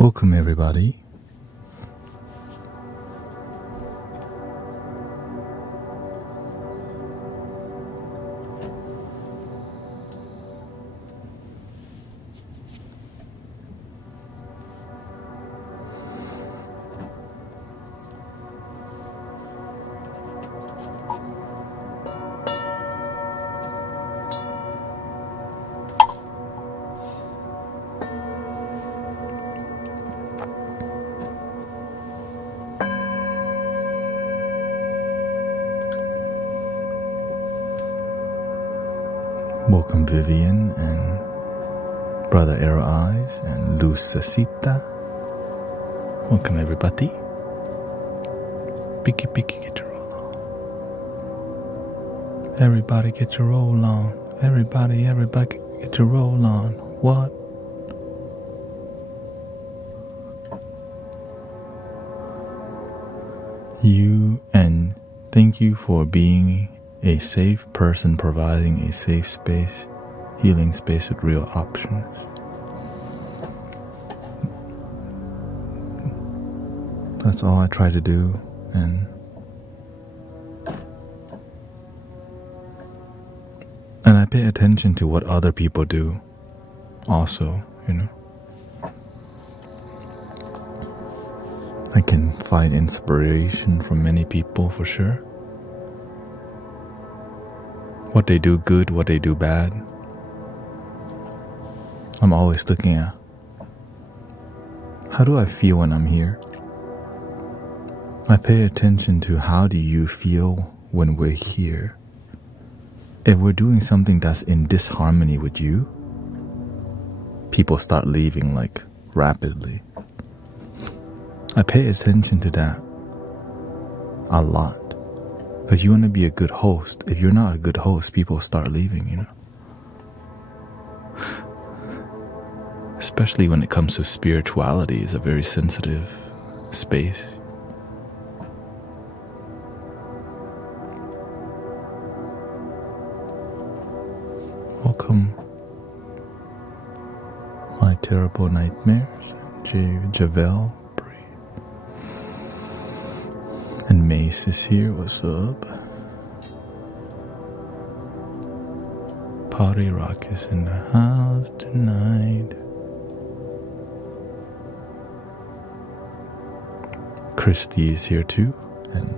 Welcome everybody. Welcome Vivian and Brother Arrow Eyes and Lucasita. Welcome everybody. Picky, get your roll on. Everybody get your roll on. Everybody get your roll on. What? You, and thank you for being a safe person, providing a safe space, healing space with real options. That's all I try to do, and I pay attention to what other people do also, I can find inspiration from many people for sure. What they do good, what they do bad. I'm always looking at, how do I feel when I'm here? I pay attention to how do you feel when we're here. If we're doing something that's in disharmony with you, people start leaving like rapidly. I pay attention to that a lot. Because you want to be a good host. If you're not a good host, people start leaving, Especially when it comes to spirituality, it's a very sensitive space. Welcome, My Terrible Nightmares, Javel. And Mace is here, what's up? Party Rock is in the house tonight. Christy is here too, and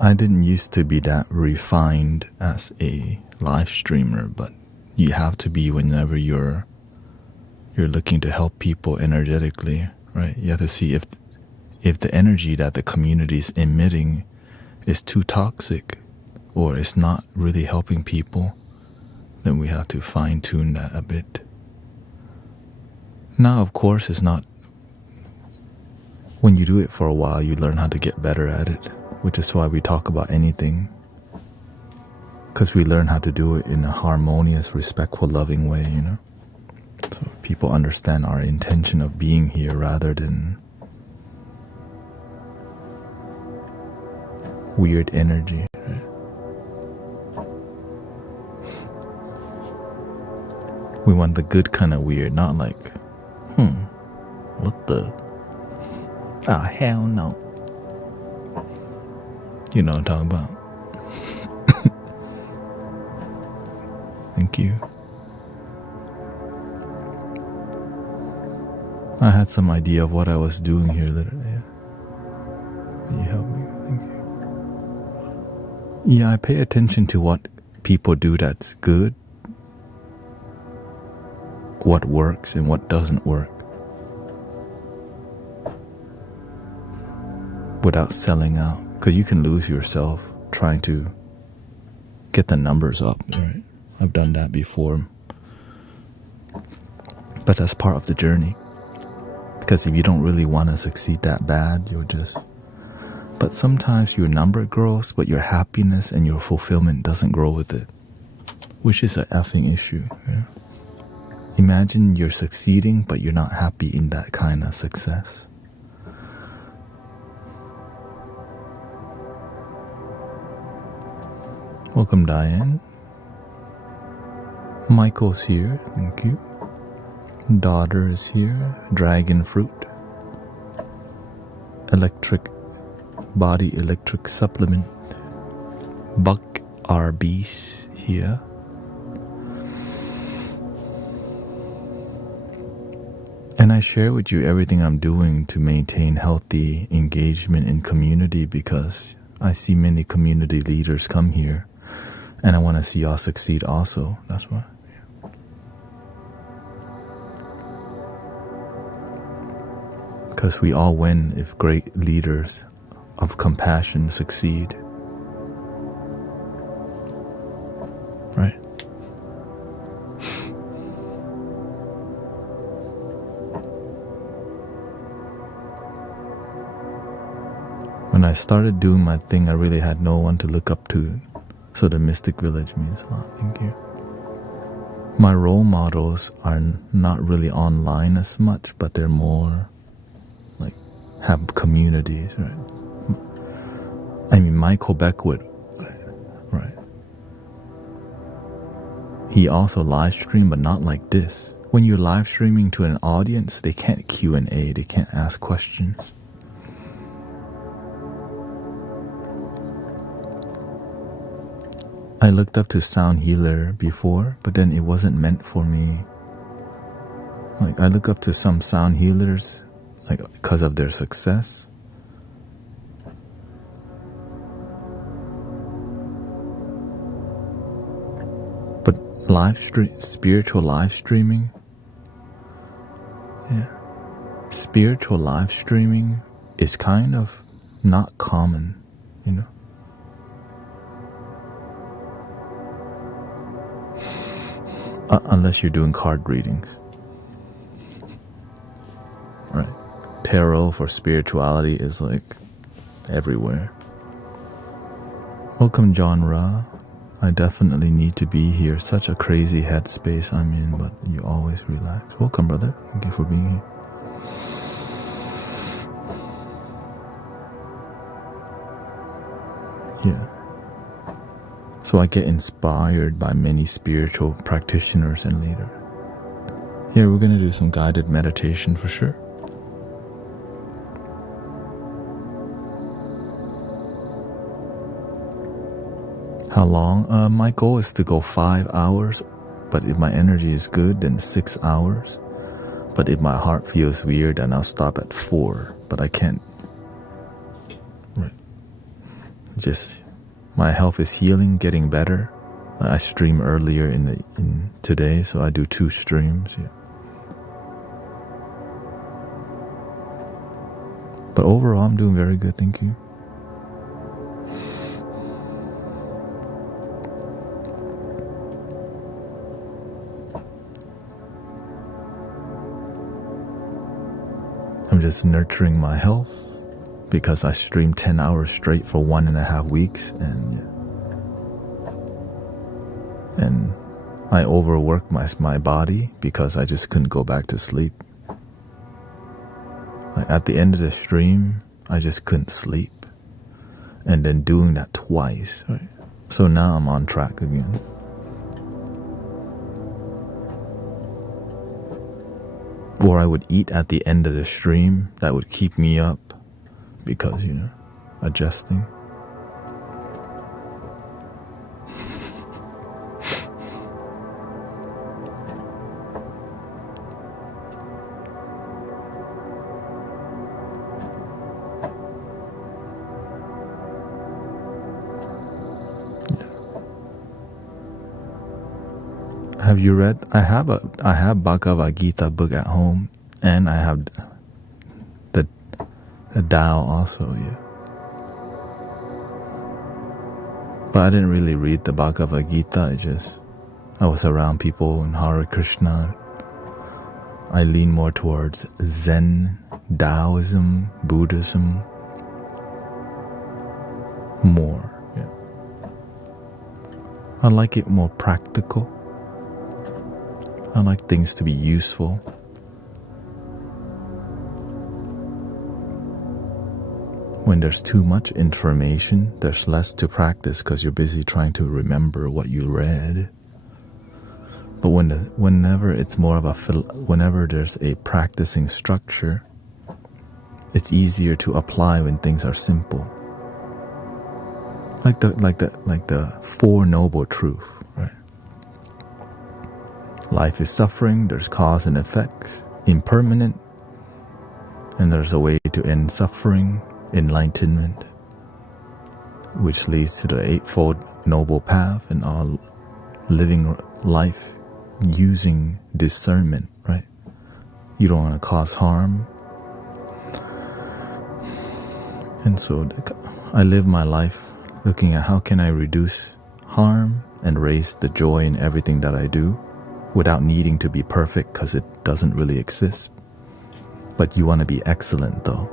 I didn't used to be that refined as a live streamer, but you have to be whenever you're looking to help people energetically, right? You have to see if the energy that the community is emitting is too toxic or it's not really helping people, then we have to fine-tune that a bit. Now, of course, it's not... When you do it for a while, you learn how to get better at it, which is why we talk about anything. Because we learn how to do it in a harmonious, respectful, loving way, So people understand our intention of being here rather than weird energy. Right? We want the good kind of weird, not like, what the? Oh, hell no. You know what I'm talking about. Thank you. I had some idea of what I was doing here literally. Can you help me? Thank you. Yeah, I pay attention to what people do that's good, what works and what doesn't work, without selling out. Because you can lose yourself trying to get the numbers up, right? I've done that before. But that's part of the journey. Because if you don't really want to succeed that bad, you'll just... But sometimes your number grows, but your happiness and your fulfillment doesn't grow with it. Which is an effing issue. Yeah? Imagine you're succeeding, but you're not happy in that kind of success. Welcome, Diane. Michael's here, thank you. Daughter is here. Dragon fruit. Electric body electric supplement. Buck RB's here. And I share with you everything I'm doing to maintain healthy engagement in community, because I see many community leaders come here and I want to see y'all succeed also. That's why. Because we all win if great leaders of compassion succeed. Right? When I started doing my thing, I really had no one to look up to. So the Mystic Village means a lot. Thank you. My role models are not really online as much, but they're more like have communities, right? I mean, Michael Beckwith, right? He also live streamed, but not like this. When you're live streaming to an audience, they can't Q&A, they can't ask questions. I looked up to Sound Healer before, but then it wasn't meant for me. Like, I look up to some sound healers, like, because of their success. But spiritual live streaming, spiritual live streaming is kind of not common, you know. Unless you're doing card readings, right? Tarot for spirituality is like everywhere. Welcome, John Ra. I definitely need to be here. Such a crazy headspace I'm in, but you always relax. Welcome, brother. Thank you for being here. Yeah. So I get inspired by many spiritual practitioners and leaders. Here, we're going to do some guided meditation for sure. How long? My goal is to go 5 hours, but if my energy is good, then 6 hours. But if my heart feels weird, then I'll stop at 4. But I can't. Right. Just. My health is healing, getting better. I stream earlier in today, so I do 2 streams. Yeah. But overall, I'm doing very good, thank you. I'm just nurturing my health, because I streamed 10 hours straight for 1.5 weeks, and I overworked my body because I just couldn't go back to sleep. Like at the end of the stream, I just couldn't sleep, and then doing that twice, right? So now I'm on track again. Or I would eat at the end of the stream. That would keep me up. Because, you know, adjusting. Have you read? I have Bhagavad Gita book at home, and I have the Tao also, yeah. But I didn't really read the Bhagavad Gita. I was around people in Hare Krishna. I lean more towards Zen, Taoism, Buddhism, more. Yeah. I like it more practical. I like things to be useful. When there's too much information, there's less to practice because you're busy trying to remember what you read. But whenever it's more of whenever there's a practicing structure, it's easier to apply when things are simple. Like the Four Noble Truths, right? Life is suffering, there's cause and effects, impermanent, and there's a way to end suffering, enlightenment, which leads to the Eightfold Noble Path and all living life using discernment, right? You don't want to cause harm. And so I live my life looking at how can I reduce harm and raise the joy in everything that I do without needing to be perfect, because it doesn't really exist. But you want to be excellent though.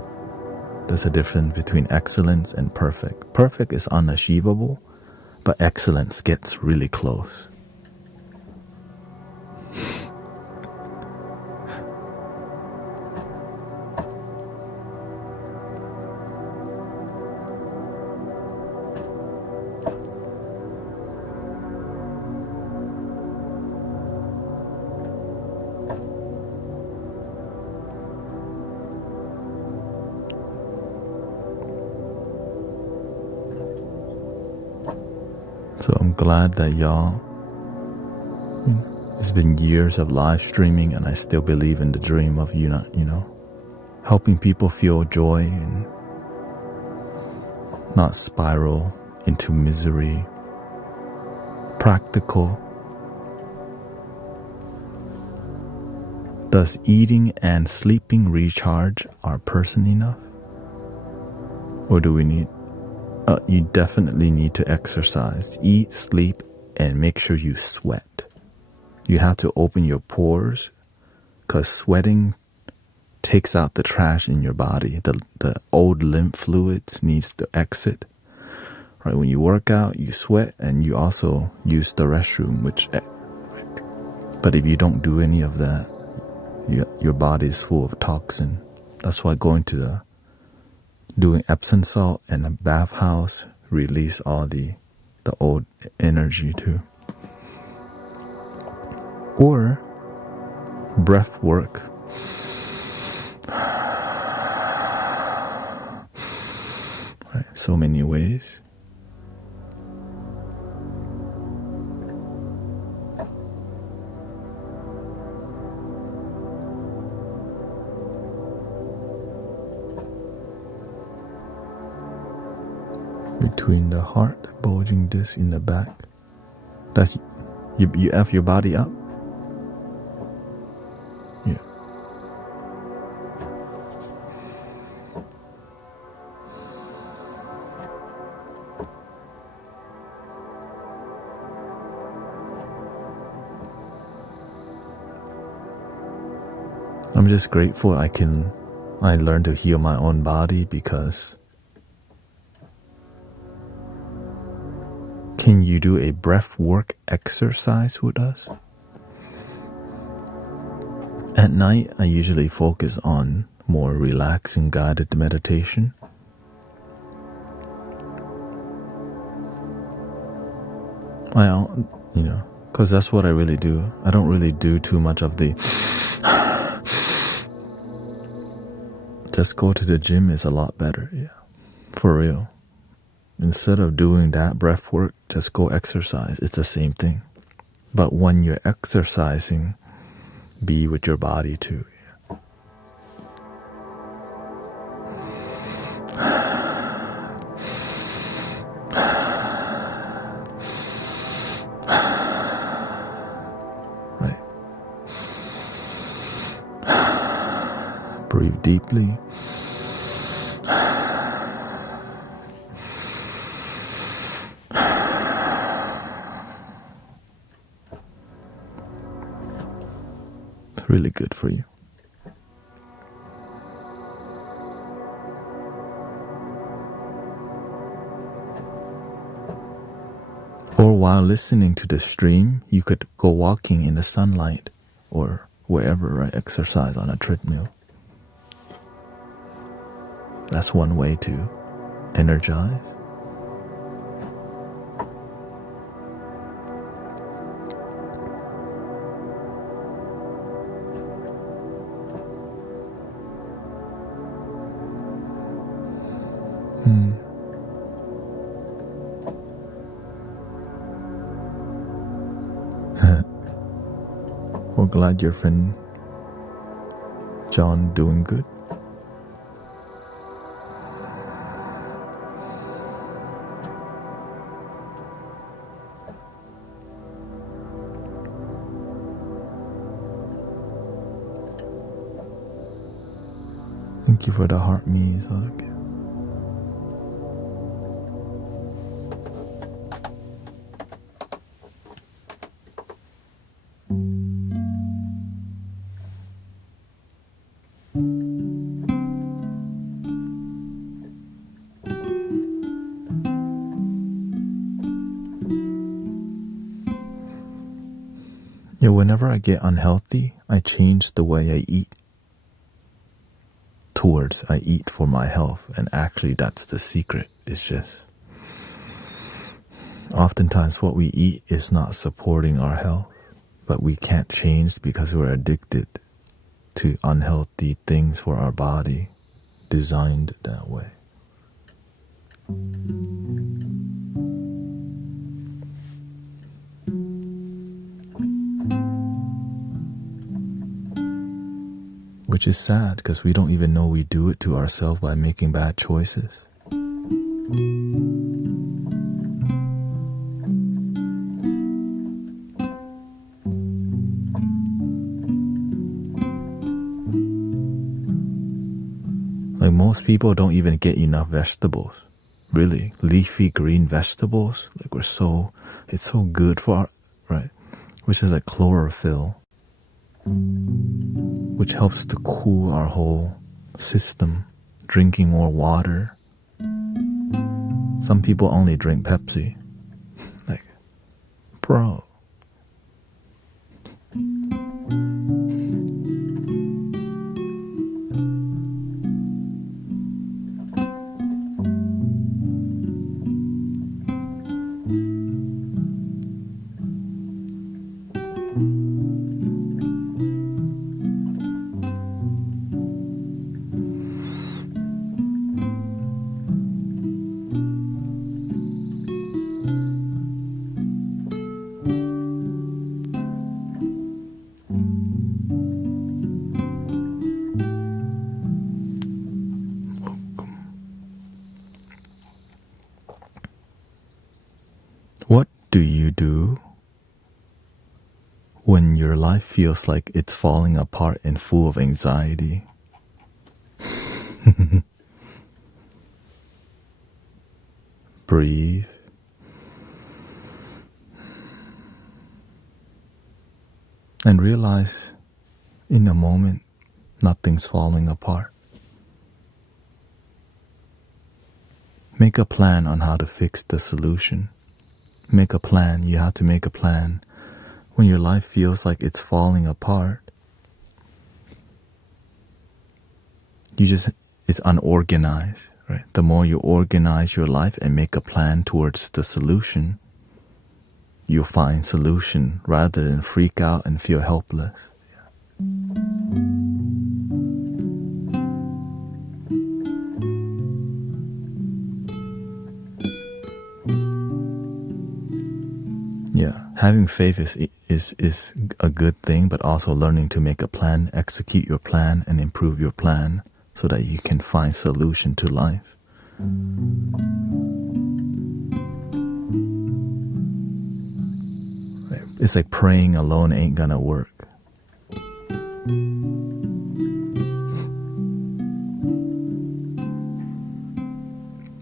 There's a difference between excellence and perfect. Perfect is unachievable, but excellence gets really close. So I'm glad that y'all, it's been years of live streaming and I still believe in the dream of helping people feel joy and not spiral into misery. Practical. Does eating and sleeping recharge our person enough? Or do we need you definitely need to exercise, eat, sleep, and make sure you sweat. You have to open your pores, because sweating takes out the trash in your body. The old lymph fluids needs to exit. Right? When you work out, you sweat, and you also use the restroom. But if you don't do any of that, your body is full of toxin. That's why doing Epsom salt and a bathhouse release all the old energy too. Or breath work. Right, so many ways. Between the heart, bulging disc in the back. That's you F your body up. Yeah. I'm just grateful I learned to heal my own body, because can you do a breath work exercise with us? At night, I usually focus on more relaxing guided meditation. Because that's what I really do. I don't really do too much of the just go to the gym is a lot better, yeah. For real. Instead of doing that breath work, just go exercise. It's the same thing. But when you're exercising, be with your body too. Right. Breathe deeply. Really good for you. Or while listening to the stream, you could go walking in the sunlight or wherever, right? Exercise on a treadmill. That's one way to energize. Well, glad your friend John doing good. Thank you for the heart me's. Yeah, whenever I get unhealthy, I change the way I eat. I eat for my health, and actually that's the secret. It's just oftentimes what we eat is not supporting our health, but we can't change because we're addicted to unhealthy things for our body, designed that way. Which is sad because we don't even know we do it to ourselves by making bad choices. Like most people don't even get enough vegetables. Really, leafy green vegetables, like it's so good for our, right? Which is like chlorophyll, which helps to cool our whole system. Drinking more water. Some people only drink Pepsi. Like, bro. What do you do when your life feels like it's falling apart and full of anxiety? Breathe. And realize in a moment nothing's falling apart. Make a plan on how to fix the solution. Make a plan. You have to make a plan. When your life feels like it's falling apart, it's unorganized, right? The more you organize your life and make a plan towards the solution, you'll find solution rather than freak out and feel helpless. Yeah, having faith is a good thing, but also learning to make a plan, execute your plan, and improve your plan so that you can find solution to life. It's like praying alone ain't gonna work.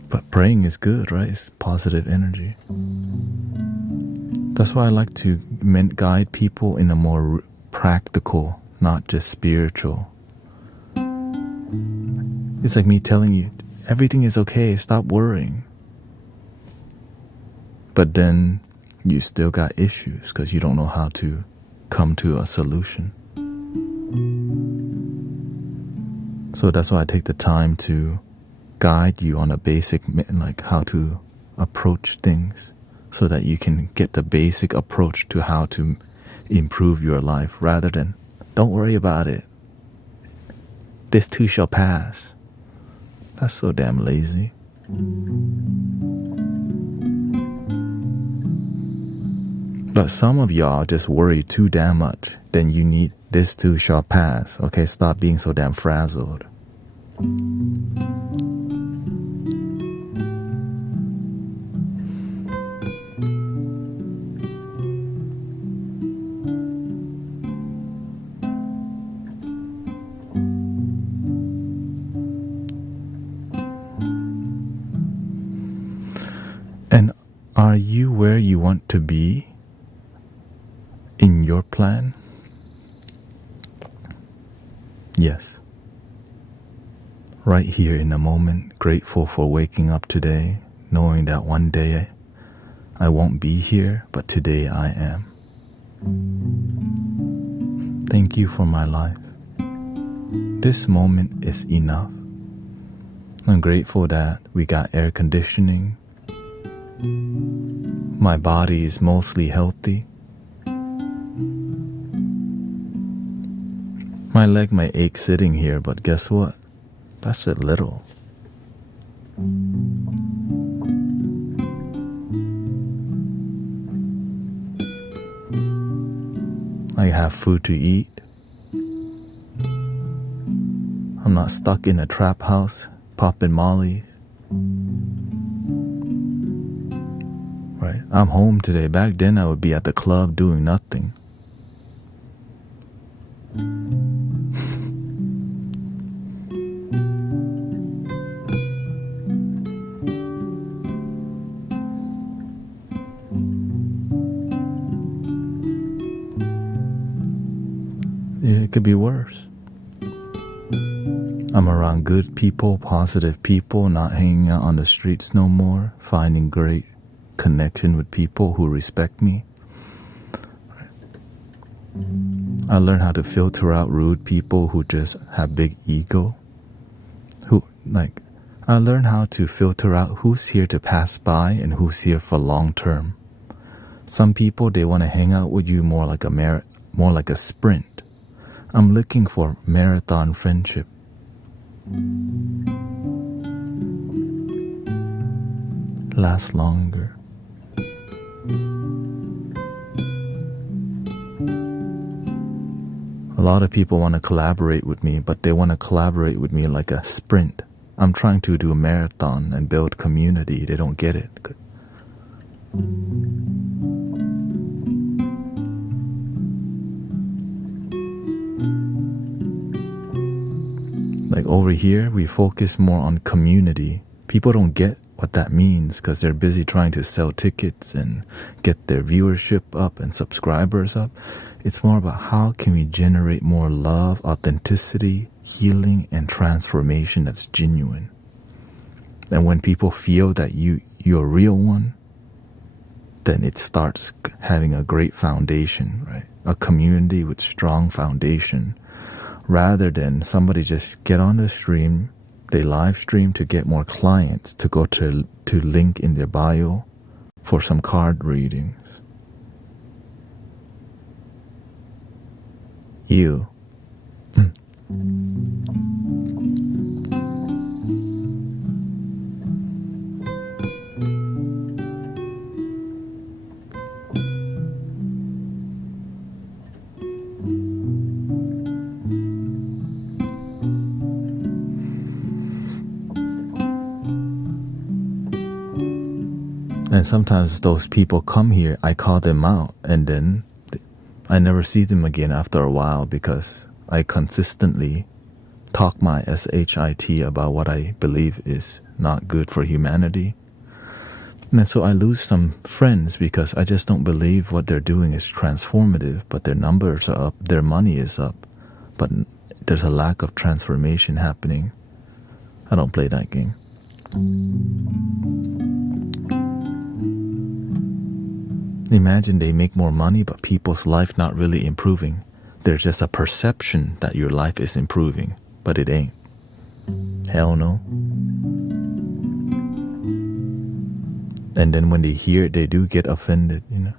But praying is good, right? It's positive energy. That's why I like to guide people in a more practical, not just spiritual. It's like me telling you, everything is okay, stop worrying. But then you still got issues because you don't know how to come to a solution. So that's why I take the time to guide you on a basic, like how to approach things, so that you can get the basic approach to how to improve your life rather than, don't worry about it. This too shall pass. That's so damn lazy. But some of y'all just worry too damn much. Then you need this too shall pass. Okay, stop being so damn frazzled. And are you where you want to be in your plan? Yes. Right here in the moment, grateful for waking up today, knowing that one day I won't be here, but today I am. Thank you for my life. This moment is enough. I'm grateful that we got air conditioning. My body is mostly healthy. My leg may ache sitting here, but guess what? That's a little. I have food to eat. I'm not stuck in a trap house, popping Molly. Right, I'm home today. Back then I would be at the club doing nothing. It could be worse. I'm around good people, positive people, not hanging out on the streets no more, finding great connection with people who respect me. I learned how to filter out rude people who just have big ego. I learned how to filter out who's here to pass by and who's here for long term. Some people, they want to hang out with you more like a sprint. I'm looking for marathon friendship. Last longer. A lot of people want to collaborate with me, but they want to collaborate with me like a sprint. I'm trying to do a marathon and build community. They don't get it. Like over here, we focus more on community. People don't get what that means because they're busy trying to sell tickets and get their viewership up and subscribers up. It's more about how can we generate more love, authenticity, healing, and transformation that's genuine. And when people feel that you're a real one, then it starts having a great foundation, right? A community with strong foundation. Rather than somebody just get on the stream, they live stream to get more clients to go to link in their bio for some card readings. You. And sometimes those people come here, I call them out, and then I never see them again after a while because I consistently talk my shit about what I believe is not good for humanity. And so I lose some friends because I just don't believe what they're doing is transformative, but their numbers are up, their money is up, but there's a lack of transformation happening. I don't play that game. Imagine they make more money, but people's life not really improving. There's just a perception that your life is improving, but it ain't. Hell no. And then when they hear it, they do get offended, you know.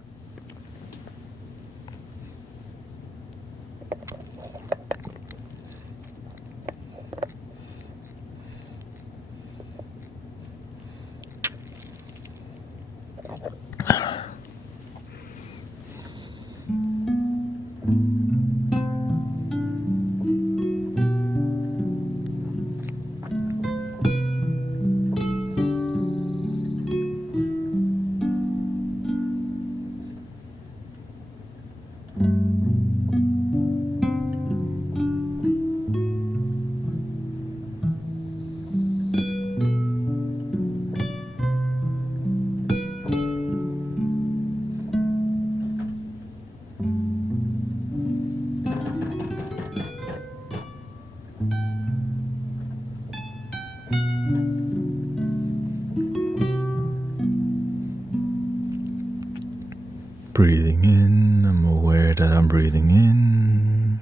Breathing in, I'm aware that I'm breathing in.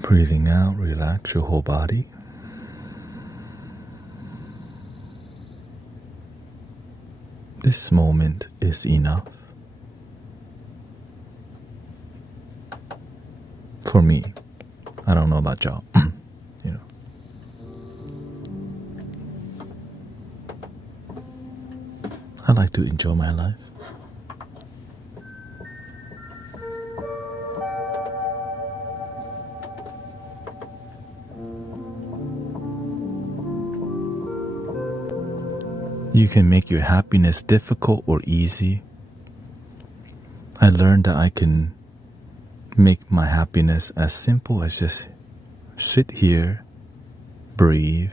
Breathing out, relax your whole body. This moment is enough. For me. I don't know about y'all. You know. I like to enjoy my life. You can make your happiness difficult or easy. I learned that I can make my happiness as simple as just sit here, breathe,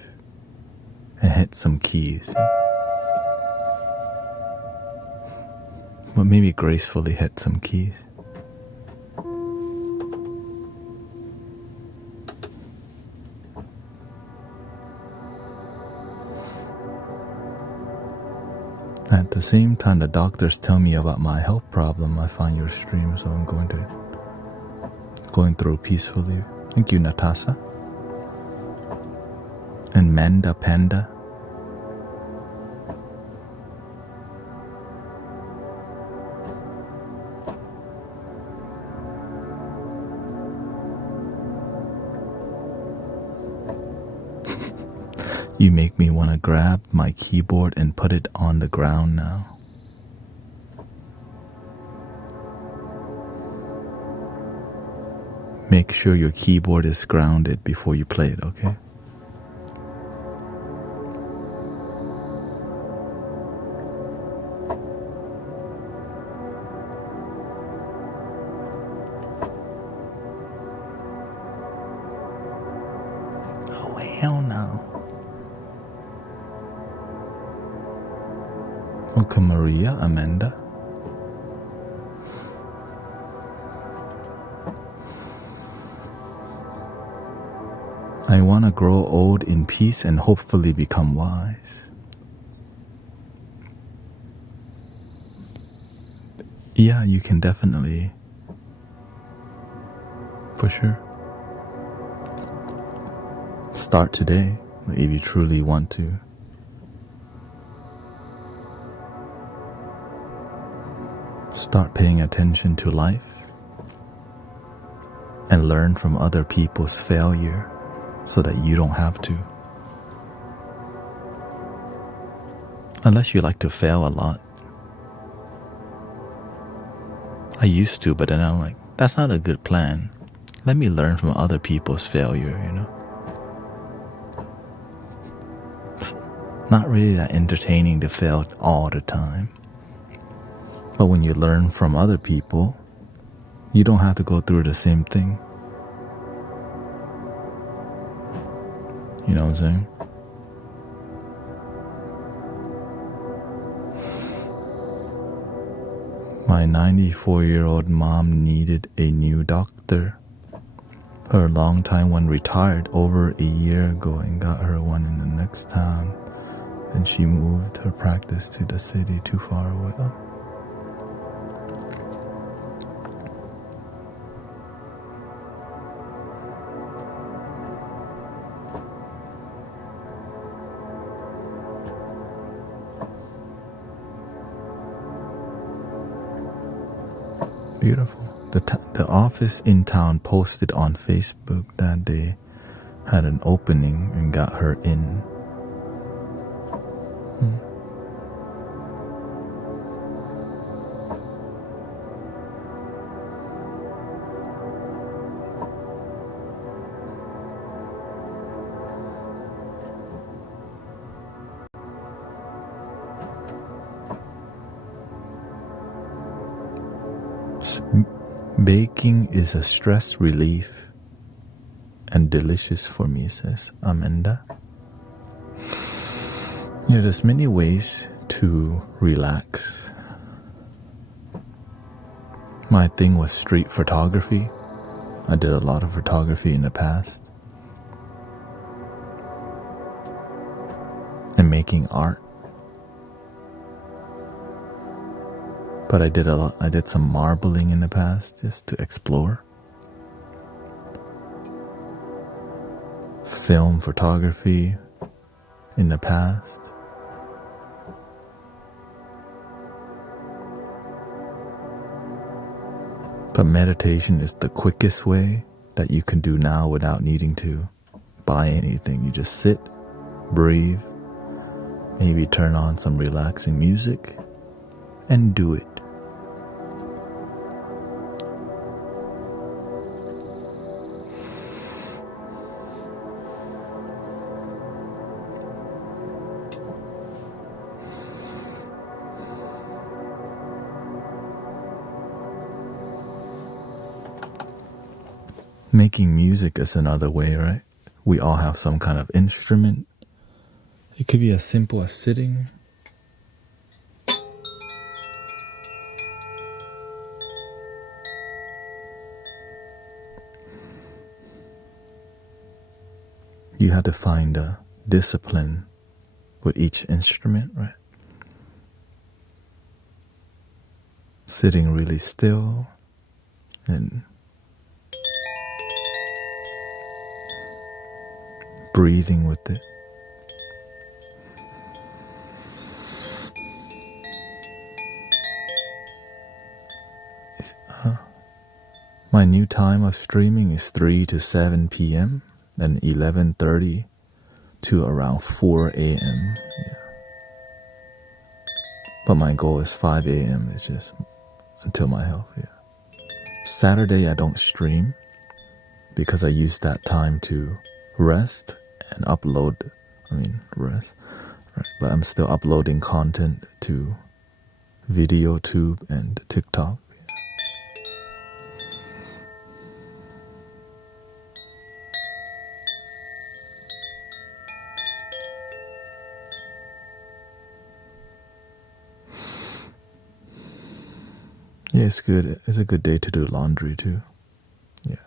and hit some keys. But maybe gracefully hit some keys. At the same time, the doctors tell me about my health problem. I find your stream, so I'm going through peacefully. Thank you, Natasha. And Manda Panda. You make me want to grab my keyboard and put it on the ground now. Make sure your keyboard is grounded before you play it, okay? Oh, hell no. Welcome, Maria, Amanda. I want to grow old in peace and hopefully become wise. Yeah, you can definitely. For sure. Start today, if you truly want to. Start paying attention to life and learn from other people's failure so that you don't have to. Unless you like to fail a lot. I used to, but then I'm like, that's not a good plan. Let me learn from other people's failure, you know? Not really that entertaining to fail all the time. But when you learn from other people, you don't have to go through the same thing. You know what I'm saying? My 94-year-old mom needed a new doctor. Her longtime one retired over a year ago and got her one in the next town. And she moved her practice to the city too far away. Beautiful. The office in town posted on Facebook that they had an opening and got her in. Baking is a stress relief and delicious for me, says Amanda. Yeah, there's many ways to relax. My thing was street photography. I did a lot of photography in the past. And making art. But I did some marbling in the past just to explore. Film photography in the past. But meditation is the quickest way that you can do now without needing to buy anything. You just sit, breathe, maybe turn on some relaxing music, and do it. Making music is another way, right? We all have some kind of instrument. It could be as simple as sitting. You have to find a discipline with each instrument, right? Sitting really still and breathing with it. My new time of streaming is 3 to 7 p.m. and 11:30 to around 4 a.m. Yeah. But my goal is 5 a.m. It's just until my health. Yeah. Saturday I don't stream because I use that time to rest and upload. Rest. Right. But I'm still uploading content to VideoTube and TikTok. Yeah, it's good. It's a good day to do laundry too. Yeah.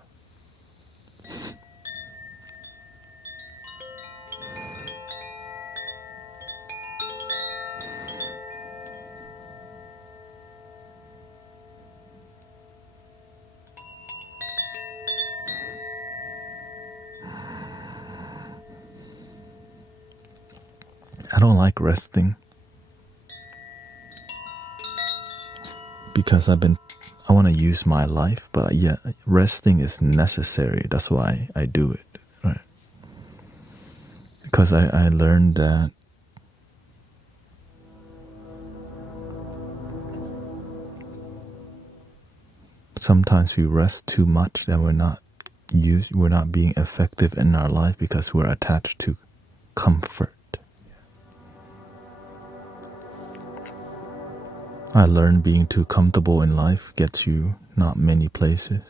I don't like resting because I want to use my life, but yeah, resting is necessary. That's why I do it, right? Because I learned that sometimes we rest too much and we're not being effective in our life because we're attached to comfort. I learned being too comfortable in life gets you not many places.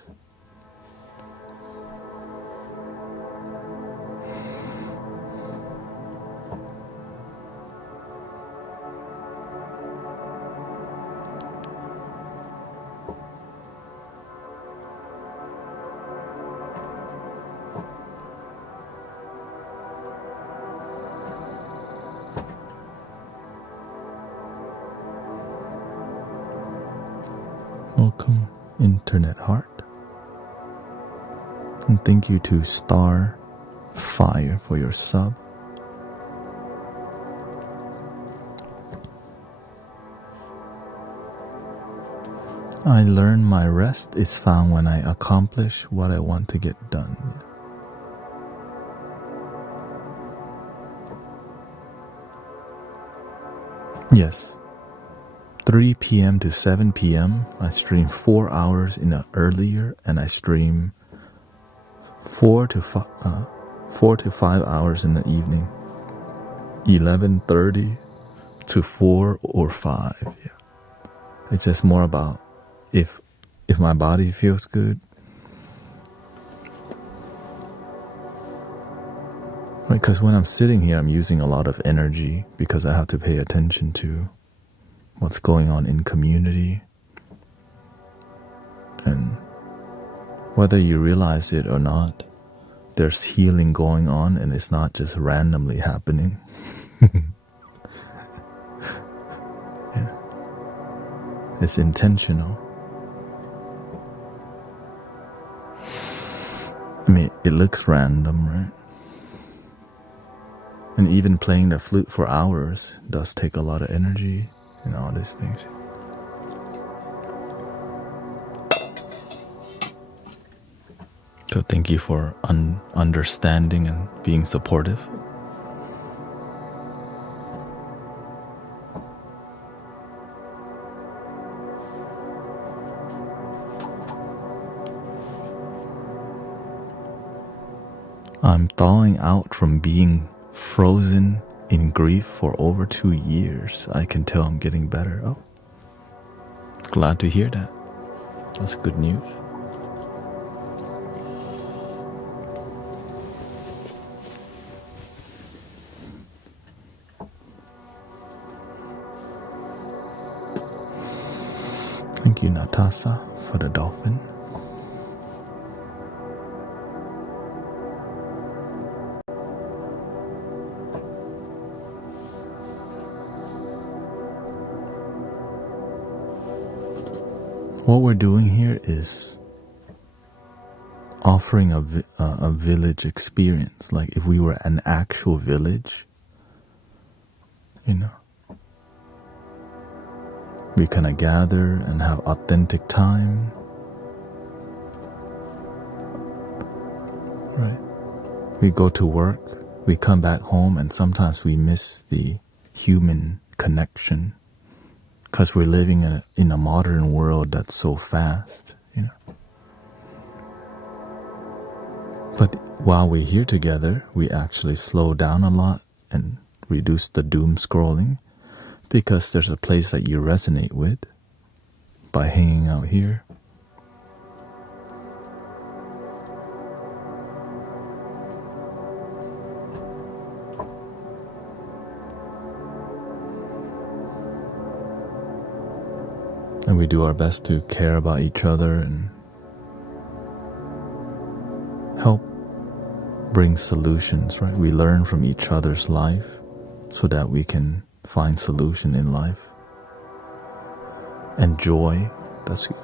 Welcome, Internet Heart. And thank you to Star Fire for your sub. I learn my rest is found when I accomplish what I want to get done. Yes. 3 p.m. to 7 p.m. I stream 4 hours in the earlier, and I stream 4 to 5 hours in the evening. 11:30 to 4 or 5. Yeah. It's just more about if my body feels good. Right, because when I'm sitting here, I'm using a lot of energy because I have to pay attention to what's going on in community, and whether you realize it or not, there's healing going on, and it's not just randomly happening. Yeah. It's intentional. I mean, it looks random, right? And even playing the flute for hours does take a lot of energy and all these things. So thank you for understanding and being supportive. I'm thawing out from being frozen in grief for over 2 years. I can tell I'm getting better. Oh, glad to hear that. That's good news. Thank you, Natasha, for the dolphin. What we're doing here is offering a village experience. Like if we were an actual village, you know, we kind of gather and have authentic time. Right. We go to work, we come back home, and sometimes we miss the human connection because we're living in a modern world that's so fast, you know. But while we're here together, we actually slow down a lot and reduce the doom scrolling because there's a place that you resonate with by hanging out here. And we do our best to care about each other and help bring solutions, right? We learn from each other's life so that we can find solution in life. And joy, that's right.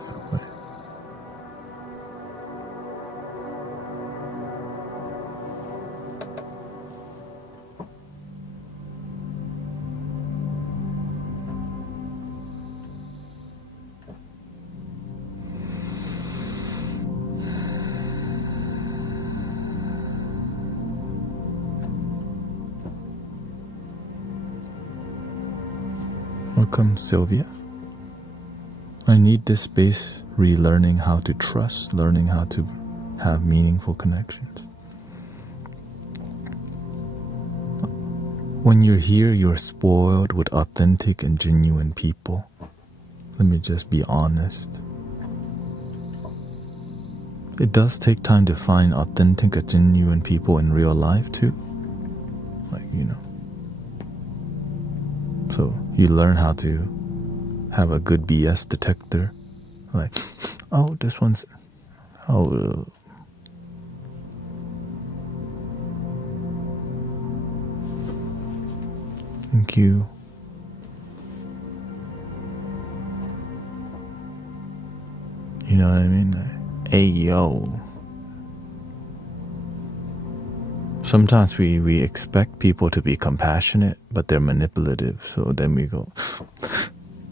Welcome, Sylvia. I need this space relearning how to trust, learning how to have meaningful connections. When you're here, you're spoiled with authentic and genuine people. Let me just be honest. It does take time to find authentic and genuine people in real life too. Like, you know. So you learn how to have a good BS detector. Like, oh, this one's, oh, thank you. You know what I mean? Like, hey, yo. Sometimes we expect people to be compassionate, but they're manipulative. So then we go,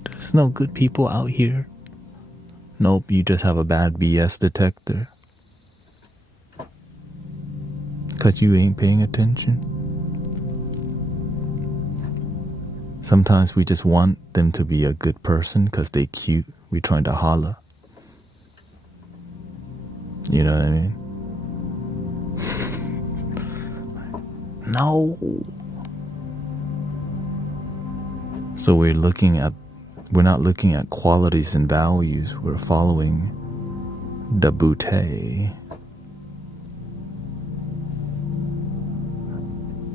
there's no good people out here. Nope, you just have a bad BS detector. Because you ain't paying attention. Sometimes we just want them to be a good person because they cute. We trying to holla. You know what I mean? No. So we're not looking at qualities and values. We're following the bouquet.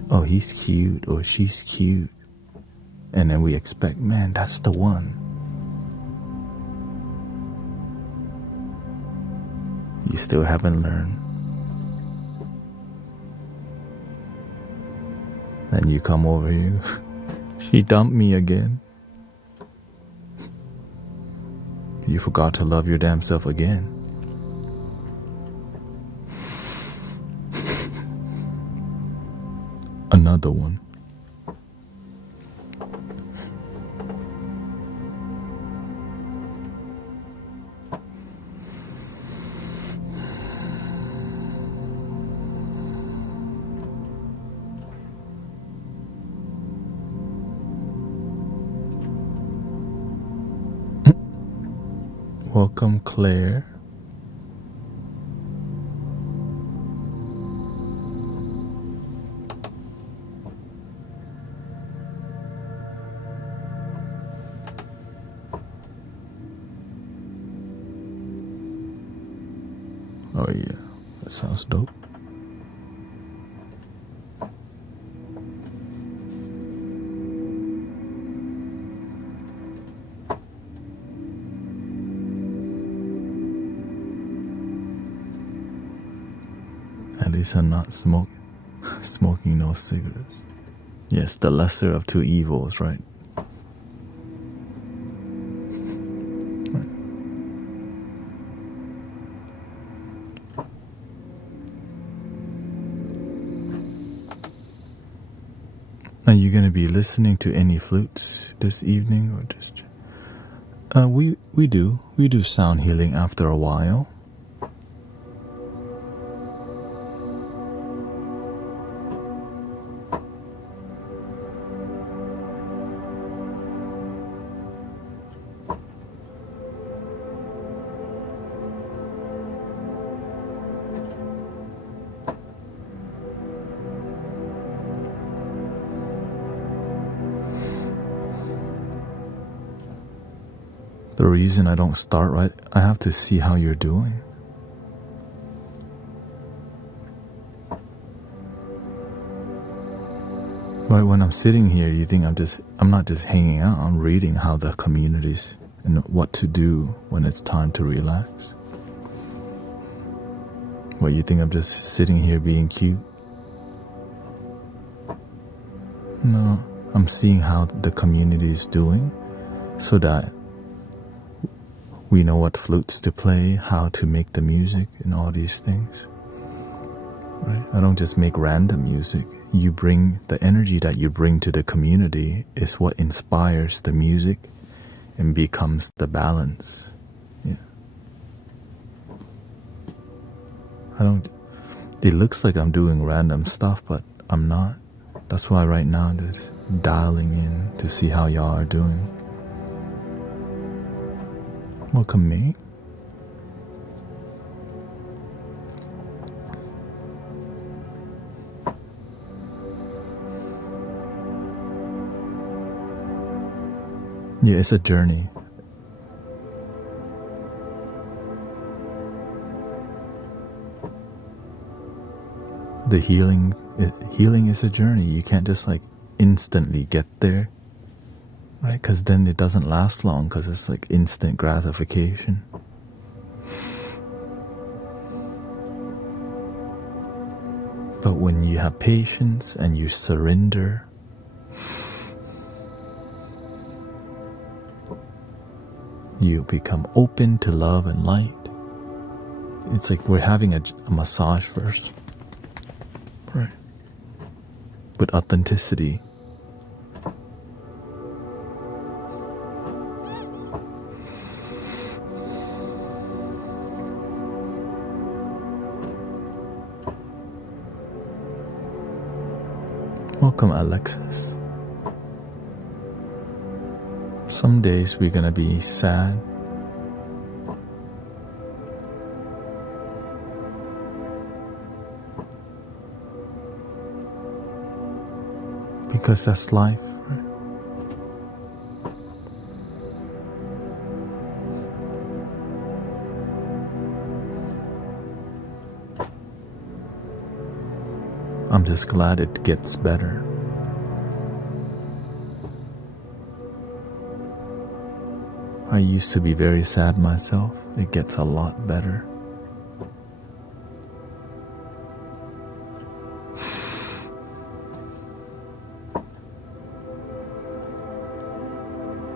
Oh, he's cute or she's cute. And then we expect, man, that's the one. You still haven't learned. Then you come over here. She dumped me again. You forgot to love your damn self again. Another one. Welcome, Claire. Oh yeah, that sounds dope. At least I'm not smoking no cigarettes. Yes, the lesser of two evils, right? Are you going to be listening to any flutes this evening, or just? We do sound healing after a while. The reason I don't start right, I have to see how you're doing. Right when I'm sitting here, you think I'm not just hanging out, I'm reading how the communities and what to do when it's time to relax. What, you think I'm just sitting here being cute? No, I'm seeing how the community is doing so that we know what flutes to play, how to make the music, and all these things. Right? I don't just make random music. You bring the energy that you bring to the community is what inspires the music and becomes the balance. Yeah. It looks like I'm doing random stuff, but I'm not. That's why right now I'm just dialing in to see how y'all are doing. Welcome, me. Yeah, it's a journey. The healing is a journey. You can't just like instantly get there. Right, because then it doesn't last long, because it's like instant gratification. But when you have patience and you surrender, you become open to love and light. It's like we're having a massage first. Right. With authenticity. Welcome, Alexis. Some days we're gonna be sad. Because that's life, right? I'm just glad it gets better. I used to be very sad myself. It gets a lot better.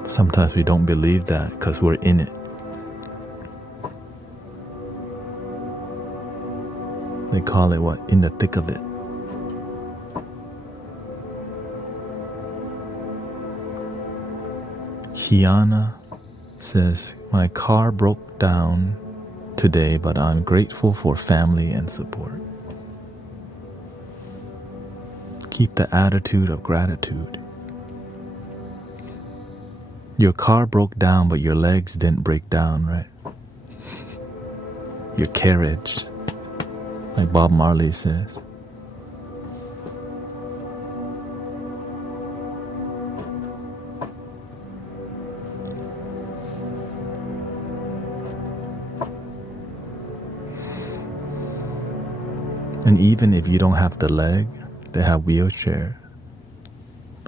Sometimes we don't believe that because we're in it. They call it what? In the thick of it. Kiana says, my car broke down today, but I'm grateful for family and support. Keep the attitude of gratitude. Your car broke down, but your legs didn't break down, right? Your carriage, like Bob Marley says. And even if you don't have the leg, they have wheelchair,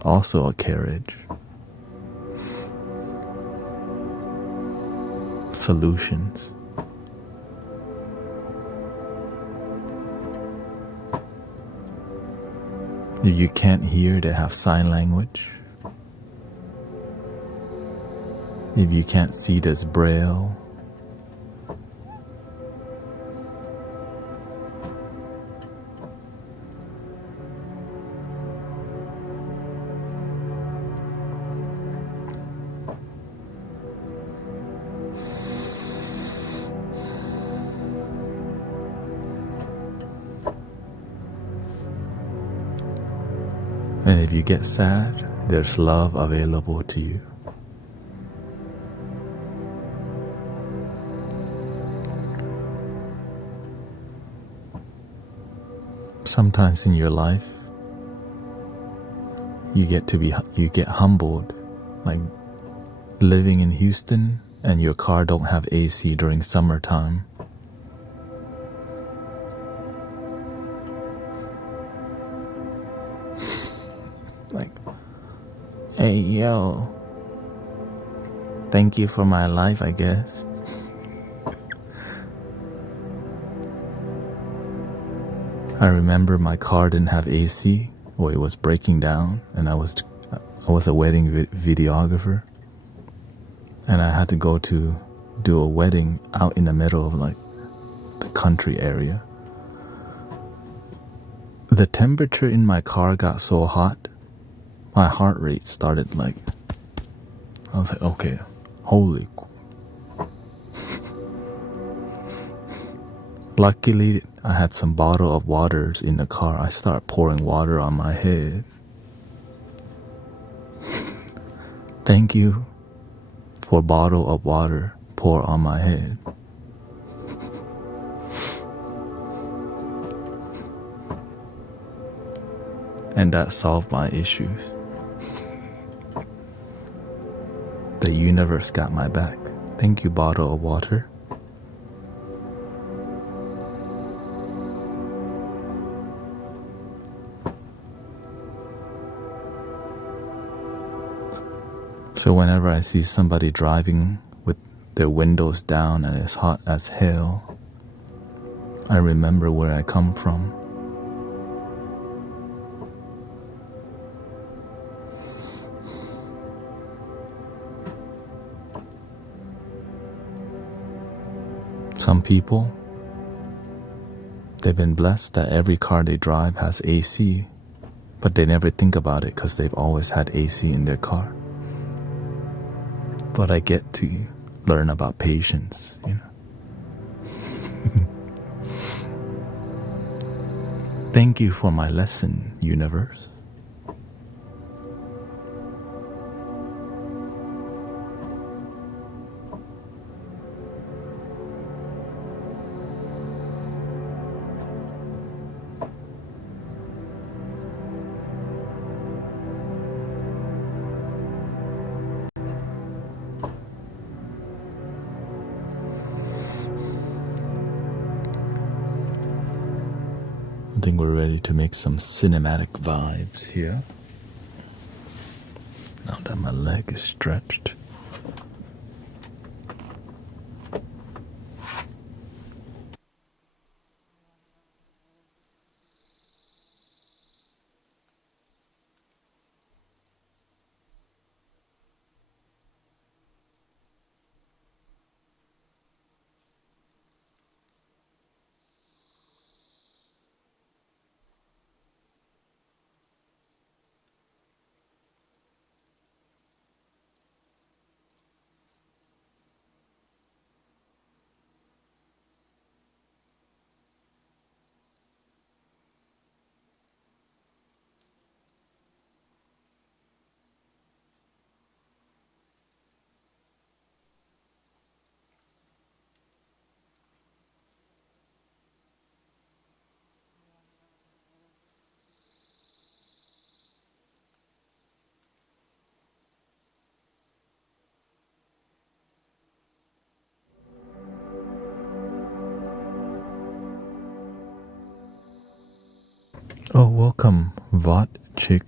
also a carriage. Solutions. If you can't hear, they have sign language. If you can't see, there's Braille. And if you get sad, there's love available to you. Sometimes in your life, you get humbled, like living in Houston and your car don't have AC during summertime. Like, hey yo, thank you for my life, I guess. I remember my car didn't have AC, or it was breaking down, and I was a wedding videographer, and I had to go to do a wedding out in the middle of like the country area. The temperature in my car got so hot, my heart rate started like, I was like, okay, holy. Luckily, I had some bottle of waters in the car. I started pouring water on my head. Thank you for bottle of water pour on my head. And that solved my issues. The universe got my back. Thank you, bottle of water. So whenever I see somebody driving with their windows down and it's hot as hell, I remember where I come from. Some people, they've been blessed that every car they drive has AC, but they never think about it because they've always had AC in their car. But I get to learn about patience, you know. Thank you for my lesson, universe. I think we're ready to make some cinematic vibes here. Now that my leg is stretched. Oh, welcome, Vot Chick.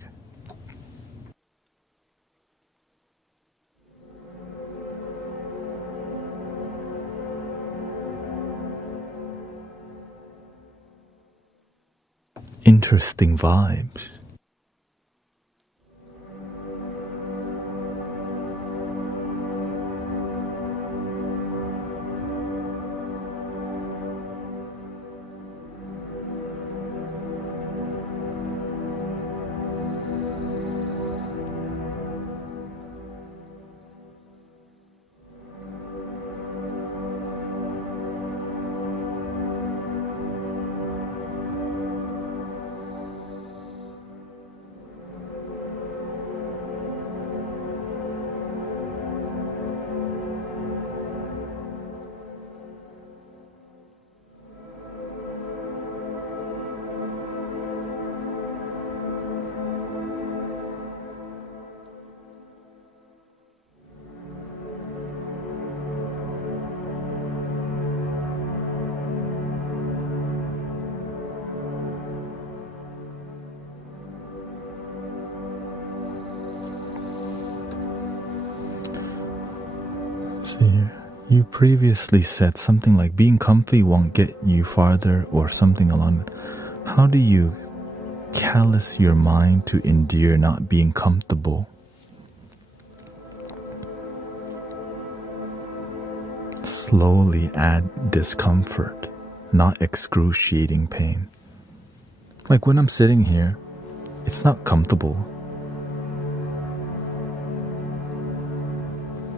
Interesting vibes. See here. You previously said something like being comfy won't get you farther or something along. How do you callous your mind to endure not being comfortable? Slowly add discomfort, not excruciating pain. Like when I'm sitting here, it's not comfortable,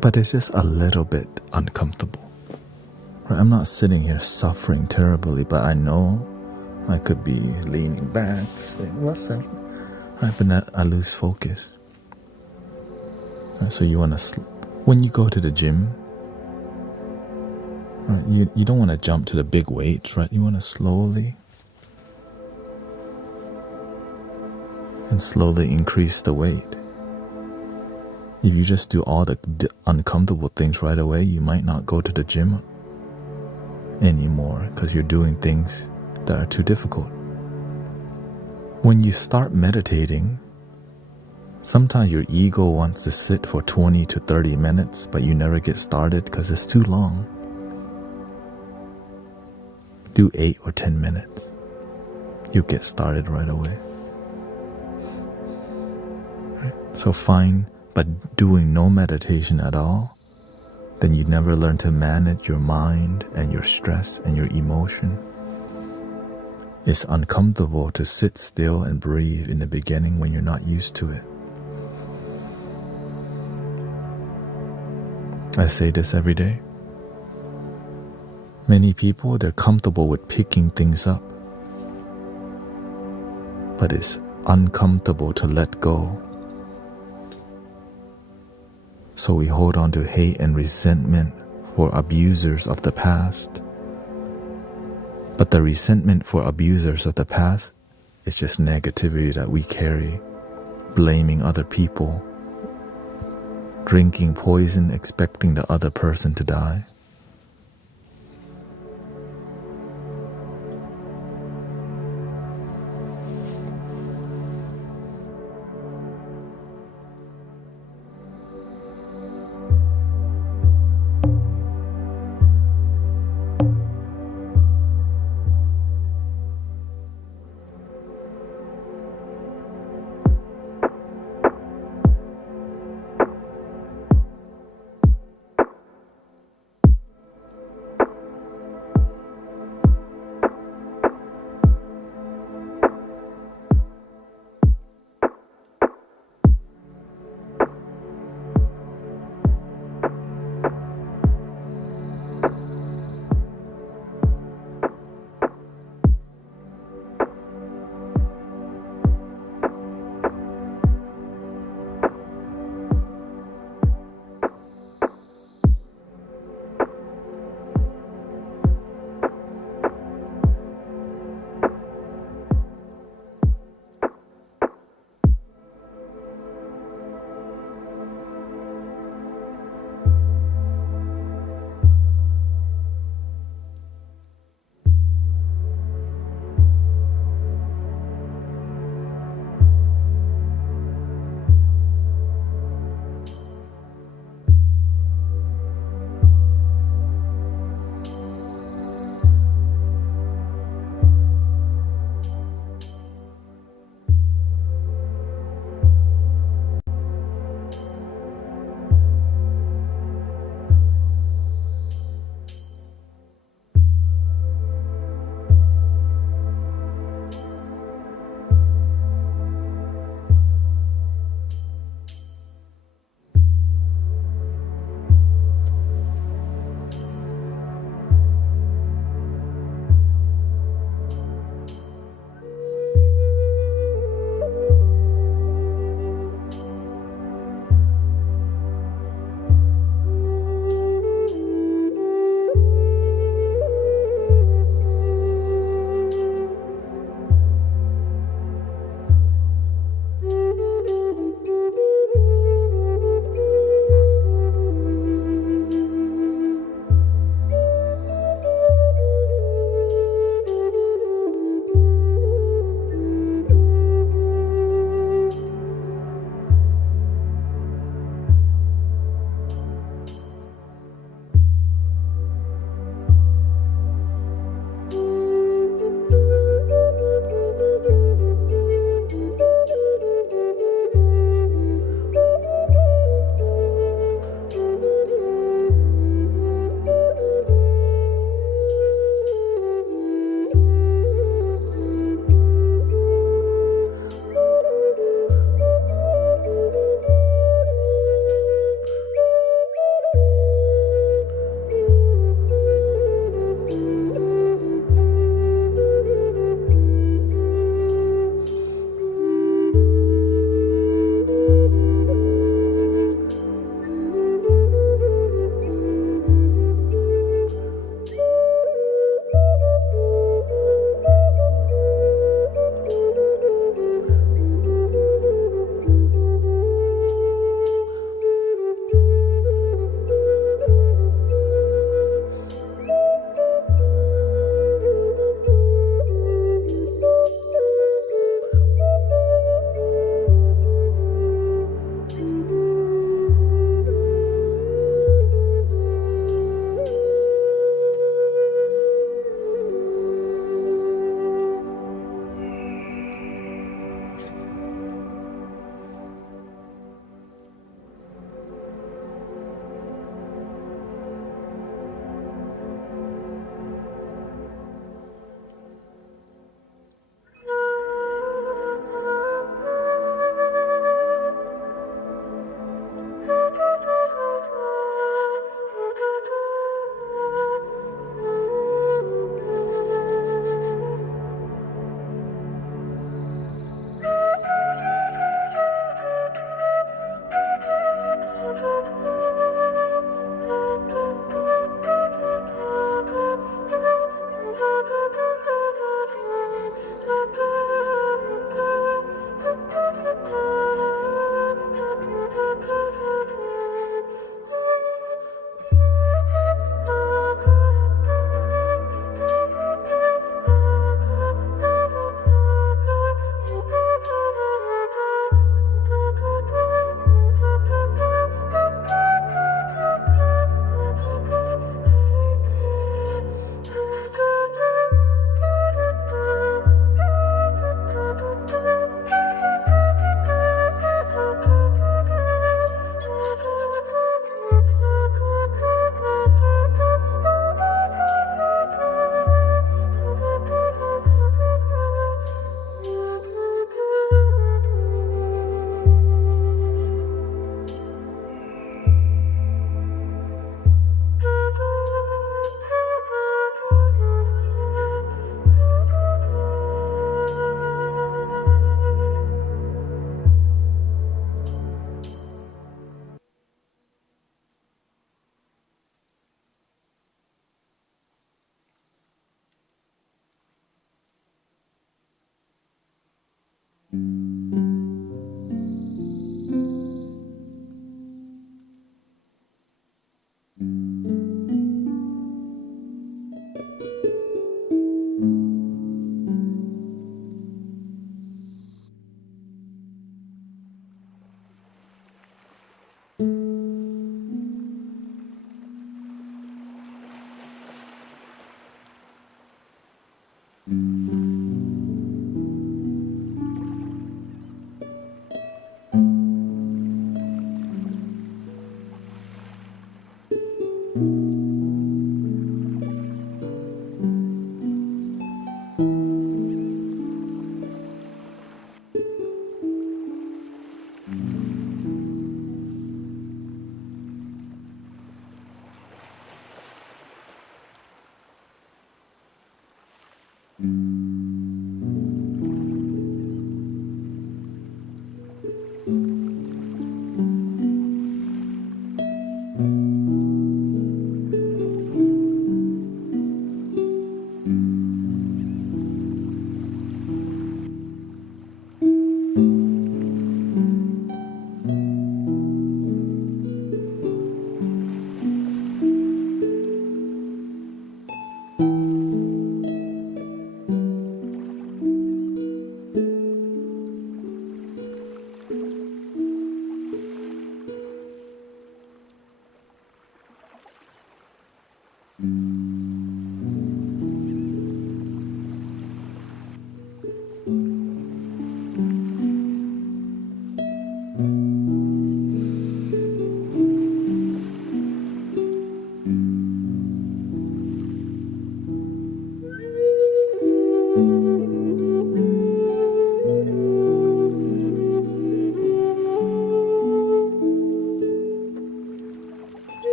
but it's just a little bit uncomfortable. Right? I'm not sitting here suffering terribly, but I know I could be leaning back, saying, what's that? Right, but I lose focus. Right, so you want to, when you go to the gym, right, you don't want to jump to the big weights, right? You want to slowly increase the weight. If you just do all the uncomfortable things right away, you might not go to the gym anymore because you're doing things that are too difficult. When you start meditating, sometimes your ego wants to sit for 20 to 30 minutes, but you never get started because it's too long. Do 8 or 10 minutes. You'll get started right away. So fine, but doing no meditation at all, then you never learn to manage your mind and your stress and your emotion. It's uncomfortable to sit still and breathe in the beginning when you're not used to it. I say this every day. Many people, they're comfortable with picking things up, but it's uncomfortable to let go. So we hold on to hate and resentment for abusers of the past. But the resentment for abusers of the past is just negativity that we carry, blaming other people, drinking poison, expecting the other person to die.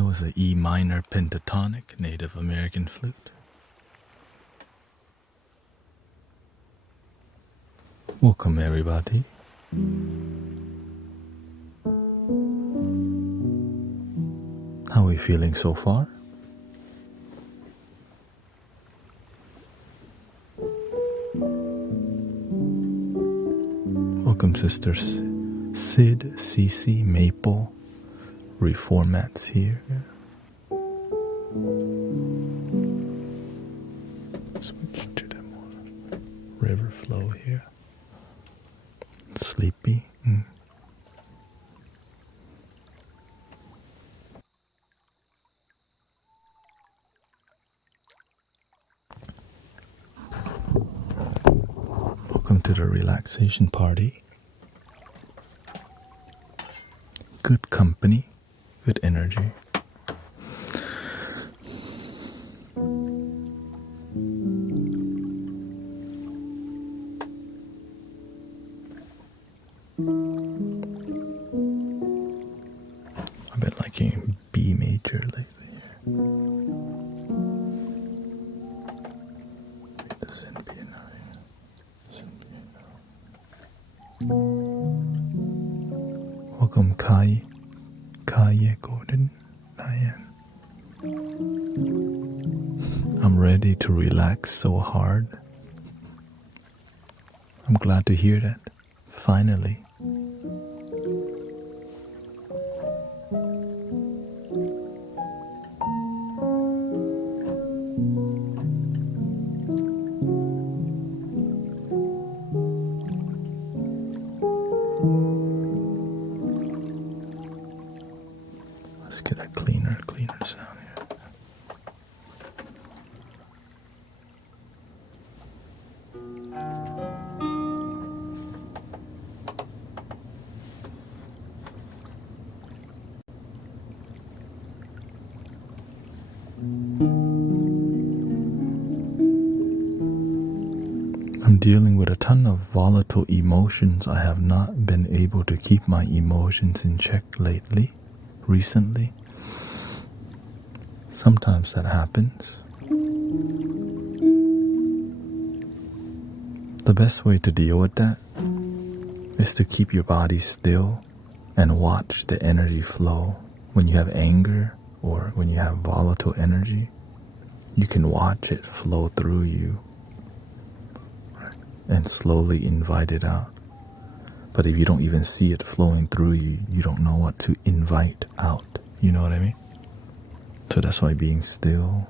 That was an E minor pentatonic Native American flute. Welcome everybody. How are we feeling so far? Welcome sisters Sid, Cece, Maple, Reformats here. Switch to the more river flow here. Sleepy. Welcome to the relaxation party. Good company, good energy. I've been liking B major lately. Welcome Kai Gordon, Diane. I'm ready to relax so hard. I'm glad to hear that. Finally. Let's get a cleaner sound here. I'm dealing with a ton of volatile emotions. I have not been able to keep my emotions in check recently. Sometimes that happens. The best way to deal with that is to keep your body still and watch the energy flow. When you have anger or when you have volatile energy, you can watch it flow through you and slowly invite it out. But if you don't even see it flowing through you, you don't know what to invite out. You know what I mean? So that's why being still,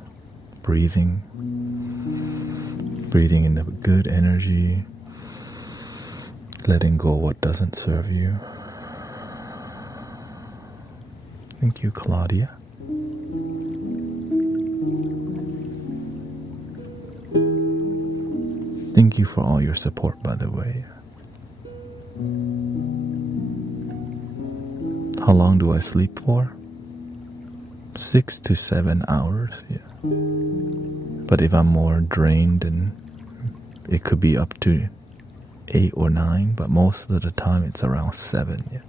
breathing in the good energy, letting go of what doesn't serve you. Thank you, Claudia. Thank you for all your support, by the way. How long do I sleep for? 6 to 7 hours, yeah. But if I'm more drained, then it could be up to 8 or 9, but most of the time it's around 7, yeah.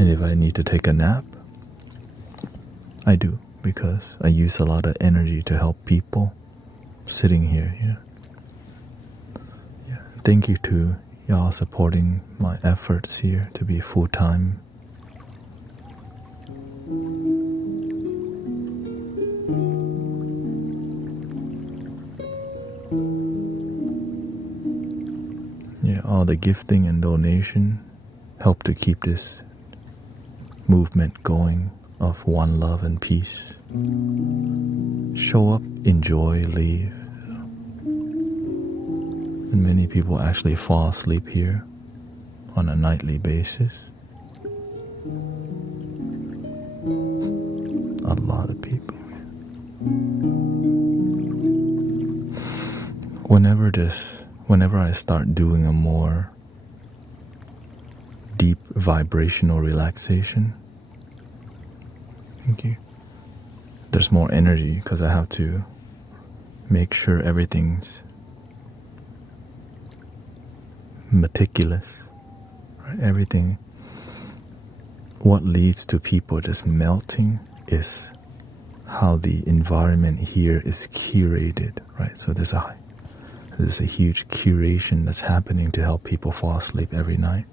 And if I need to take a nap, I do, because I use a lot of energy to help people sitting here, yeah. Thank you to y'all supporting my efforts here to be full-time. Yeah, all the gifting and donation help to keep this movement going of one love and peace. Show up, enjoy, leave. And many people actually fall asleep here on a nightly basis. A lot of people. Whenever I start doing a more deep vibrational relaxation, thank you, there's more energy because I have to make sure everything's meticulous, right? Everything what leads to people just melting is how the environment here is curated, right? So there's a huge curation that's happening to help people fall asleep every night.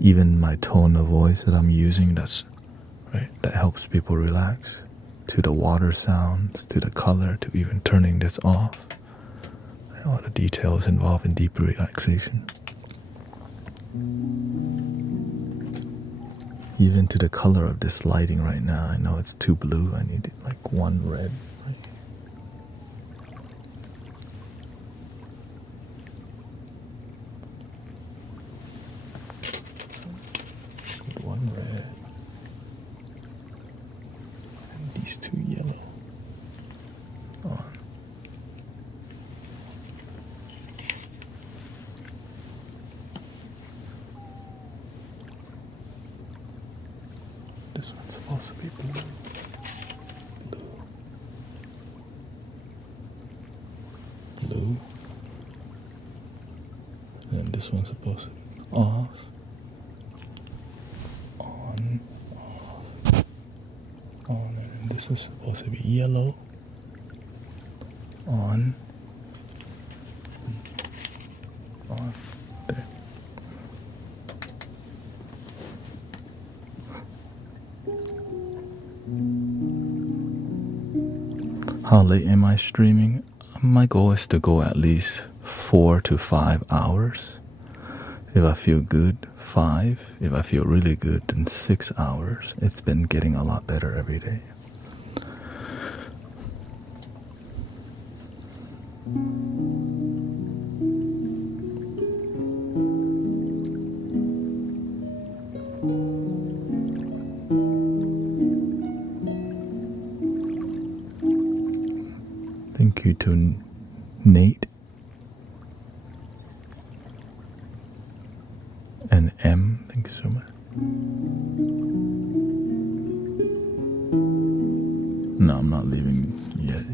Even my tone of voice that I'm using, that helps people relax. To the water sounds, to the color, to even turning this off. All the details involved in deeper relaxation. Even to the color of this lighting right now. I know it's too blue. I need like one red. One red. And these two yellow. On. This one's supposed to be blue. Blue. And this one's supposed to be off. On. Off. On. And this is supposed to be yellow. On. On. There. How late am I streaming? My goal is to go at least 4 to 5 hours. If I feel good, 5. If I feel really good, then 6 hours. It's been getting a lot better every day. Thank you to Nate and M. Thank you so much. No, I'm not leaving yet.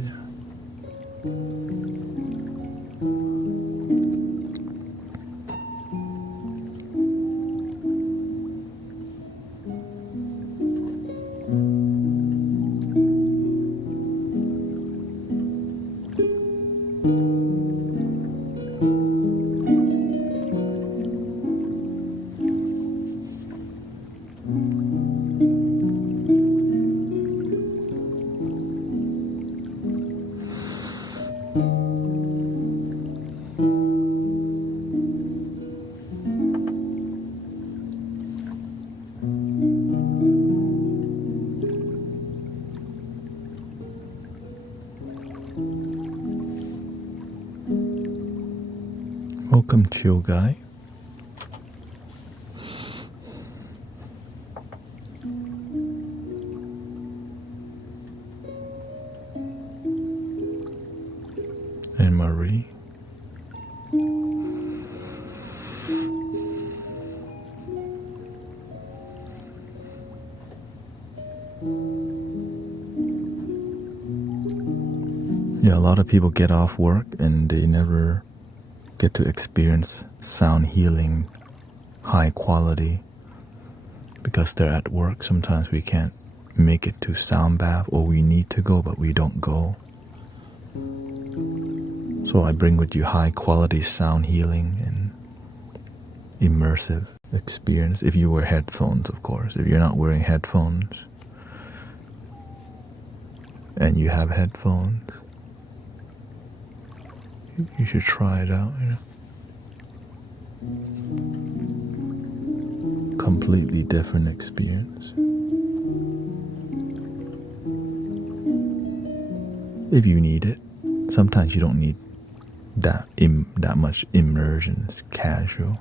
Welcome, chill guy. And Marie. Yeah, a lot of people get off work and they never get to experience sound healing, high quality, because they're at work. Sometimes we can't make it to sound bath, or we need to go but we don't go. So I bring with you high quality sound healing and immersive experience. If you wear headphones, of course. If you're not wearing headphones and you have headphones, you should try it out, Completely different experience. If you need it. Sometimes you don't need that much immersion. It's casual.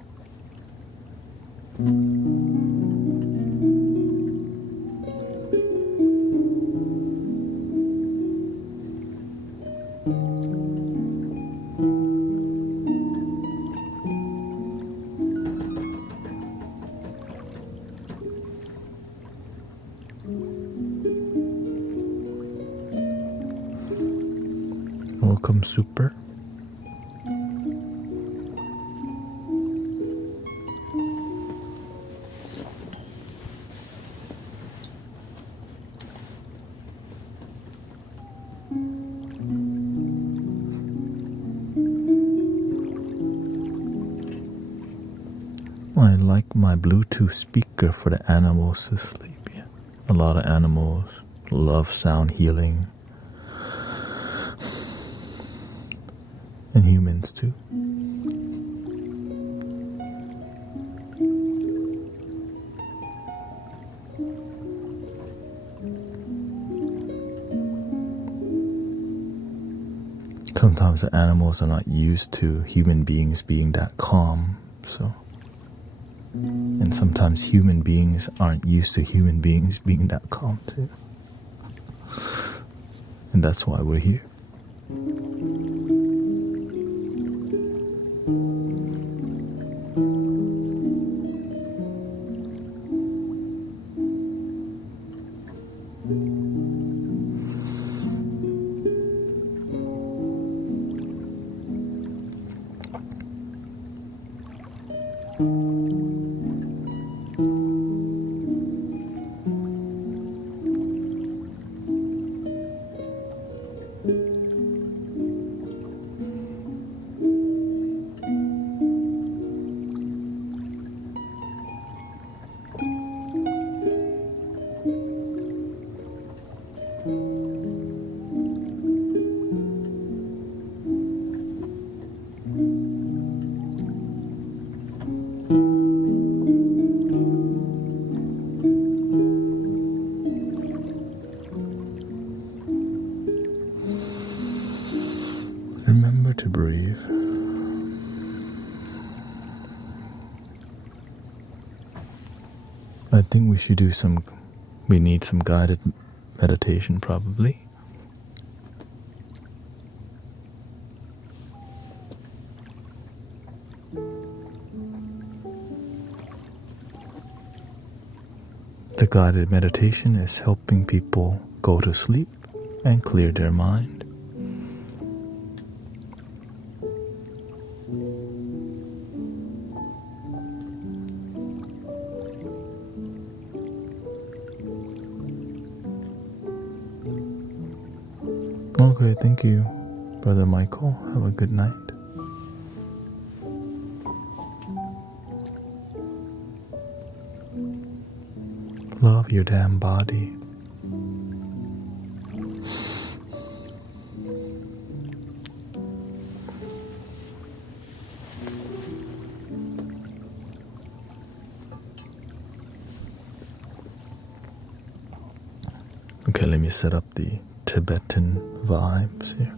Welcome, Super. I like my Bluetooth speaker for the animals to sleep. Yeah. A lot of animals love sound healing. And humans too. Sometimes the animals are not used to human beings being that calm, so. And sometimes human beings aren't used to human beings being that calm too. And that's why we're here. Remember to breathe. I think we need some guided meditation probably. The guided meditation is helping people go to sleep and clear their mind. Okay, thank you, Brother Michael. Have a good night. Love your damn body. Okay, let me set up the Tibetan vibes here.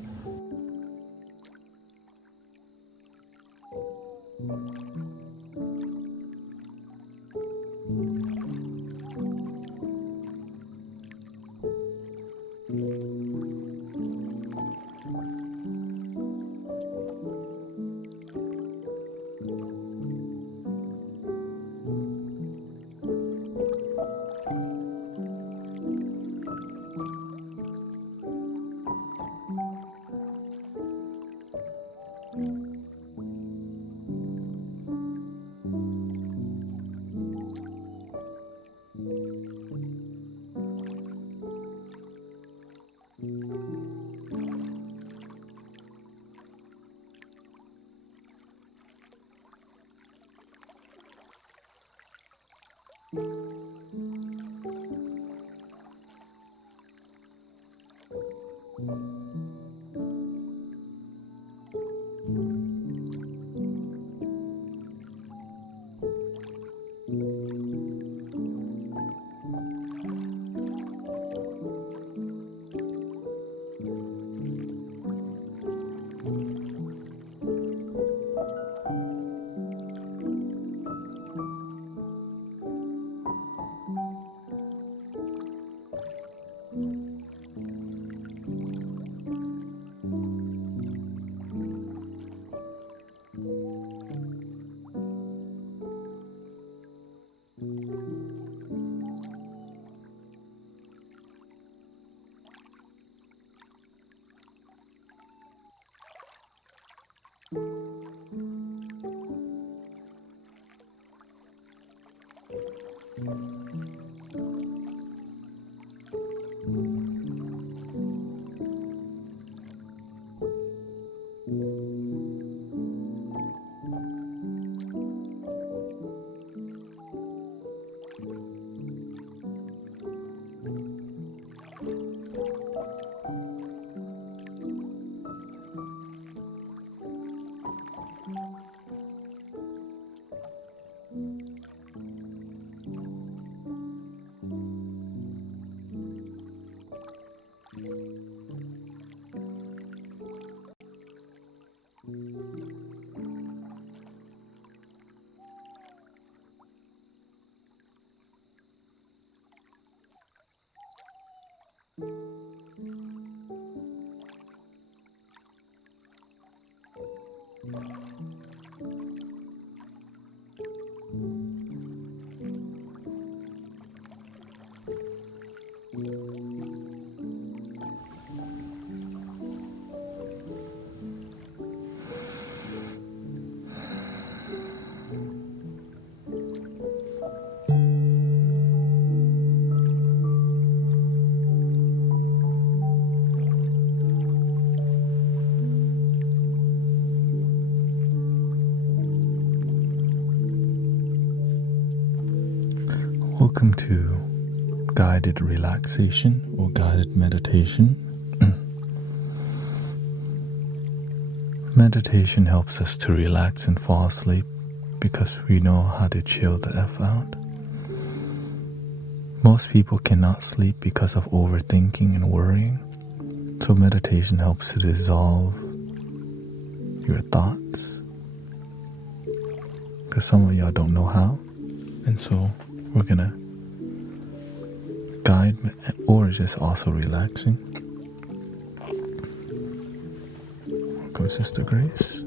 Welcome to guided relaxation or guided meditation. Meditation helps us to relax and fall asleep because we know how to chill the F out. Most people cannot sleep because of overthinking and worrying, so meditation helps to dissolve your thoughts. Because some of y'all don't know how, and so we're gonna guide or just also relaxing. Welcome, Sister Grace.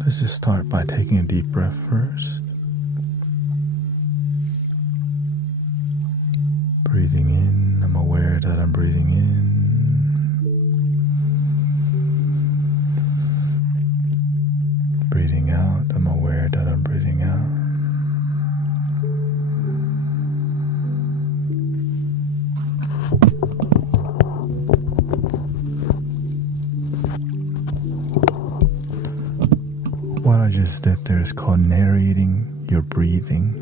Let's just start by taking a deep breath first. Breathing in, I'm aware that I'm breathing in. Breathing out, I'm aware that I'm breathing out. What I just did there is called narrating your breathing.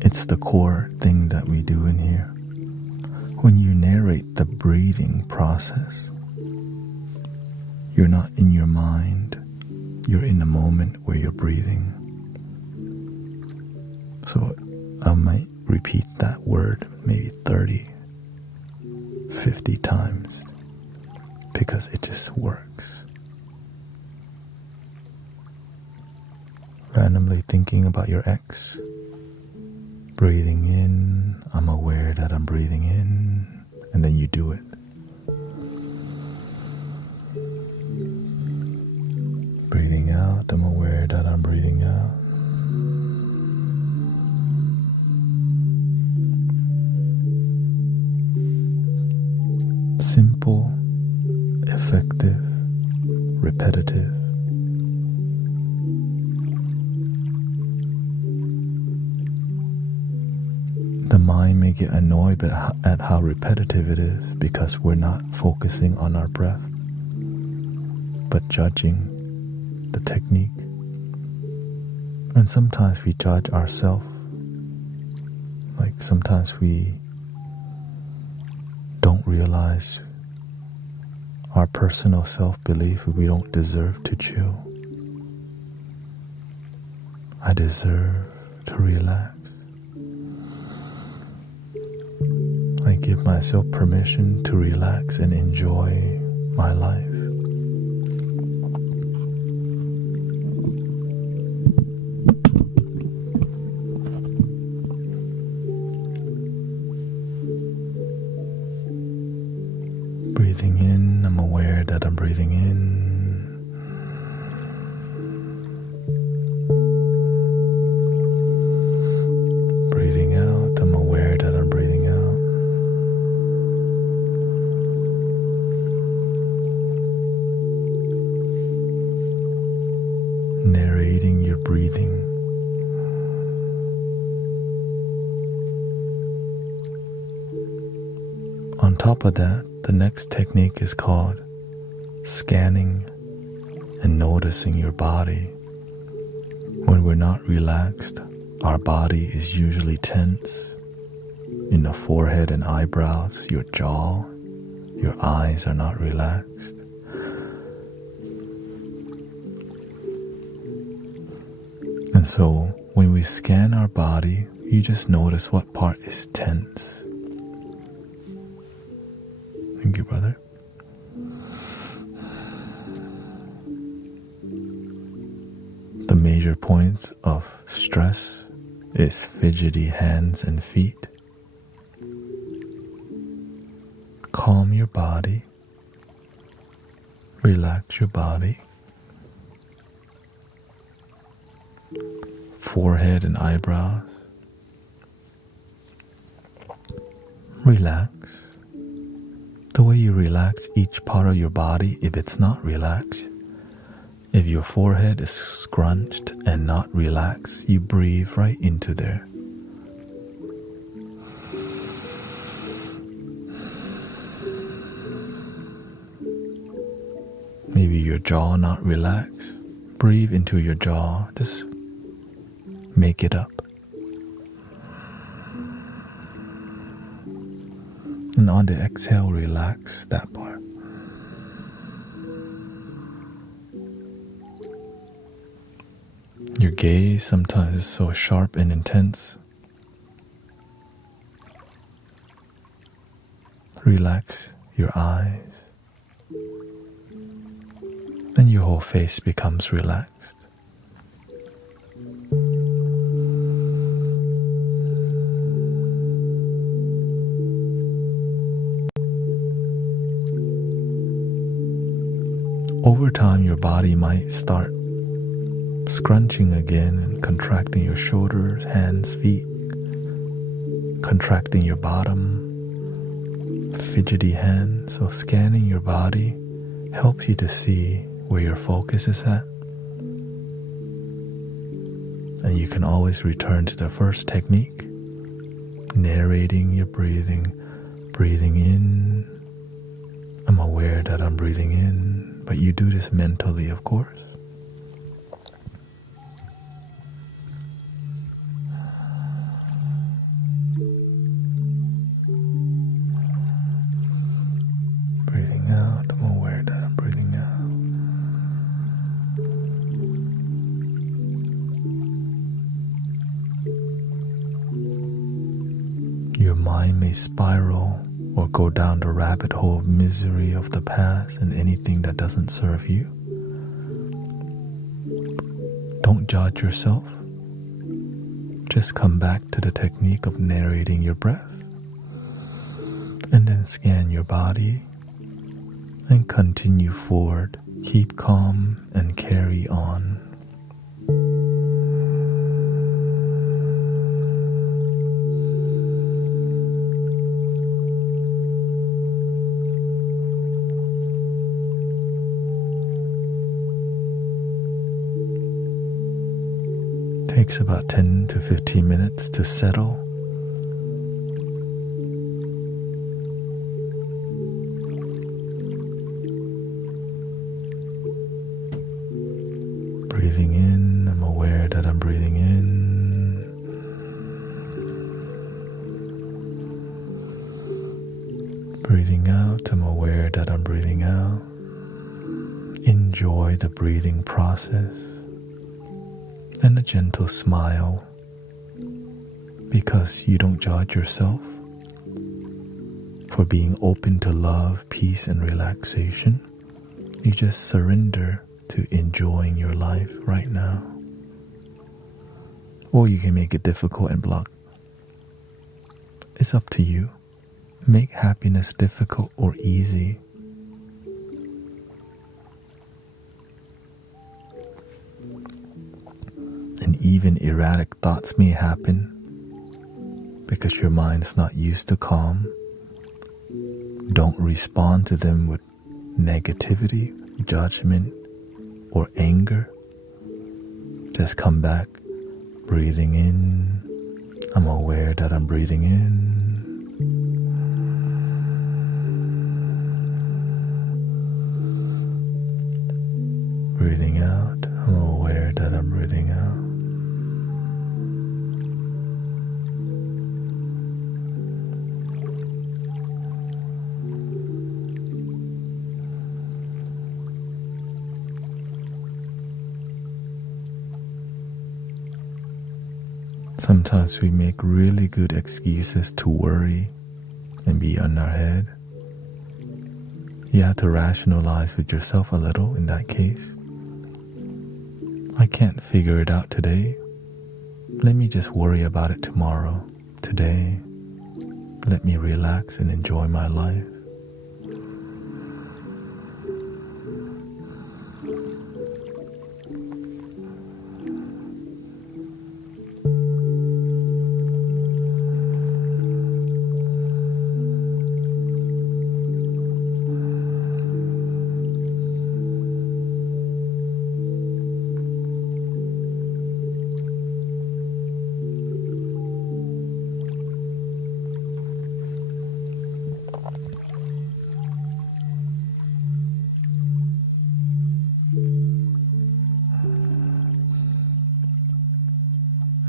It's the core thing that we do in here. When you narrate the breathing process, you're not in your mind, you're in the moment where you're breathing. So I might repeat that word maybe 30, 50 times because it just works. Randomly thinking about your ex. Breathing in, I'm aware that I'm breathing in, and then you do it. Breathing out, I'm aware that I'm breathing out. Simple, effective, repetitive. The mind may get annoyed at how repetitive it is because we're not focusing on our breath, but judging the technique. And sometimes we judge ourselves. Like sometimes we don't realize our personal self-belief, we don't deserve to chill. I deserve to relax. I give myself permission to relax and enjoy my life. Breathing in, I'm aware that I'm breathing in. Breathing out, I'm aware that I'm breathing out. Narrating your breathing. On top of that, the next technique is called scanning and noticing your body. When we're not relaxed, our body is usually tense in the forehead and eyebrows, your jaw, your eyes are not relaxed. And so when we scan our body, you just notice what part is tense. Thank you, brother. The major points of stress is fidgety hands and feet. Calm your body. Relax your body. Forehead and eyebrows. Relax. The way you relax each part of your body, if it's not relaxed, if your forehead is scrunched and not relaxed, you breathe right into there. Maybe your jaw not relaxed. Breathe into your jaw. Just make it up. And on the exhale, relax that part. Your gaze sometimes is so sharp and intense. Relax your eyes. And your whole face becomes relaxed. Over time, your body might start scrunching again and contracting your shoulders, hands, feet, contracting your bottom, fidgety hands. So scanning your body helps you to see where your focus is at. And you can always return to the first technique, narrating your breathing. Breathing in, I'm aware that I'm breathing in, but you do this mentally, of course. Breathing out, I'm aware that I'm breathing out. Your mind may spiral or go down the rabbit hole of misery of the past and anything that doesn't serve you. Don't judge yourself. Just come back to the technique of narrating your breath and then scan your body and continue forward. Keep calm and carry on. Takes about 10 to 15 minutes to settle. Breathing in, I'm aware that I'm breathing in. Breathing out, I'm aware that I'm breathing out. Enjoy the breathing process. And a gentle smile, because you don't judge yourself for being open to love, peace, and relaxation. You just surrender to enjoying your life right now. Or you can make it difficult and block. It's up to you. Make happiness difficult or easy. And even erratic thoughts may happen because your mind's not used to calm. Don't respond to them with negativity, judgment, or anger. Just come back, breathing in. I'm aware that I'm breathing in. Breathing out, I'm aware that I'm breathing out. Sometimes we make really good excuses to worry and be on our head. You have to rationalize with yourself a little in that case. I can't figure it out today. Let me just worry about it tomorrow. Today, let me relax and enjoy my life.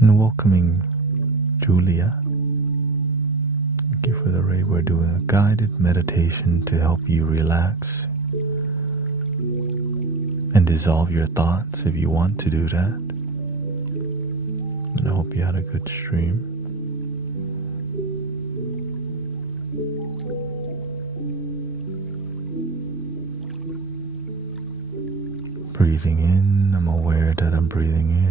And welcoming Julia. Thank you for the raid. We're doing a guided meditation to help you relax and dissolve your thoughts if you want to do that. And I hope you had a good stream. Breathing in, I'm aware that I'm breathing in.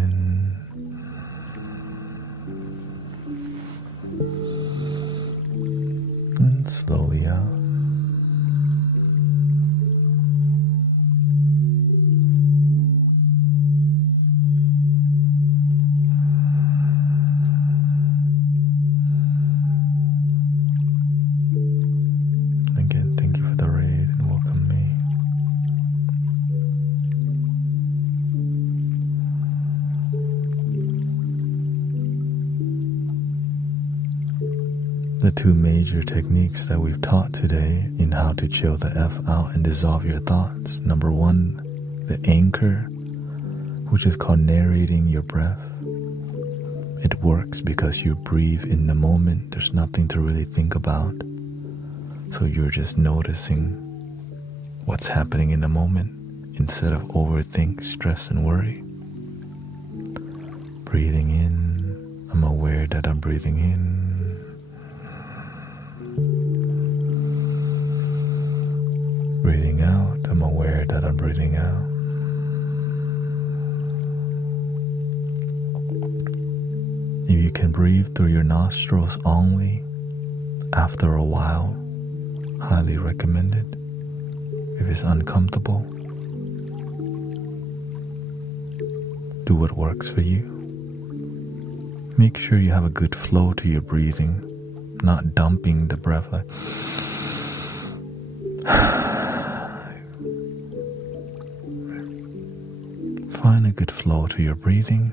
And slowly out. Again, thank you for the raid and welcome me. The two major techniques that we've taught today in how to chill the F out and dissolve your thoughts. Number one, the anchor, which is called narrating your breath. It works because you breathe in the moment. There's nothing to really think about. So you're just noticing what's happening in the moment instead of overthink, stress, and worry. Breathing in, I'm aware that I'm breathing in. Breathing out, I'm aware that I'm breathing out. If you can breathe through your nostrils only, after a while, highly recommended. If it's uncomfortable, do what works for you. Make sure you have a good flow to your breathing, not dumping the breath like find a good flow to your breathing.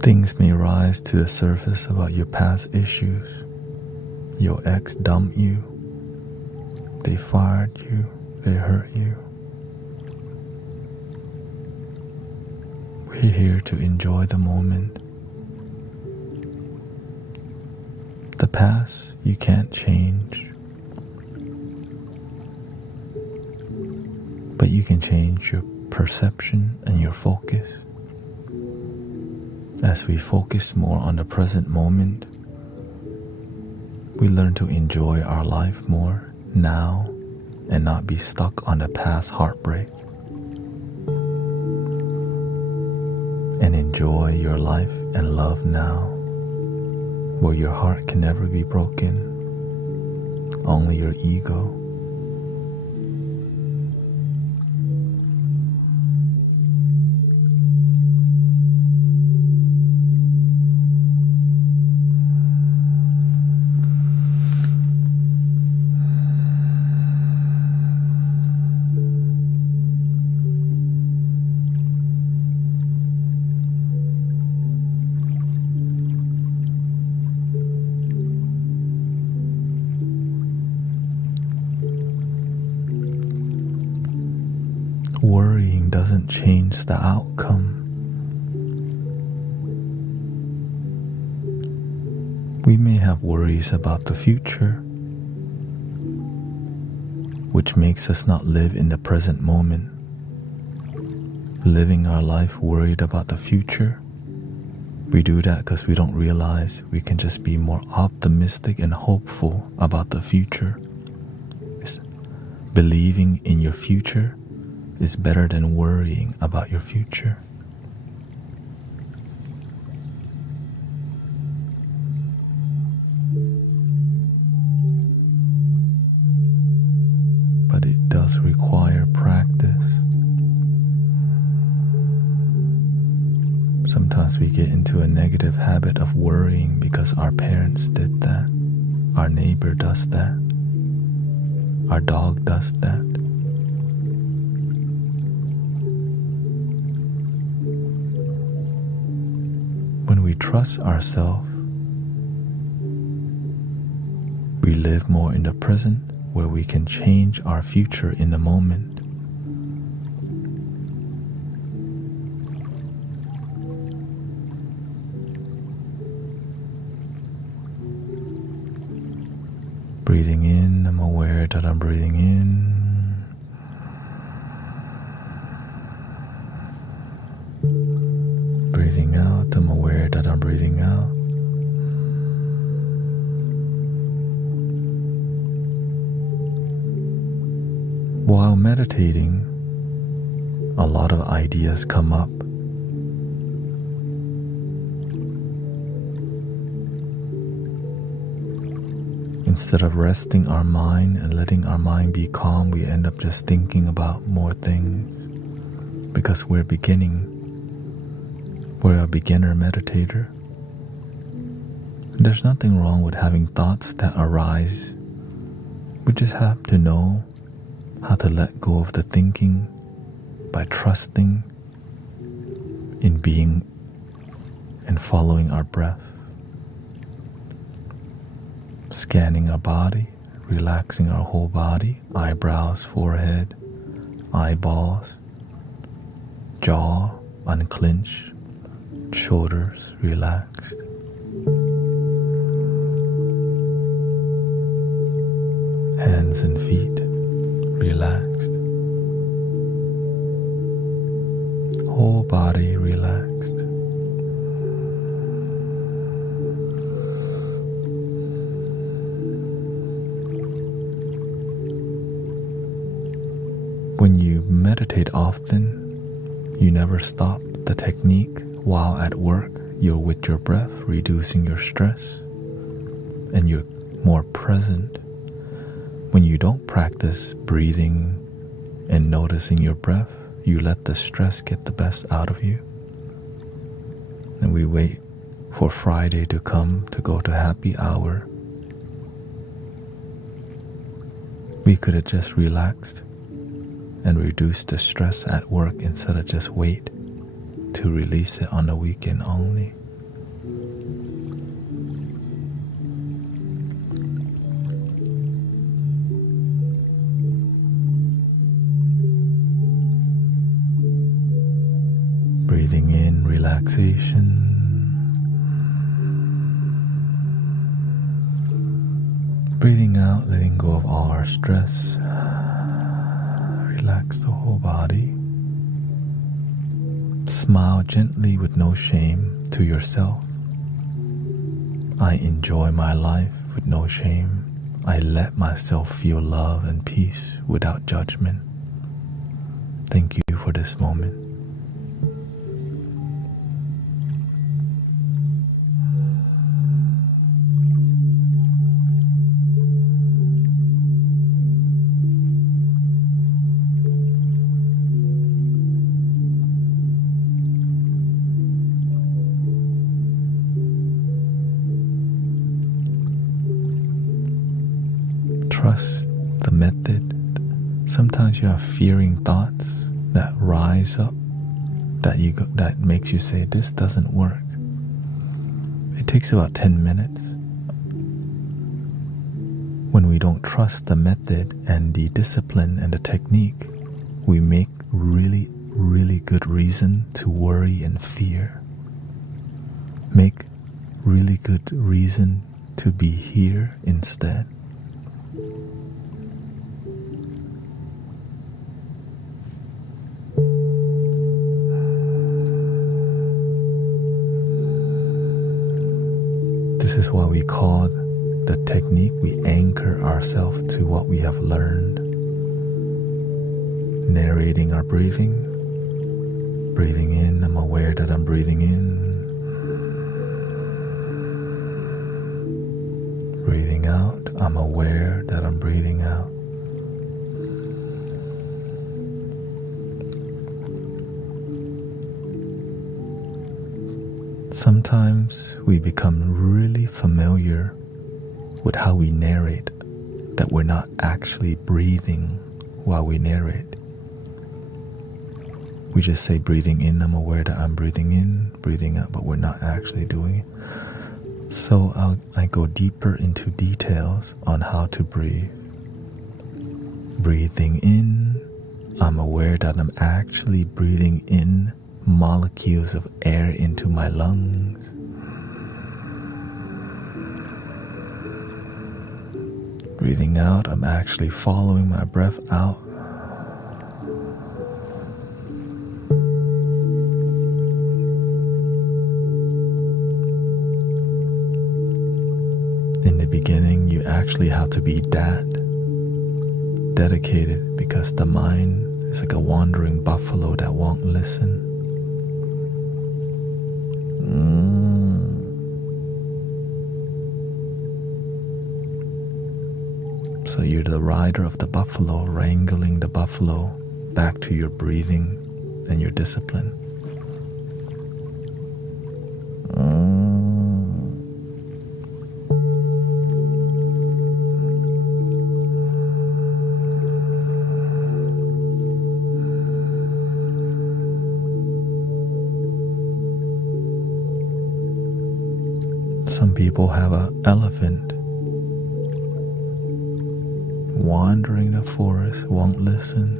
Things may rise to the surface about your past issues. Your ex dumped you. They fired you. They hurt you. We're here to enjoy the moment. The past you can't change, but you can change your perception and your focus. As we focus more on the present moment, we learn to enjoy our life more now and not be stuck on the past heartbreak. and enjoy your life and love now, where your heart can never be broken, only your ego. Worrying doesn't change the outcome. We may have worries about the future, which makes us not live in the present moment. Living our life worried about the future, we do that because we don't realize we can just be more optimistic and hopeful about the future. Believing in your future is better than worrying about your future. But it does require practice. Sometimes we get into a negative habit of worrying because our parents did that, our neighbor does that, our dog does that. When we trust ourselves, we live more in the present, where we can change our future in the moment. Breathing in, I'm aware that I'm breathing in. Breathing out, I'm aware that I'm breathing out. While meditating, a lot of ideas come up. Instead of resting our mind and letting our mind be calm, we end up just thinking about more things because we're a beginner meditator. There's nothing wrong with having thoughts that arise. We just have to know how to let go of the thinking by trusting in being and following our breath. Scanning our body, relaxing our whole body, eyebrows, forehead, eyeballs, jaw unclenched, shoulders relaxed. Hands and feet relaxed. Whole body relaxed. When you meditate often, you never stop the technique. While at work, you're with your breath, reducing your stress, and you're more present. When you don't practice breathing and noticing your breath, you let the stress get the best out of you. And we wait for Friday to come to go to happy hour. We could have just relaxed and reduced the stress at work instead of just wait to release it on the weekend only. Breathing in relaxation. Breathing out, letting go of all our stress. Relax the whole body. Smile gently with no shame to yourself. I enjoy my life with no shame. I let myself feel love and peace without judgment. Thank you for this moment. trust the method. Sometimes you have fearing thoughts that rise up that makes you say, this doesn't work. It takes about 10 minutes. When we don't trust the method and the discipline and the technique, we make really, really good reason to worry and fear. Make really good reason to be here instead. This is why we call the technique, we anchor ourselves to what we have learned. Narrating our breathing. Breathing in, I'm aware that I'm breathing in. Breathing out, I'm aware that I'm breathing out. Sometimes we become really familiar with how we narrate, that we're not actually breathing while we narrate. We just say breathing in, I'm aware that I'm breathing in, breathing out, but we're not actually doing it. So I go deeper into details on how to breathe. Breathing in, I'm aware that I'm actually breathing in molecules of air into my lungs. Breathing out, I'm actually following my breath out. In the beginning, you actually have to be dedicated, because the mind is like a wandering buffalo that won't listen. So you're the rider of the buffalo, wrangling the buffalo back to your breathing and your discipline. Some people have an elephant wandering the forest, won't listen.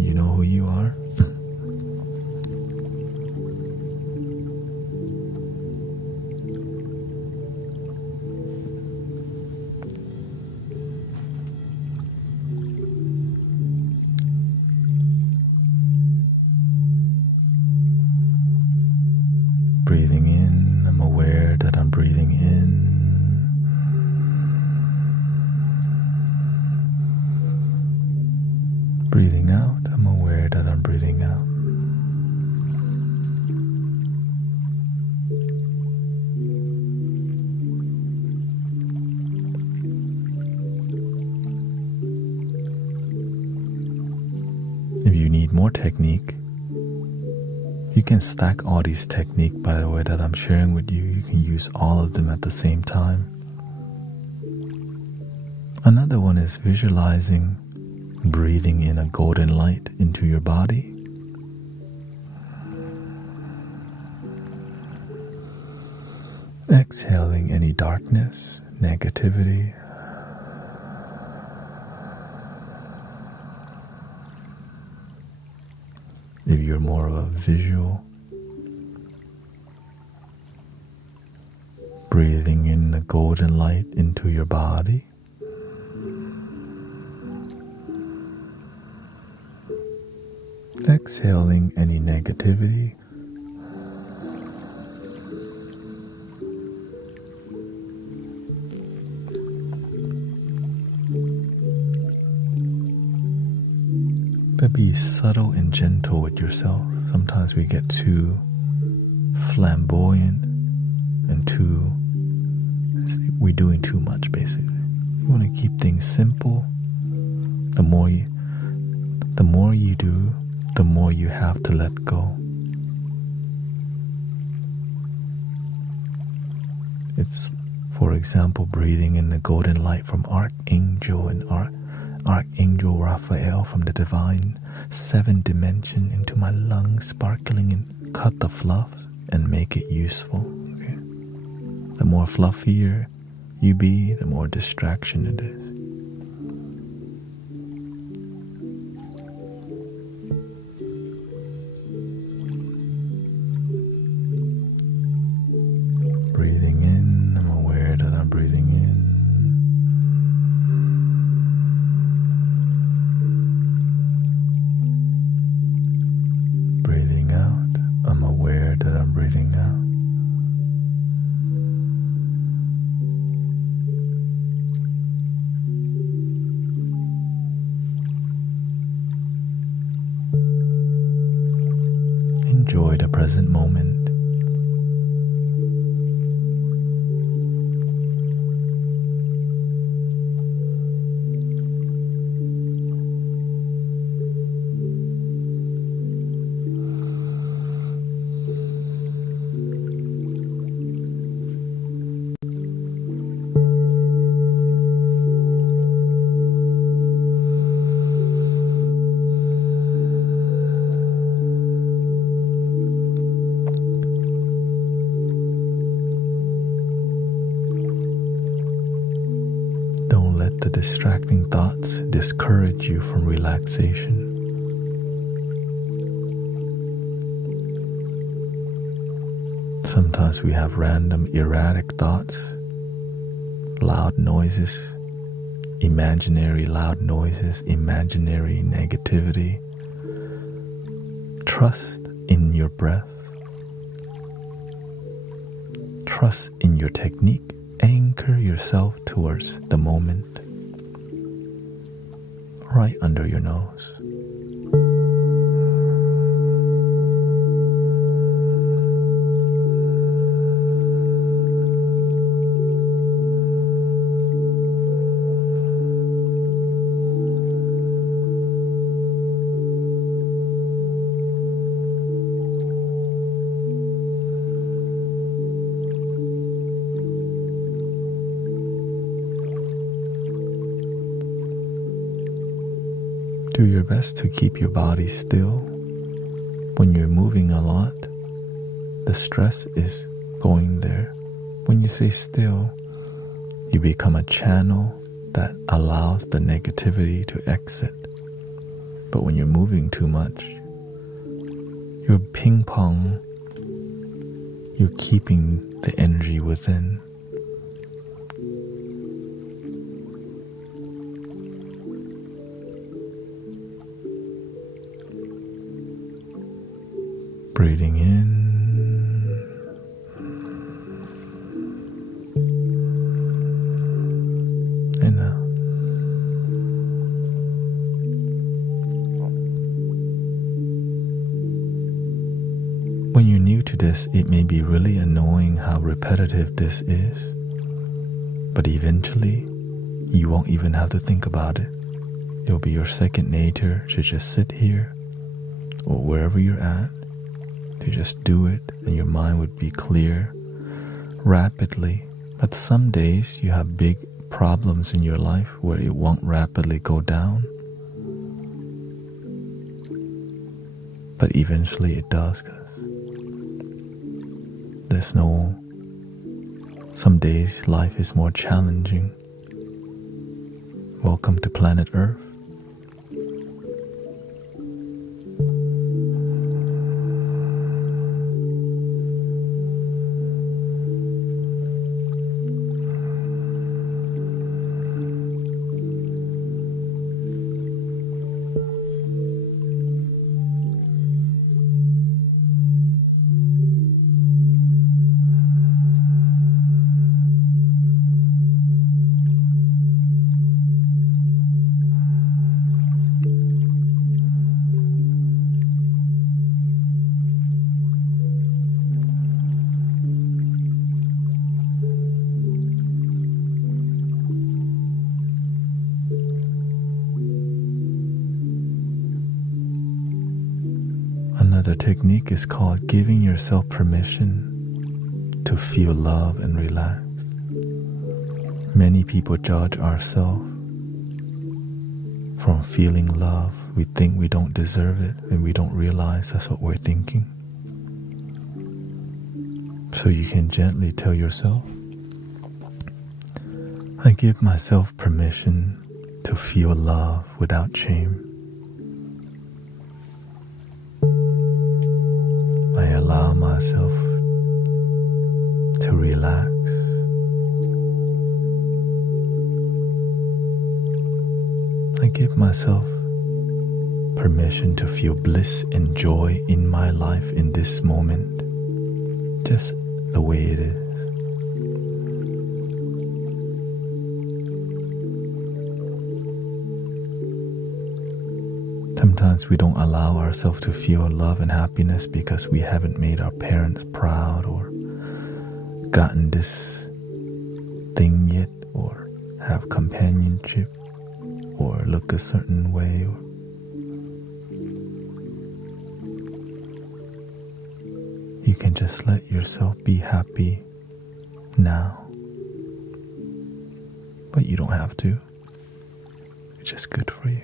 You know who you are? Breathing in, I'm aware that I'm breathing in. Breathing out, I'm aware that I'm breathing out. If you need more technique, you can stack all these techniques, by the way, that I'm sharing with you. You can use all of them at the same time. Another one is visualizing breathing in a golden light into your body. Exhaling any darkness, negativity. If you're more of a visual, breathing in the golden light into your body. Exhaling any negativity. But be subtle and gentle with yourself. Sometimes we get too flamboyant and we're doing too much, basically. You want to keep things simple. The more you do, the more you have to let go. It's For example, breathing in the golden light from Archangel and Archangel Raphael from the divine 7th dimension into my lungs, sparkling, and cut the fluff and make it useful. Okay? The more fluffier you be, the more distraction it is. Breathing in, I'm aware that I'm breathing in. Breathing out, I'm aware that I'm breathing out. Enjoy the present moment. Don't let the distracting thoughts discourage you from relaxation. Sometimes we have random erratic thoughts, loud noises, imaginary loud noises, imaginary negativity. Trust in your breath. Trust in your technique. Anchor yourself towards the moment, right under your nose. Do your best to keep your body still. When you're moving a lot, the stress is going there. When you stay still, you become a channel that allows the negativity to exit. But when you're moving too much, you're ping pong, you're keeping the energy within. Breathing in and out. When you're new to this, it may be really annoying how repetitive this is, but eventually you won't even have to think about it. It'll be your second nature to just sit here or wherever you're at. To just do it, and your mind would be clear rapidly. But some days you have big problems in your life where it won't rapidly go down. But eventually it does. Some days life is more challenging. Welcome to planet Earth. Another technique is called giving yourself permission to feel love and relax. Many people judge ourselves from feeling love. We think we don't deserve it, and we don't realize that's what we're thinking. So you can gently tell yourself, I give myself permission to feel love without shame. I allow myself to relax. I give myself permission to feel bliss and joy in my life in this moment, just the way it is. Sometimes we don't allow ourselves to feel love and happiness because we haven't made our parents proud or gotten this thing yet, or have companionship, or look a certain way. You can just let yourself be happy now, but you don't have to. It's just good for you.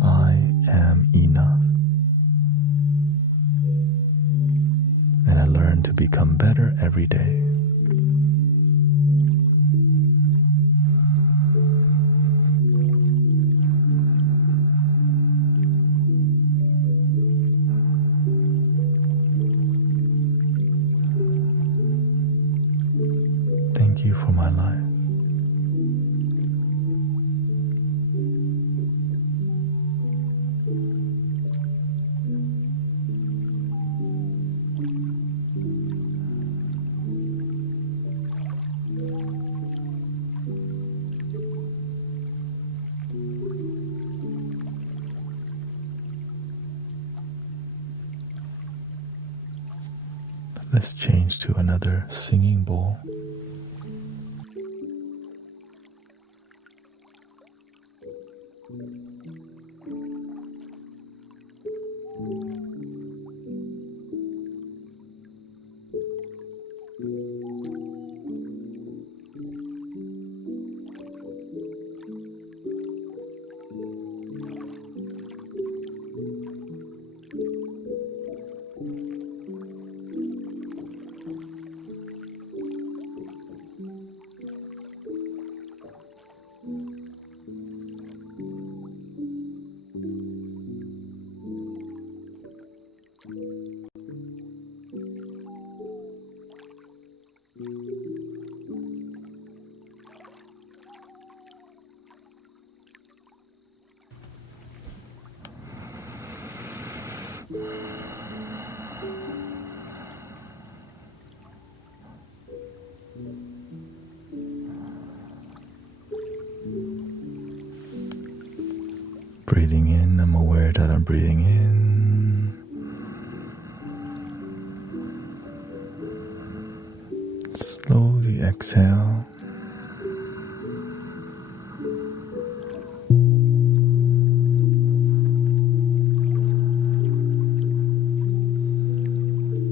I am enough, and I learn to become better every day. Thank you for my life. Let's change to another singing bowl. Breathing in, I'm aware that I'm breathing in. Slowly exhale.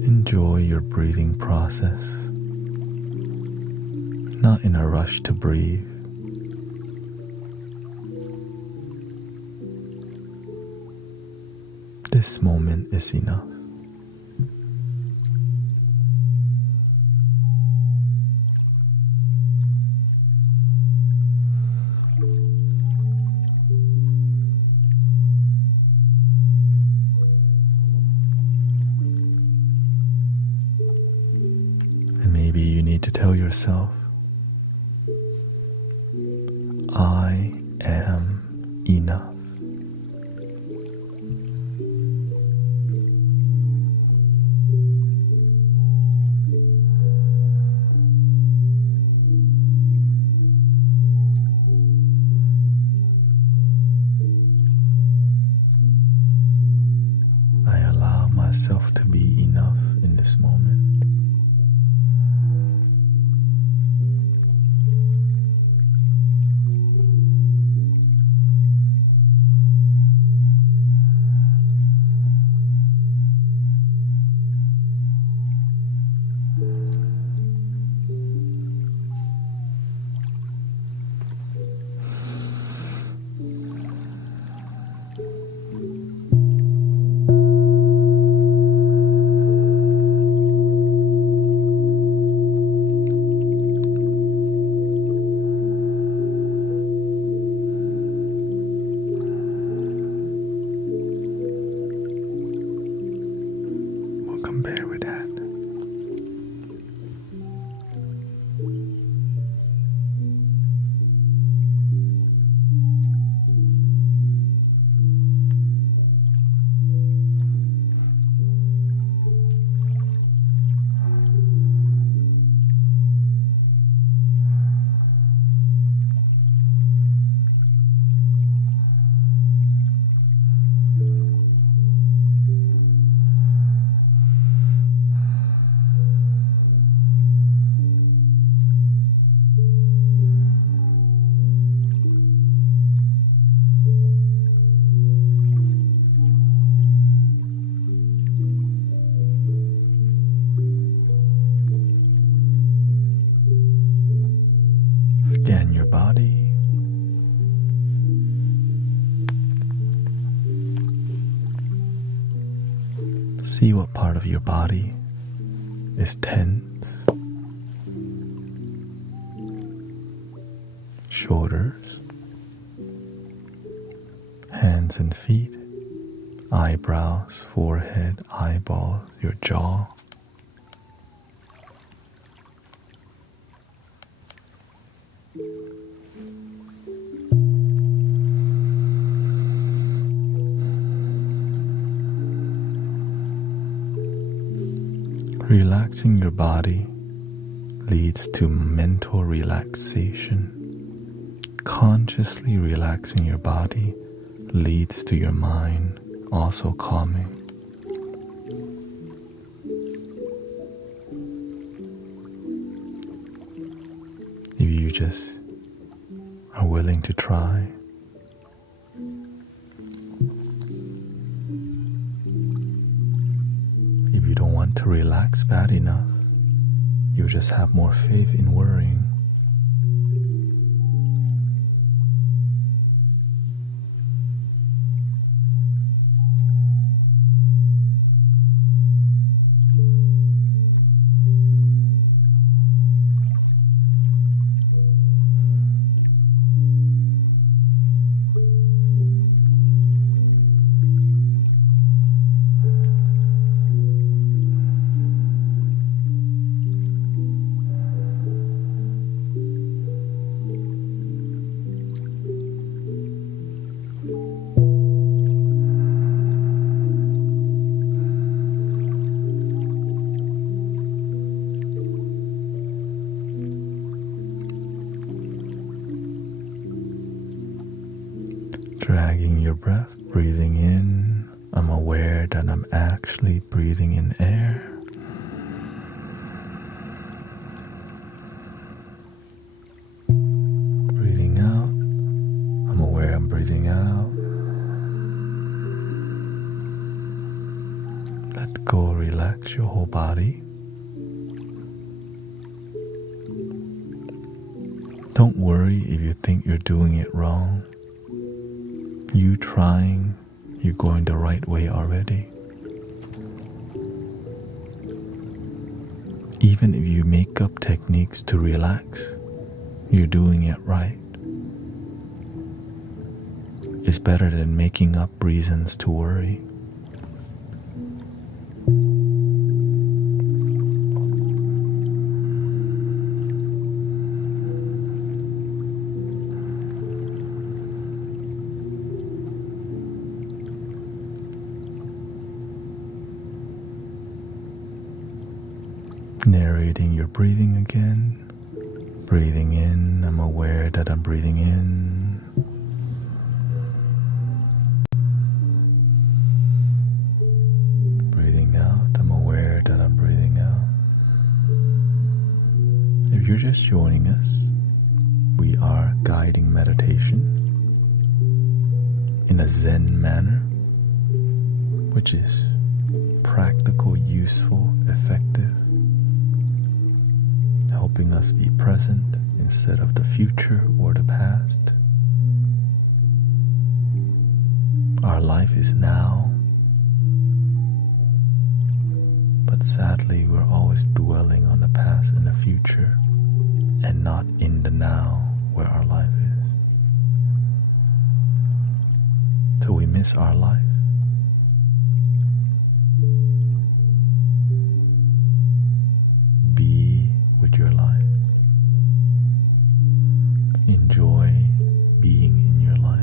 Enjoy your breathing process. Not in a rush to breathe. This moment is enough. And maybe you need to tell yourself, I am enough. Myself to be enough in this moment. See what part of your body is tense. Shoulders, hands and feet, eyebrows, forehead, eyeballs, your jaw. Relaxing your body leads to mental relaxation. Consciously relaxing your body leads to your mind also calming. If you just are willing to try, if you don't want to relax bad enough, you'll just have more faith in worrying. Dragging your breath, breathing in. I'm aware that I'm actually breathing in air. Breathing out. I'm aware I'm breathing out. Let go, relax your whole body. Don't worry if you think you're doing it wrong. You trying, you're going the right way already. Even if you make up techniques to relax, you're doing it right. It's better than making up reasons to worry. Narrating your breathing again. Breathing in, I'm aware that I'm breathing in. Breathing out, I'm aware that I'm breathing out. If you're just joining us, we are guiding meditation in a Zen manner, which is practical, useful, effective, helping us be present instead of the future or the past. Our life is now, but sadly we're always dwelling on the past and the future and not in the now where our life is. So we miss our life. Be with your life. Enjoy being in your life.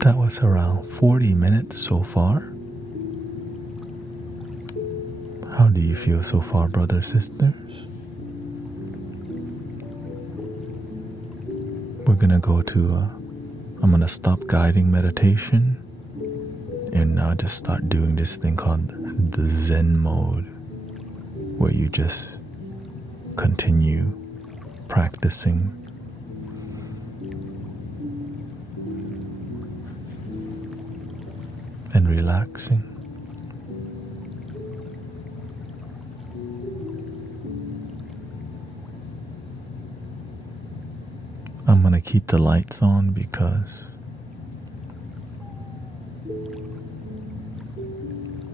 That was around 40 minutes so far. How do you feel so far, brothers, sisters? We're gonna go to, I'm gonna stop guiding meditation and now just start doing this thing called the Zen mode, where you just continue practicing. And relaxing. I'm gonna keep the lights on because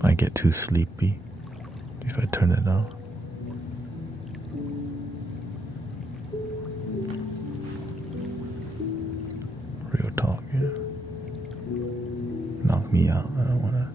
I get too sleepy if I turn it off. Real talk, yeah. Knock me out. I don't wanna.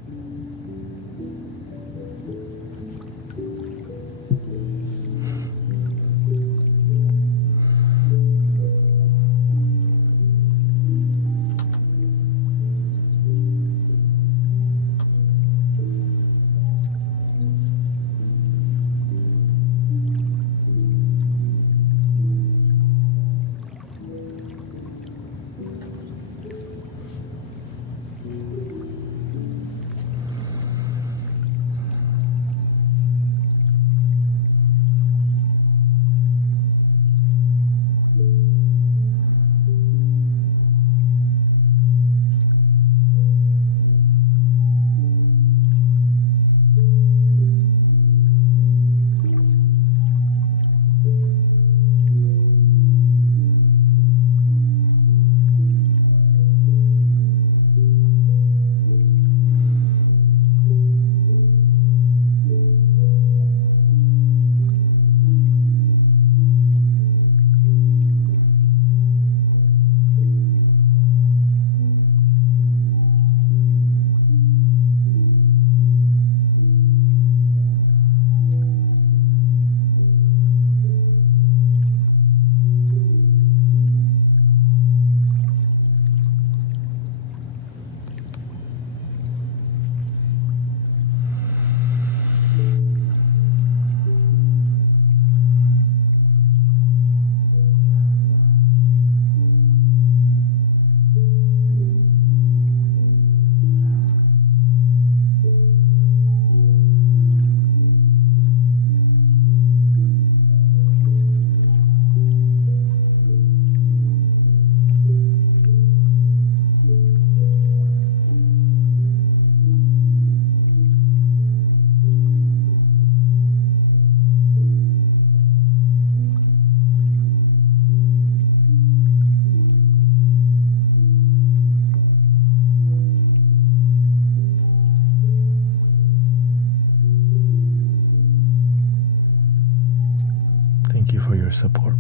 Thank you for your support.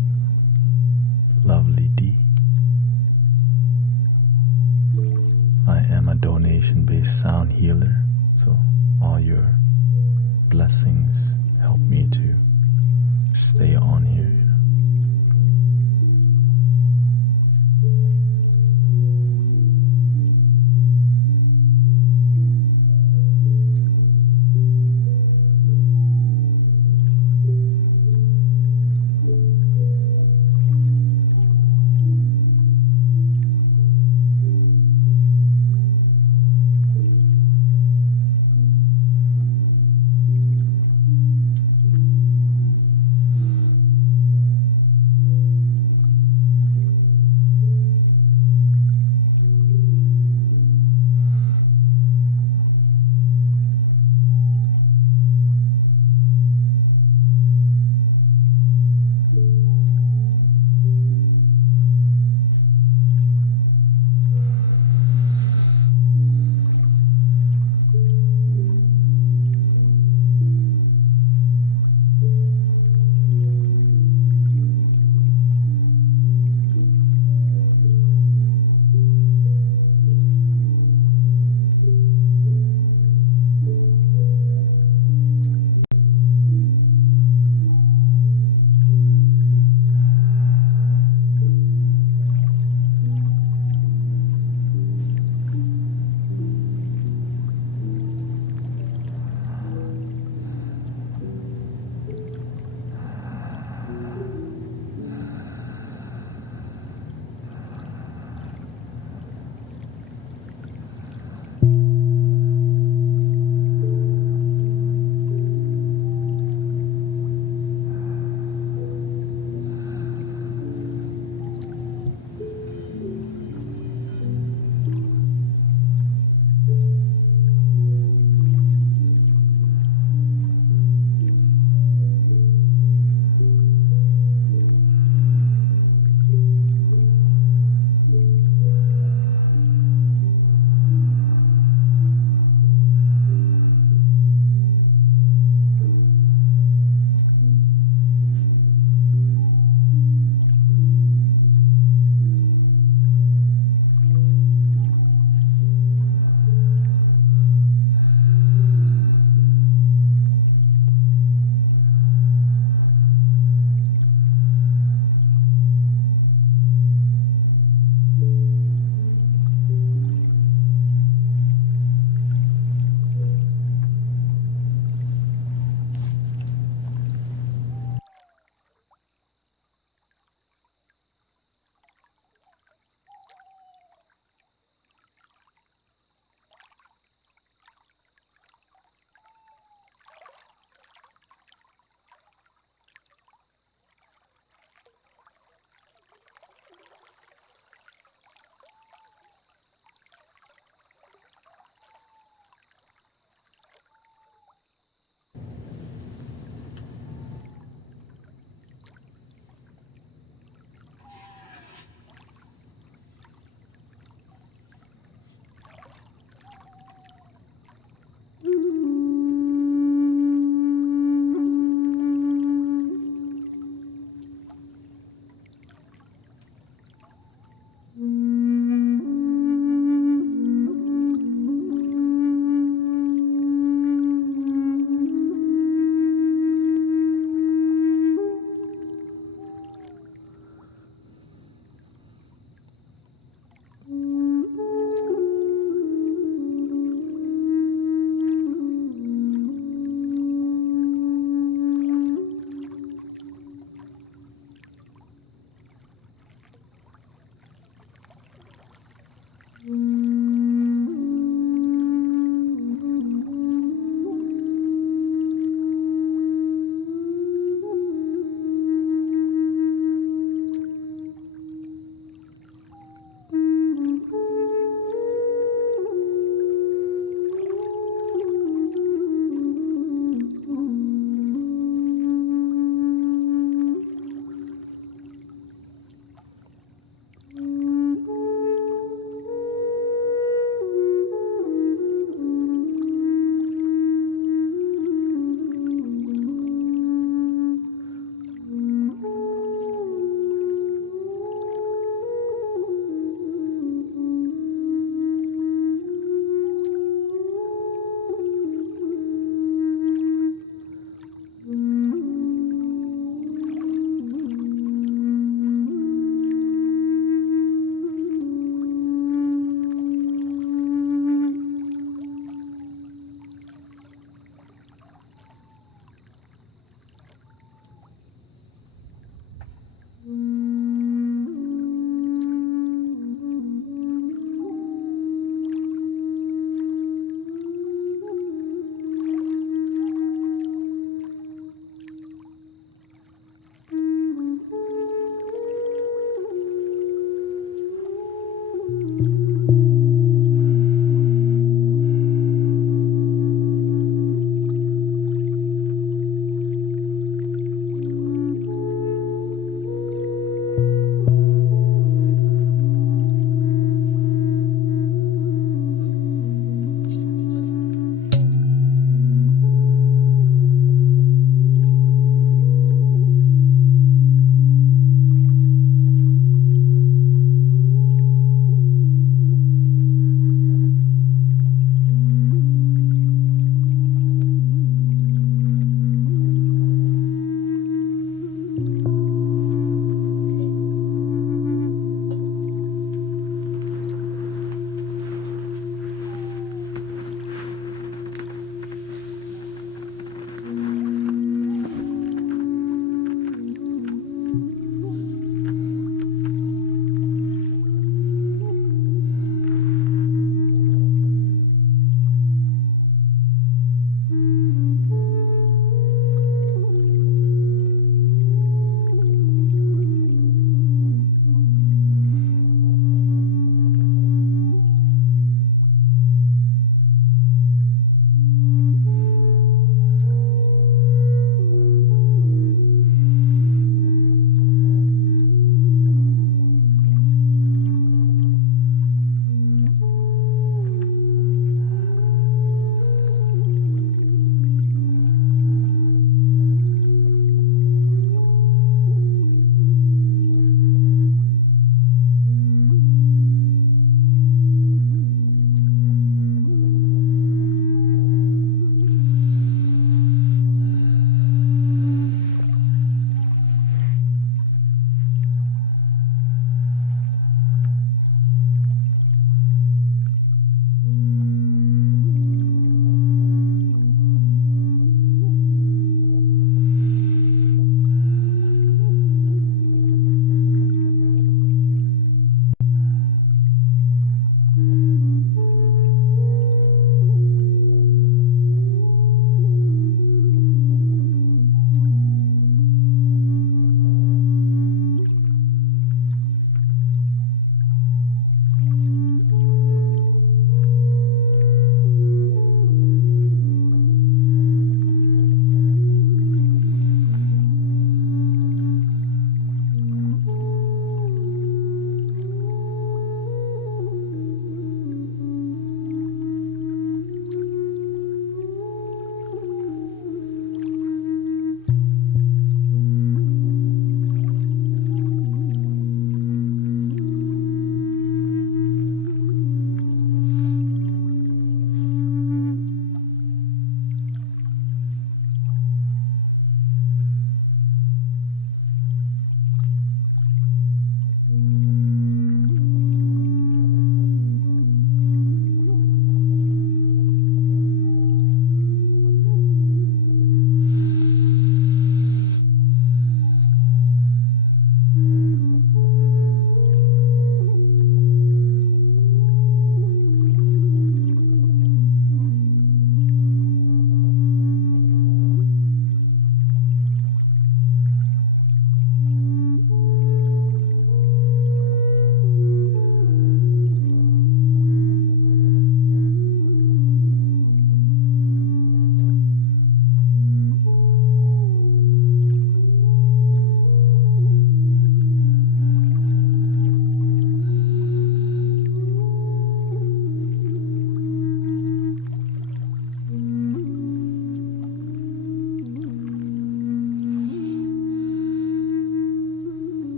Lovely D. I am a donation-based sound healer, so all your blessings help me to stay on here.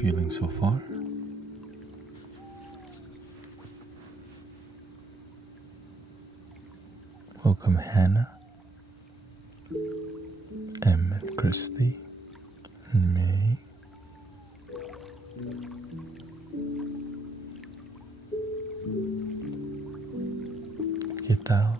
feeling so far? Welcome Hannah, Em and Christy, and May. ¿Qué tal?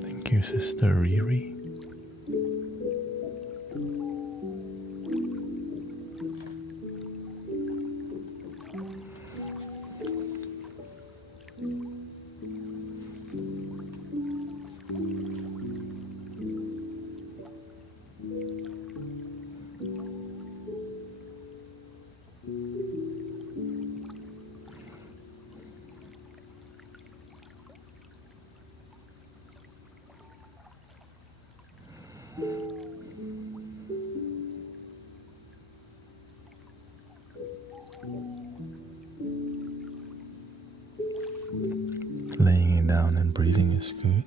Thank you, Sister Riri. Laying it down and breathing is good.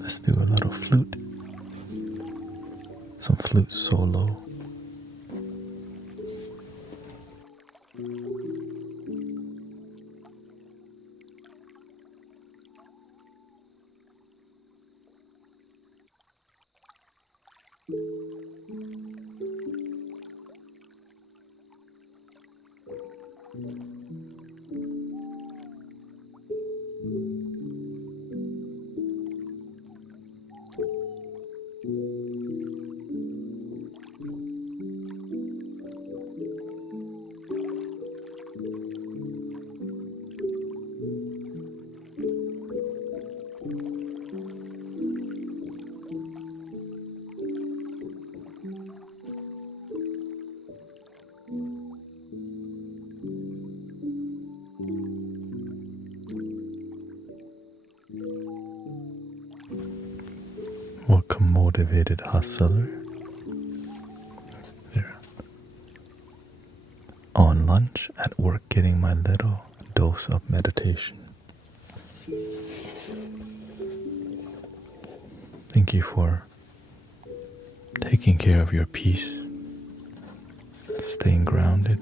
Let's do a little flute. Some flute solo. Welcome, motivated hustler. There. On lunch, at work, getting my little dose of meditation. Thank you for taking care of your peace, staying grounded.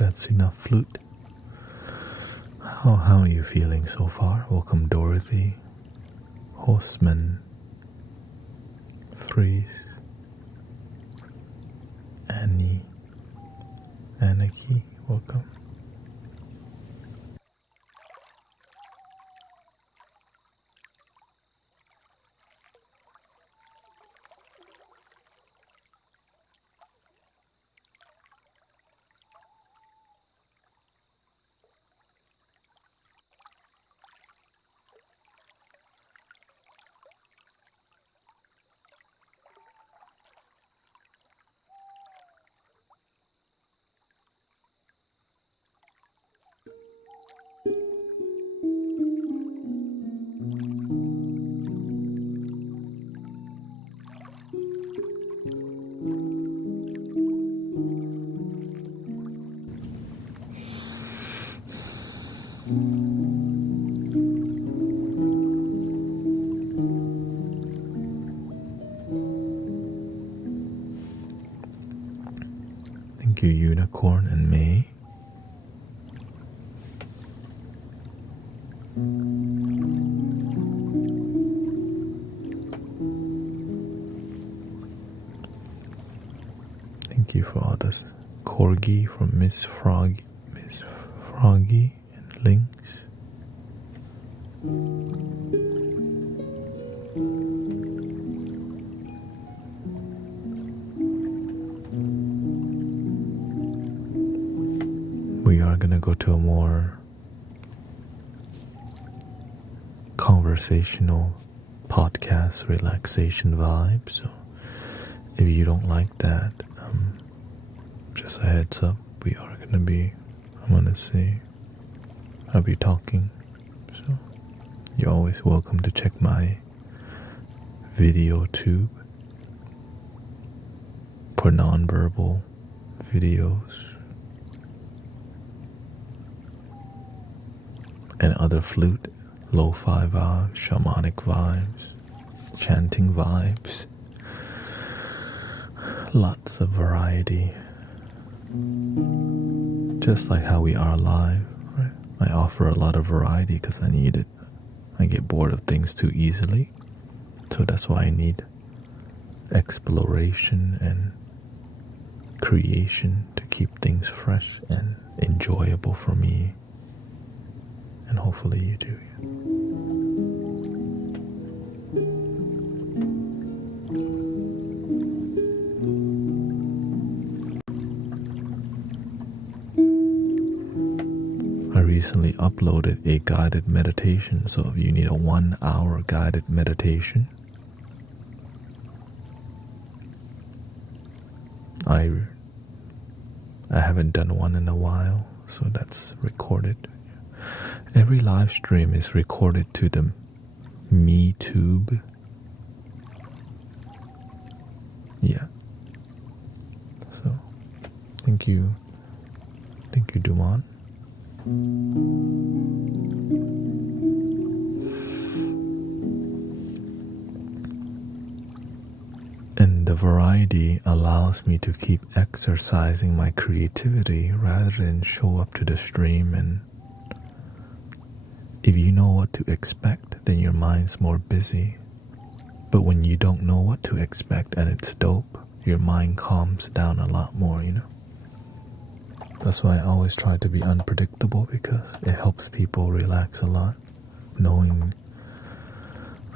that's enough, Flute. How are you feeling so far? Welcome, Dorothy, Horseman, Freeze, Annie, Anarchy, welcome. Thank you, Unicorn and May. Thank you for all this. Corgi from Miss Froggy and Lynx. We are gonna go to a more conversational podcast relaxation vibe, so if you don't like that, just a heads up, I'll be talking, so you're always welcome to check my video tube for non-verbal videos and other flute, lo-fi vibes, shamanic vibes, chanting vibes, lots of variety, just like how we are live, right? I offer a lot of variety because I need it. I get bored of things too easily, so that's why I need exploration and creation to keep things fresh and enjoyable for me, and hopefully you do. I recently uploaded a guided meditation, so if you need a 1 hour guided meditation, I haven't done one in a while, so that's recorded. Every live stream is recorded to the MeTube. Yeah. So, thank you, Dumont. And the variety allows me to keep exercising my creativity rather than show up to the stream, and if you know what to expect, then your mind's more busy. But when you don't know what to expect and it's dope, your mind calms down a lot more, you know? That's why I always try to be unpredictable, because it helps people relax a lot, knowing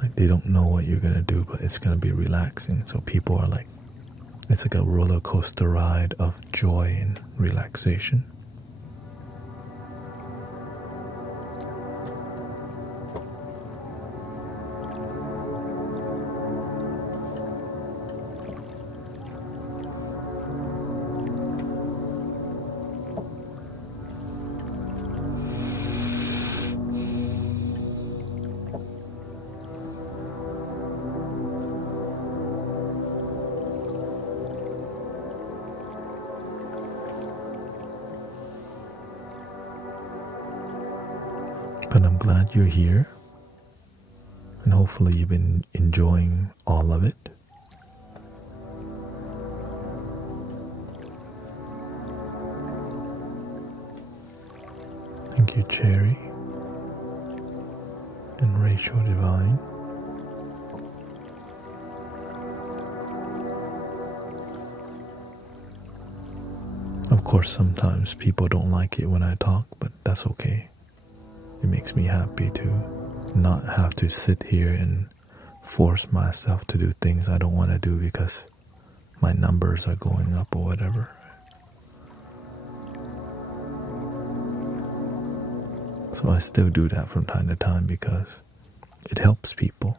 like they don't know what you're gonna do, but it's gonna be relaxing. So people are like, it's like a roller coaster ride of joy and relaxation. But I'm glad you're here, and hopefully you've been enjoying all of it. Thank you, Cherry and Rachel Divine. Of course, sometimes people don't like it when I talk, but that's okay. It makes me happy to not have to sit here and force myself to do things I don't want to do because my numbers are going up or whatever. So I still do that from time to time because it helps people.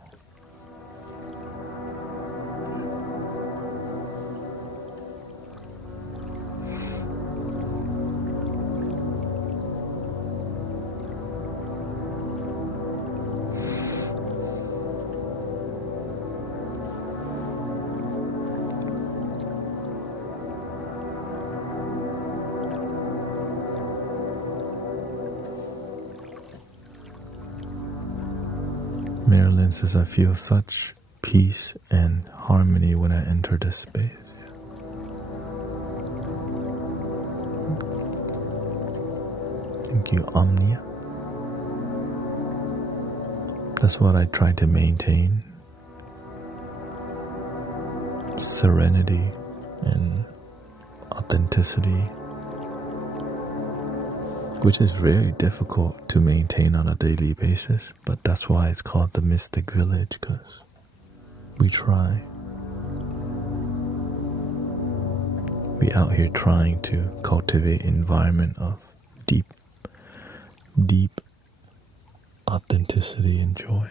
Marilyn says, I feel such peace and harmony when I enter this space. Thank you, Omnia. That's what I try to maintain. Serenity and authenticity, which is very difficult to maintain on a daily basis, but that's why it's called the Mystic Village, because we try. We out here trying to cultivate an environment of deep authenticity and joy.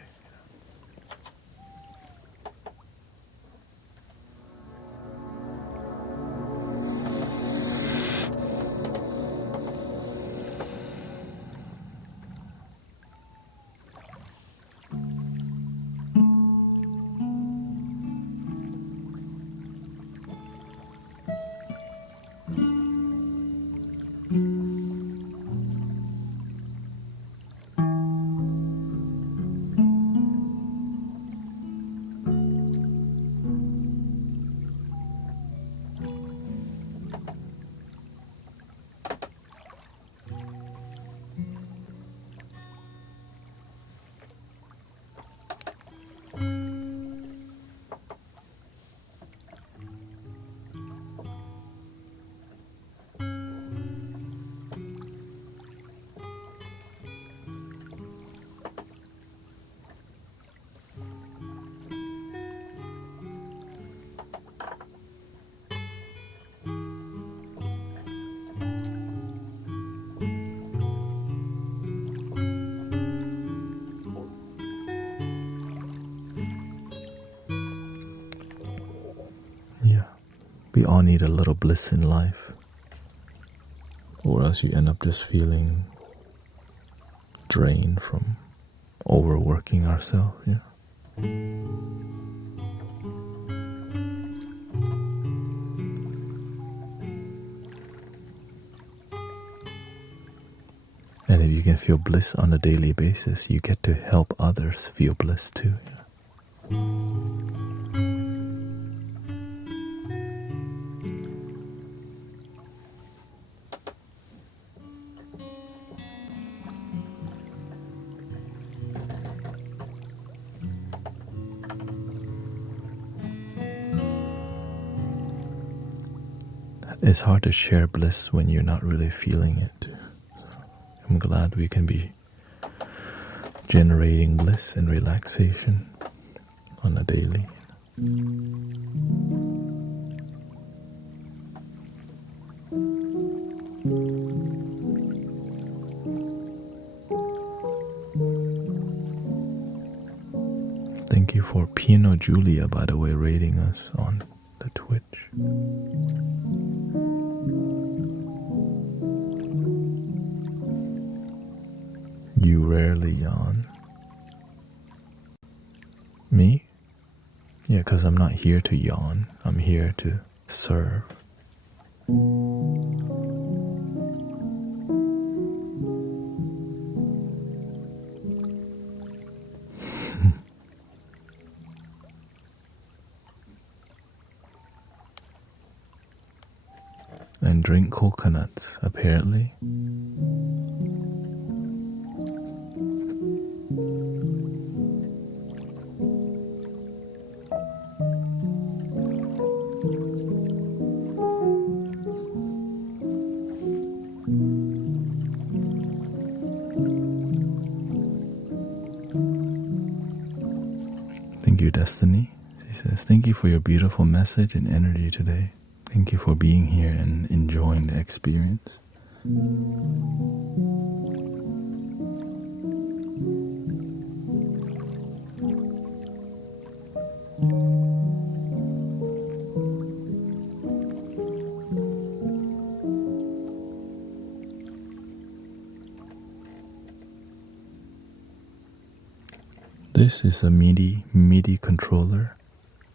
We all need a little bliss in life, or else you end up just feeling drained from overworking ourselves. Yeah. And if you can feel bliss on a daily basis, you get to help others feel bliss too. Yeah. It's hard to share bliss when you're not really feeling it. I'm glad we can be generating bliss and relaxation on a daily. Thank you for Piano Julia, by the way, rating us on the Twitch. You rarely yawn. Me? Yeah, because I'm not here to yawn. I'm here to serve. And drink coconuts, apparently. you, Destiny. She says, thank you for your beautiful message and energy today. Thank you for being here and enjoying the experience. This is a MIDI controller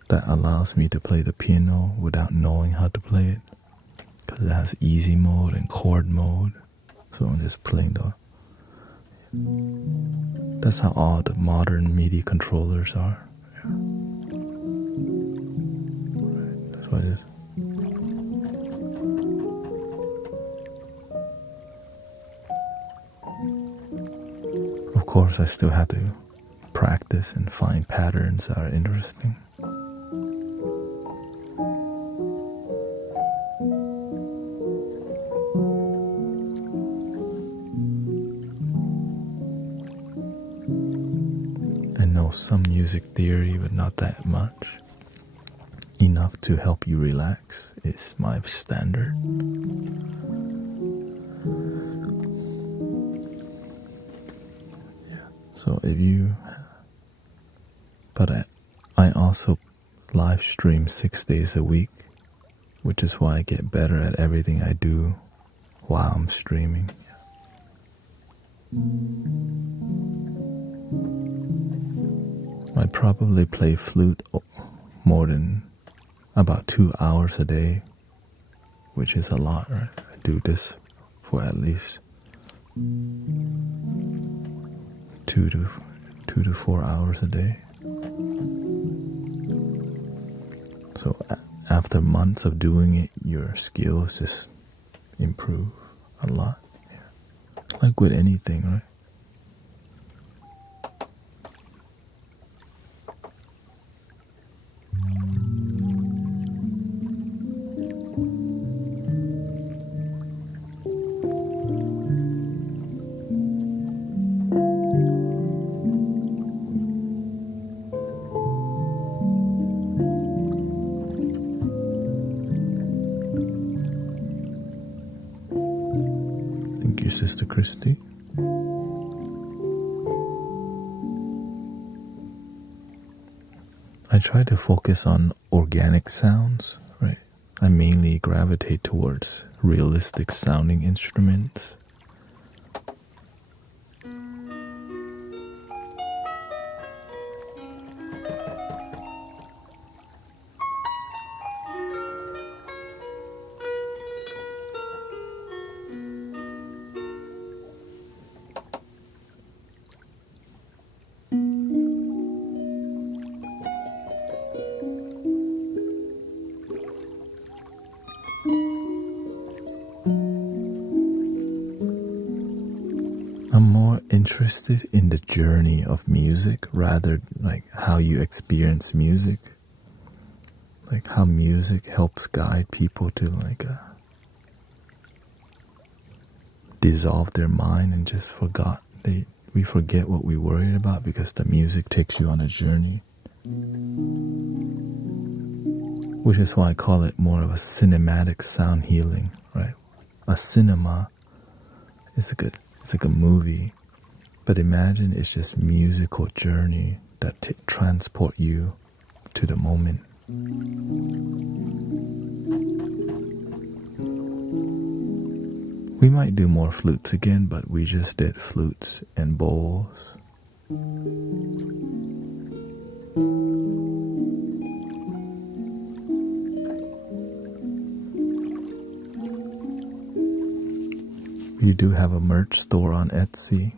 that allows me to play the piano without knowing how to play it, because it has easy mode and chord mode. So I'm just playing the. That's how all the modern MIDI controllers are. Yeah. Right. That's what it is. Of course, I still have to practice and find patterns that are interesting. I know some music theory, but not that much. Enough to help you relax is my standard. Yeah. So if you, but I also live stream 6 days a week, which is why I get better at everything I do while I'm streaming. I probably play flute more than about 2 hours a day, which is a lot, right? I do this for at least 2 to 4 hours a day. So after months of doing it, your skills just improve a lot. Yeah. Like with anything, right? Thank you, Sister Christy. I try to focus on organic sounds, right? I mainly gravitate towards realistic sounding instruments. I'm more interested in the journey of music rather like how you experience music. Like how music helps guide people to like dissolve their mind and just we forget what we worried about because the music takes you on a journey. Which is why I call it more of a cinematic sound healing, right? A cinema is like a movie, but imagine it's just musical journey that transport you to the moment. We might do more flutes again, but we just did flutes and bowls. We do have a merch store on Etsy,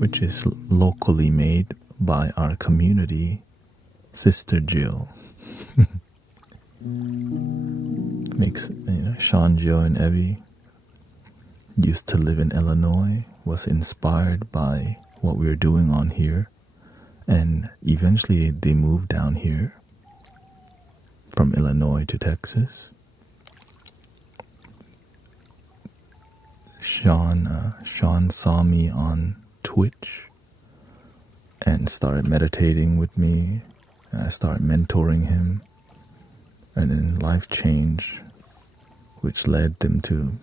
which is locally made by our community, Sister Jill. Makes, Sean, Joe, and Evie used to live in Illinois, was inspired by what we were doing on here, and eventually they moved down here from Illinois to Texas. Sean saw me on Twitch and started meditating with me, and I started mentoring him, and then life changed, which led them to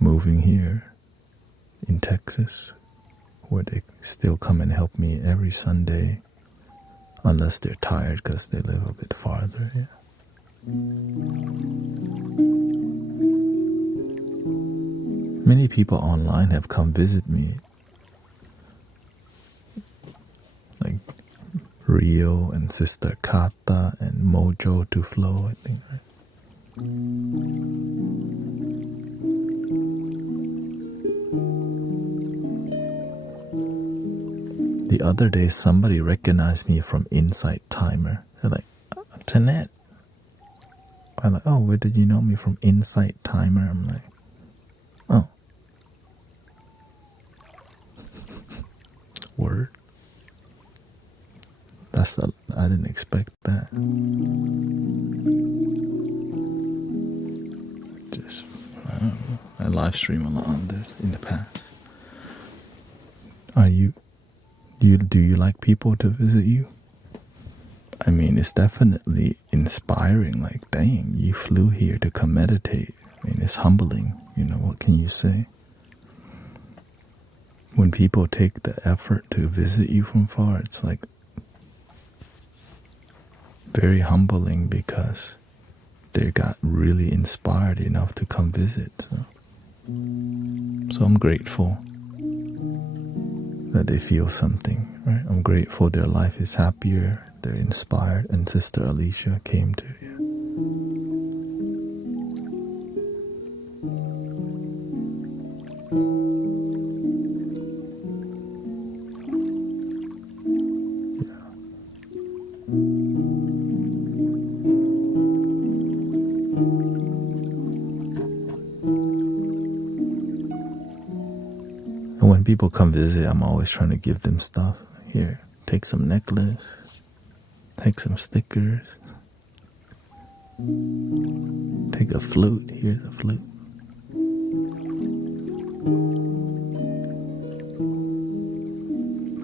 moving here in Texas, where they still come and help me every Sunday, unless they're tired because they live a bit farther. Yeah. Many people online have come visit me, like Rio and Sister Kata and Mojo to Flow, I think, right? The other day, somebody recognized me from Insight Timer. They're like, Thanet. I'm like, oh, where did you know me from? Insight Timer? I'm like, oh. Word. I didn't expect that. I don't know. I live stream a lot on this in the past. Do you like people to visit you? I mean, it's definitely inspiring. Like, dang, you flew here to come meditate. I mean, it's humbling. What can you say? When people take the effort to visit you from far, it's like very humbling because they got really inspired enough to come visit. So I'm grateful that they feel something, right? I'm grateful their life is happier, they're inspired, and Sister Alicia came to you. And when people come visit, I'm always trying to give them stuff. Here, take some necklace, take some stickers, take a flute. Here's a flute.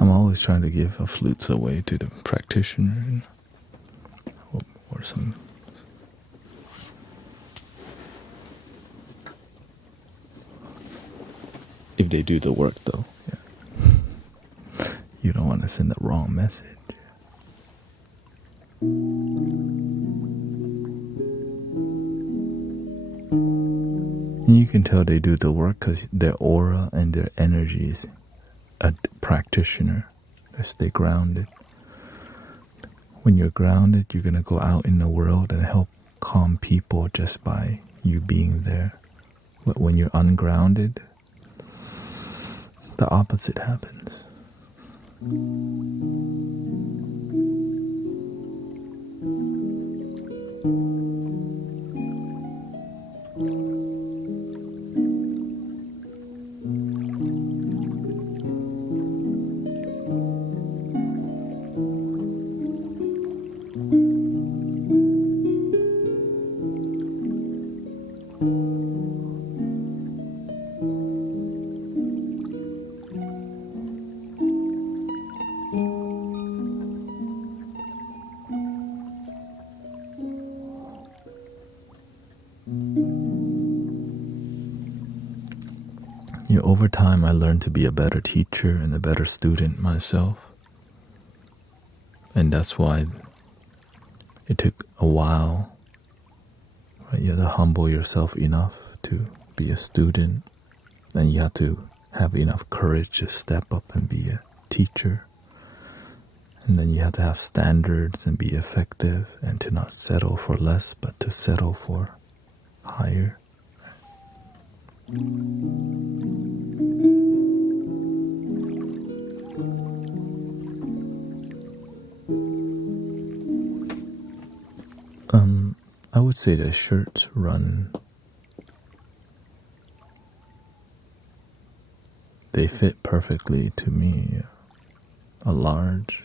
I'm always trying to give a flutes away to the practitioner, or some. If they do the work, though, yeah. You don't want to send the wrong message. And you can tell they do the work because their aura and their energy is a practitioner. They stay grounded. When you're grounded, you're going to go out in the world and help calm people just by you being there. But when you're ungrounded, the opposite happens. Over time, I learned to be a better teacher and a better student myself. And that's why it took a while. Right? You have to humble yourself enough to be a student. And you have to have enough courage to step up and be a teacher. And then you have to have standards and be effective and to not settle for less, but to settle for higher. I would say the shirts they fit perfectly to me. A large.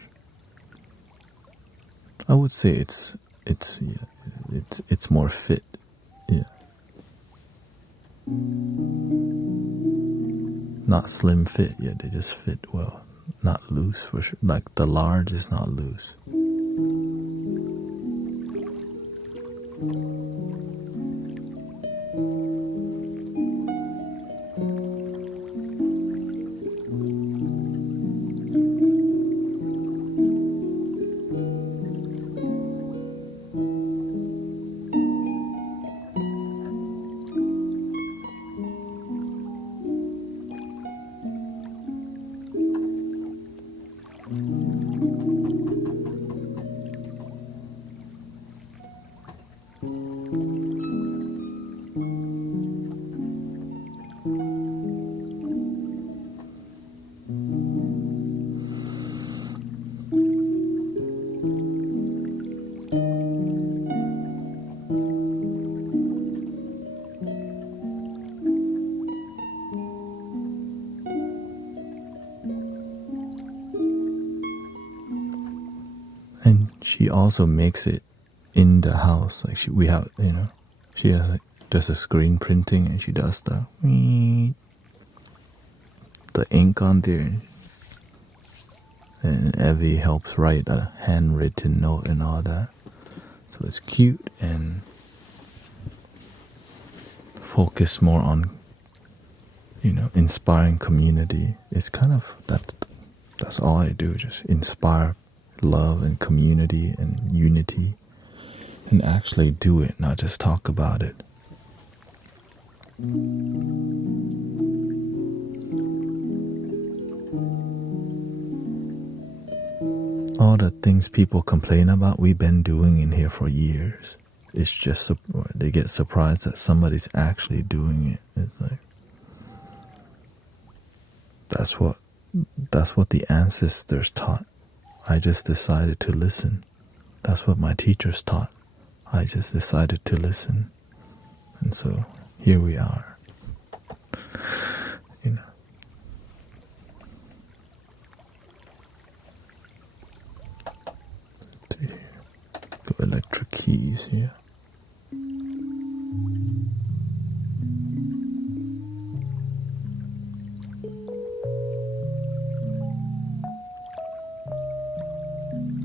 I would say it's more fit. Yeah. Not slim fit, yeah, they just fit well. not loose for sure. Like the large is not loose. And she also makes it in the house. Like we have, she has just a screen printing, and she does the ink on there. And Evie helps write a handwritten note and all that. So it's cute and focus more on, inspiring community. It's kind of that's all I do, just inspire love and community and unity, and actually do it, not just talk about it. All the things people complain about, we've been doing in here for years. It's just they get surprised that somebody's actually doing it. It's like that's what the ancestors taught. I just decided to listen. That's what my teachers taught. I just decided to listen. And so here we are. Got electric keys here.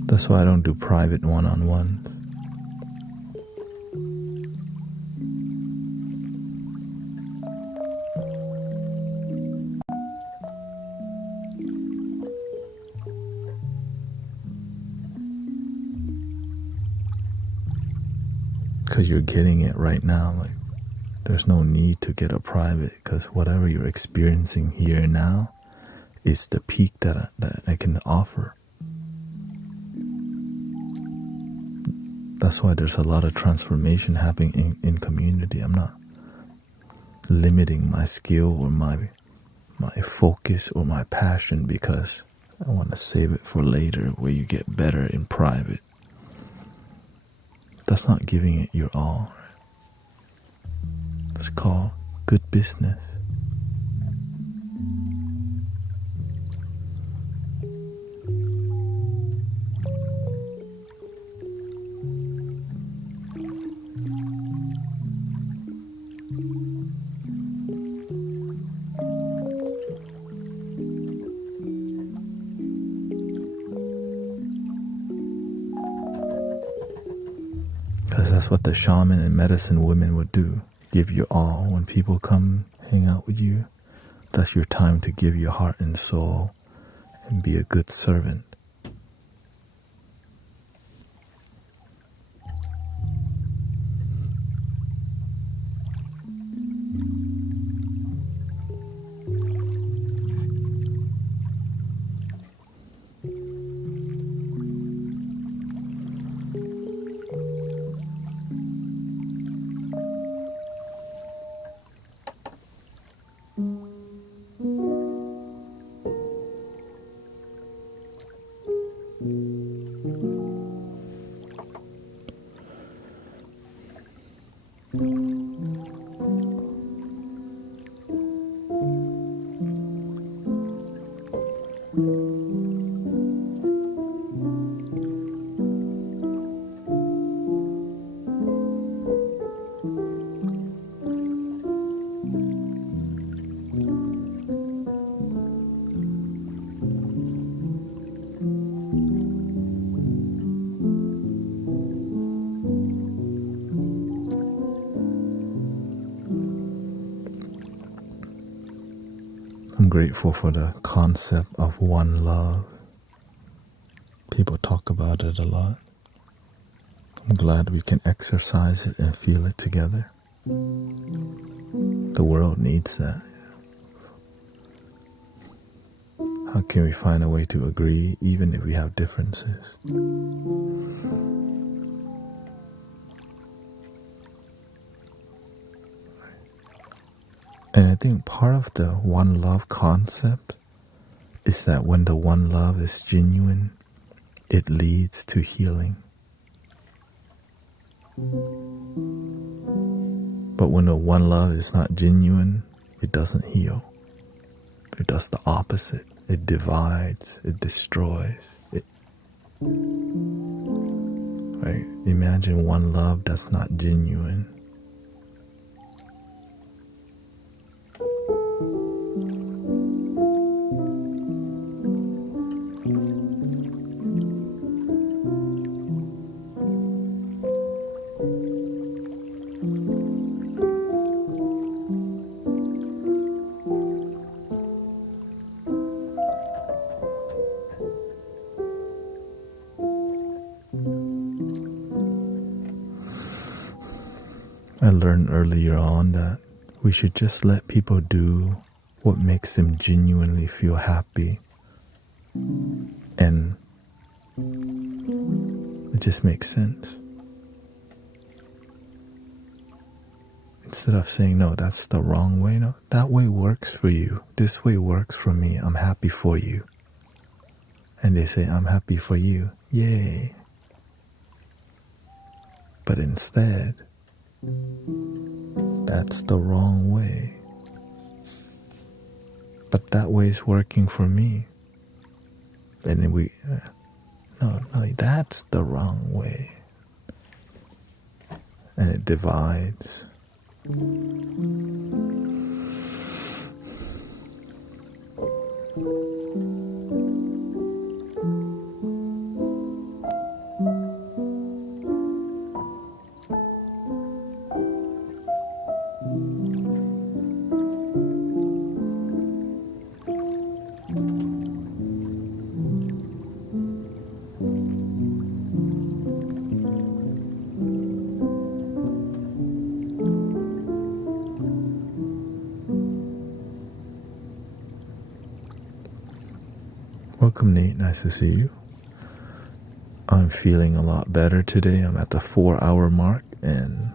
That's why I don't do private one-on-ones. Because you're getting it right now. Like, there's no need to get a private, because whatever you're experiencing here and now is the peak that I can offer. That's why there's a lot of transformation happening in community. I'm not limiting my skill or my focus or my passion because I want to save it for later where you get better in private. That's not giving it your all. It's called good business. Because that's what the shaman and medicine women would do. Give your all. When people come hang out with you, that's your time to give your heart and soul and be a good servant. I'm grateful for the concept of one love. People talk about it a lot. I'm glad we can exercise it and feel it together. The world needs that. How can we find a way to agree even if we have differences? And I think part of the one love concept is that when the one love is genuine, it leads to healing. But when the one love is not genuine, it doesn't heal. It does the opposite. It divides, it destroys. Right? Imagine one love that's not genuine. I learned earlier on that we should just let people do what makes them genuinely feel happy. And it just makes sense. Instead of saying, no, that's the wrong way, no, that way works for you. This way works for me. I'm happy for you. And they say, I'm happy for you. Yay. But instead, that's the wrong way. But that way is working for me. And then no, that's the wrong way. And it divides. Welcome, Nate. Nice to see you. I'm feeling a lot better today. I'm at the 4-hour mark and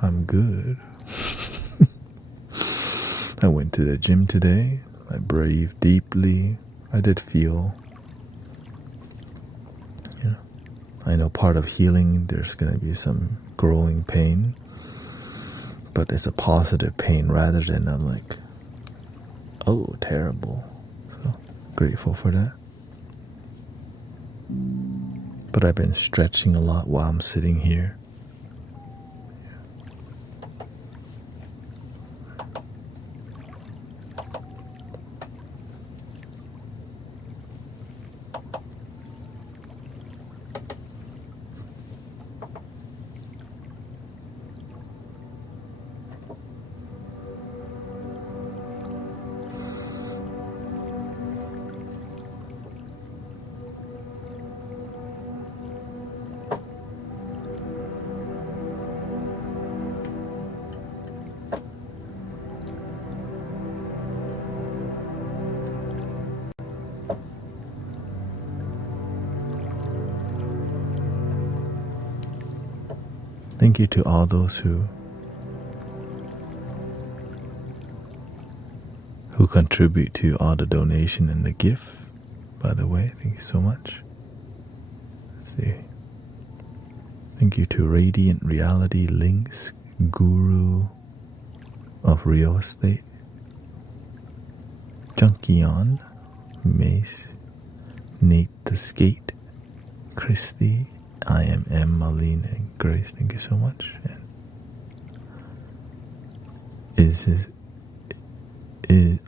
I'm good. I went to the gym today. I breathed deeply. I did feel, I know part of healing, there's going to be some growing pain, but it's a positive pain rather than a like, oh, terrible. So grateful for that. But I've been stretching a lot while I'm sitting here. Thank you to all those who contribute to all the donation and the gift. By the way, thank you so much. Let's see. Thank you to Radiant Reality Links, Guru of Real Estate, Junkion, Mace, Nate the Skate, Christy, I am Emmeline, and Grace. Thank you so much. And is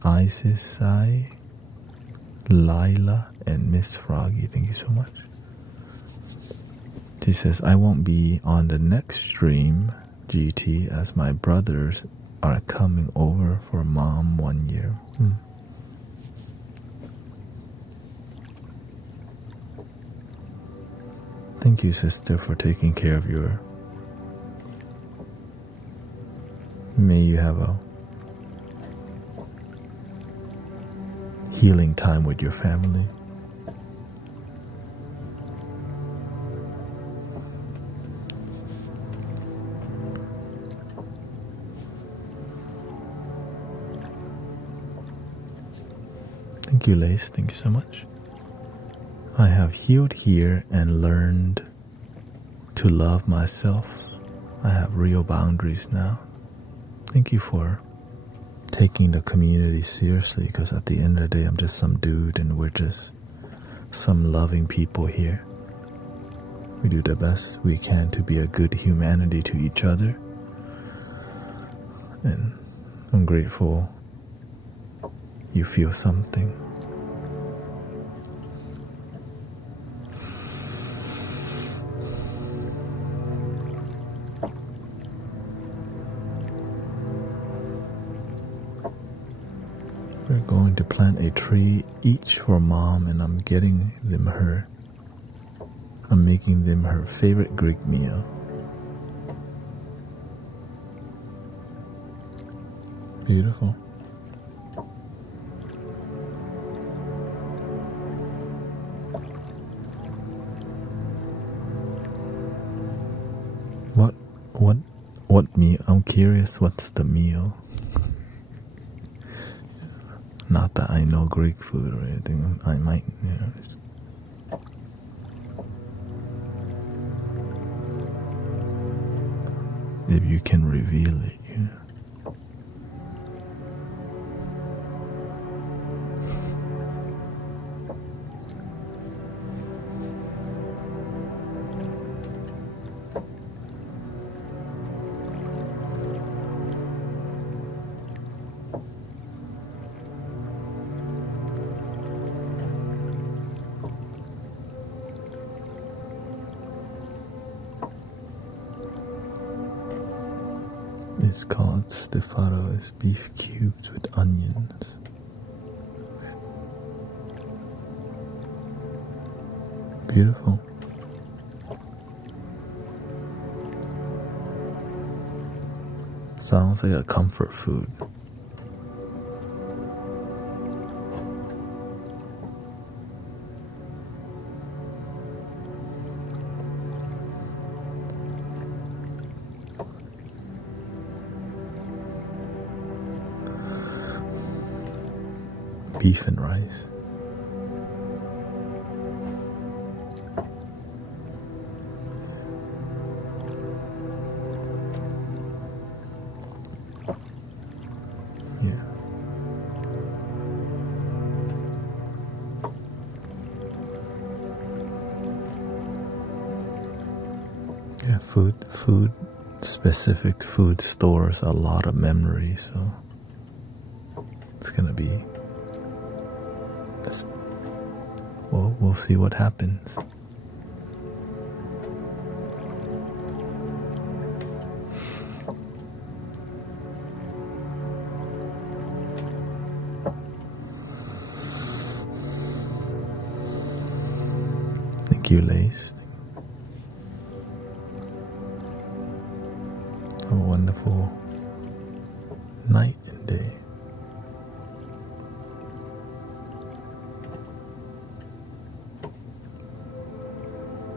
Isis Sai, Lila, and Miss Froggy. Thank you so much. She says, I won't be on the next stream GT, as my brothers are coming over for mom 1 year. Thank you, sister, for taking care of your... May you have a healing time with your family. Thank you, Lace. Thank you so much. I have healed here and learned to love myself. I have real boundaries now. Thank you for taking the community seriously, because at the end of the day, I'm just some dude and we're just some loving people here. We do the best we can to be a good humanity to each other. And I'm grateful you feel something. We're going to plant a tree each for mom, and I'm getting them her. I'm making them her favorite Greek meal. Beautiful. What meal? I'm curious, what's the meal? Not that I know Greek food or anything. I might, if you can reveal it, It's called stifado. It's beef cubes with onions. Beautiful. Sounds like a comfort food. Beef and rice. Yeah. Yeah, food, specific food stores a lot of memories, so it's gonna be... We'll see what happens. Thank you, Lace. Have a wonderful night and day.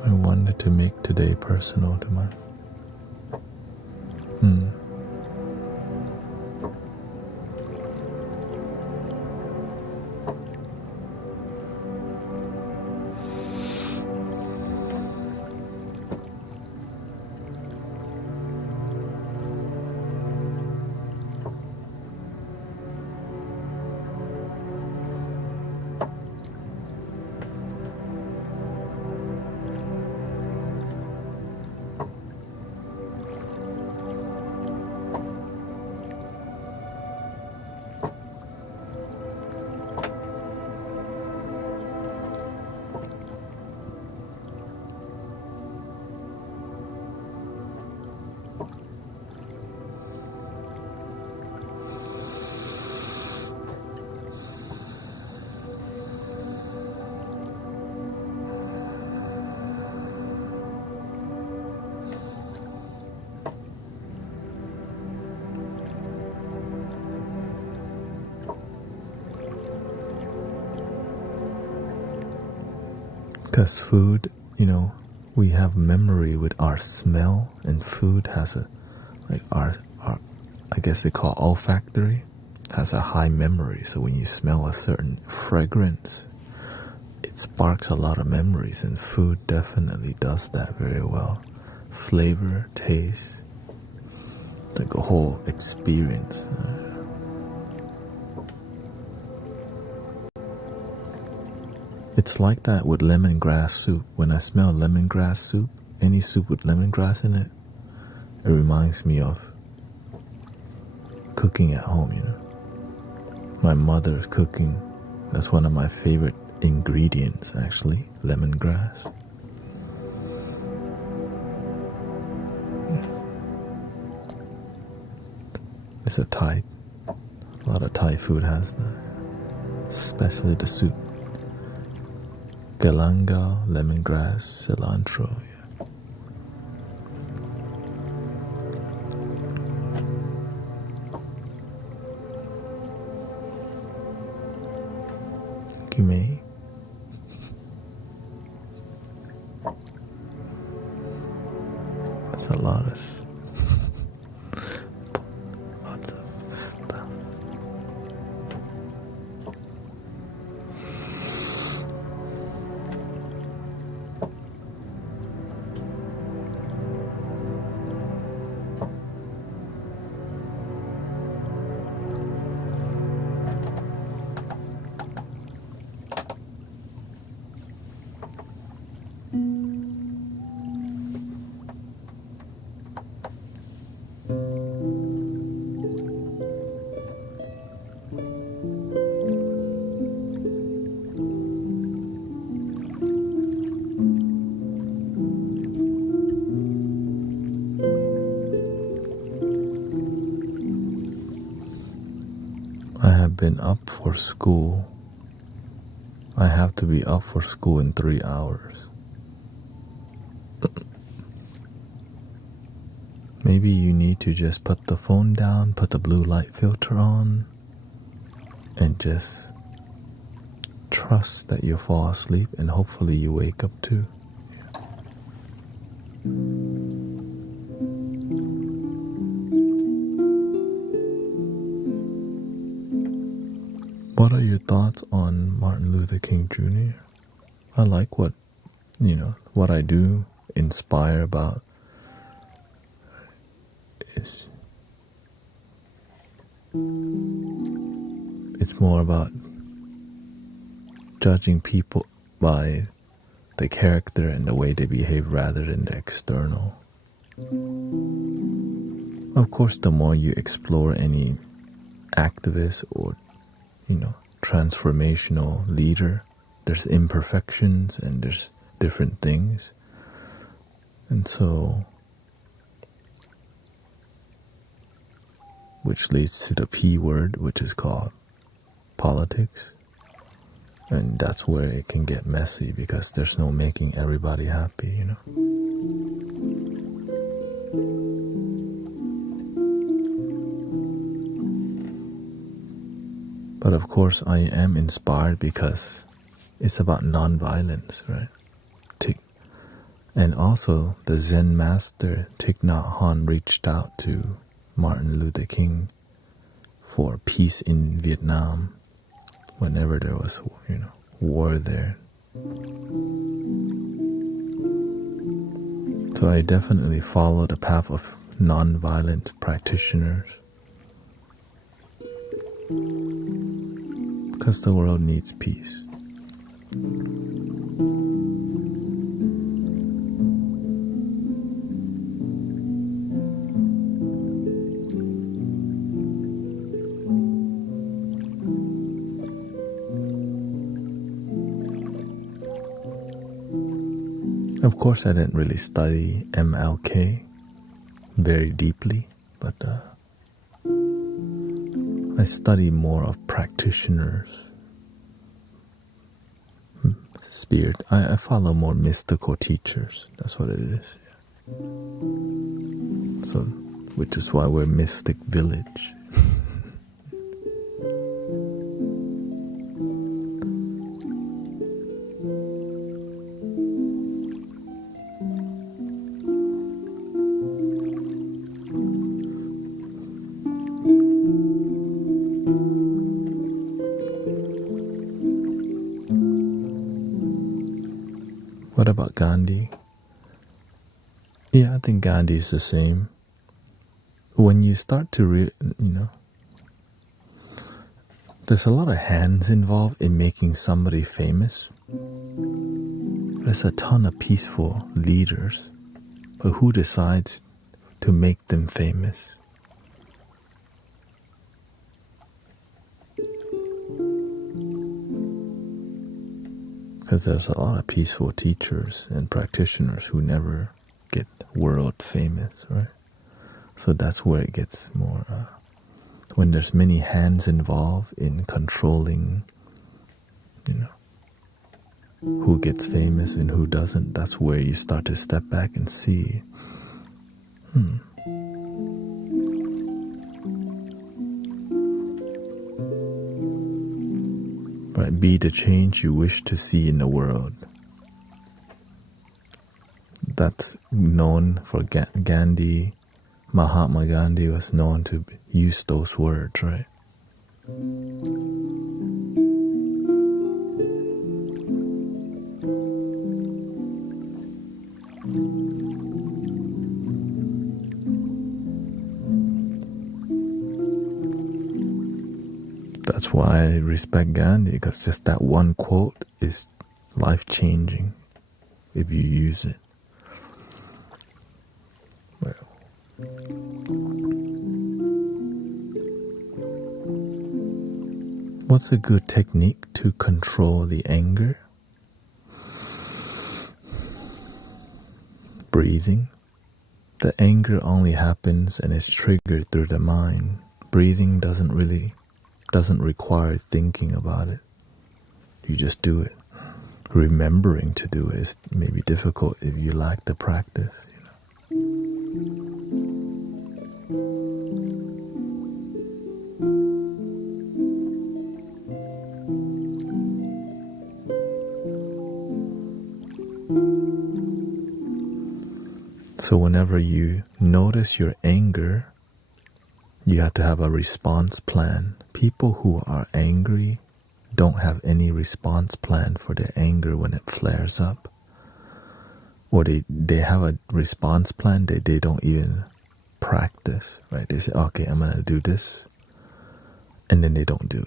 I wanted to make today personal to my... Because food, we have memory with our smell, and food has our I guess they call olfactory, has a high memory. So when you smell a certain fragrance, it sparks a lot of memories, and food definitely does that very well. Flavor, taste, like a whole experience. It's like that with lemongrass soup. When I smell lemongrass soup, any soup with lemongrass in it, it reminds me of cooking at home, My mother's cooking, that's one of my favorite ingredients, actually, lemongrass. It's a lot of Thai food has that, especially the soup. Galangal, lemongrass, cilantro. You may. That's a lot of lots of stuff. I have been up for school. I have to be up for school in 3 hours. Maybe you need to just put the phone down, put the blue light filter on, and just trust that you'll fall asleep, and hopefully you wake up too. What are your thoughts on Martin Luther King Jr.? I like what I do inspire about is it's more about judging people by the character and the way they behave rather than the external. Of course, the more you explore any activist or transformational leader, there's imperfections and there's different things. And so, which leads to the P word, which is called politics. And that's where it can get messy because there's no making everybody happy, But of course, I am inspired because it's about non-violence, right? And also, the Zen master Thich Nhat Hanh reached out to Martin Luther King for peace in Vietnam whenever there was, war there. So I definitely follow the path of non-violent practitioners because the world needs peace. Of course, I didn't really study MLK very deeply, but I study more of practitioners. Spirit. I follow more mystical teachers. That's what it is. So, which is why we're Mystic Village. What about Gandhi? Yeah, I think Gandhi is the same. When you start to there's a lot of hands involved in making somebody famous. There's a ton of peaceful leaders, but who decides to make them famous? Because there's a lot of peaceful teachers and practitioners who never get world famous, right? So that's where it gets more, when there's many hands involved in controlling, who gets famous and who doesn't, that's where you start to step back and see, right? Be the change you wish to see in the world. That's known for Gandhi. Mahatma Gandhi was known to use those words, right? That's why I respect Gandhi, because just that one quote is life-changing if you use it. Well, what's a good technique to control the anger? Breathing. The anger only happens and is triggered through the mind. Breathing doesn't require thinking about it. You just do it. Remembering to do it is maybe difficult if you lack the practice. So whenever you notice your anger, you have to have a response plan. People who are angry don't have any response plan for their anger when it flares up. Or they have a response plan that they don't even practice, right? They say, okay, I'm going to do this, and then they don't do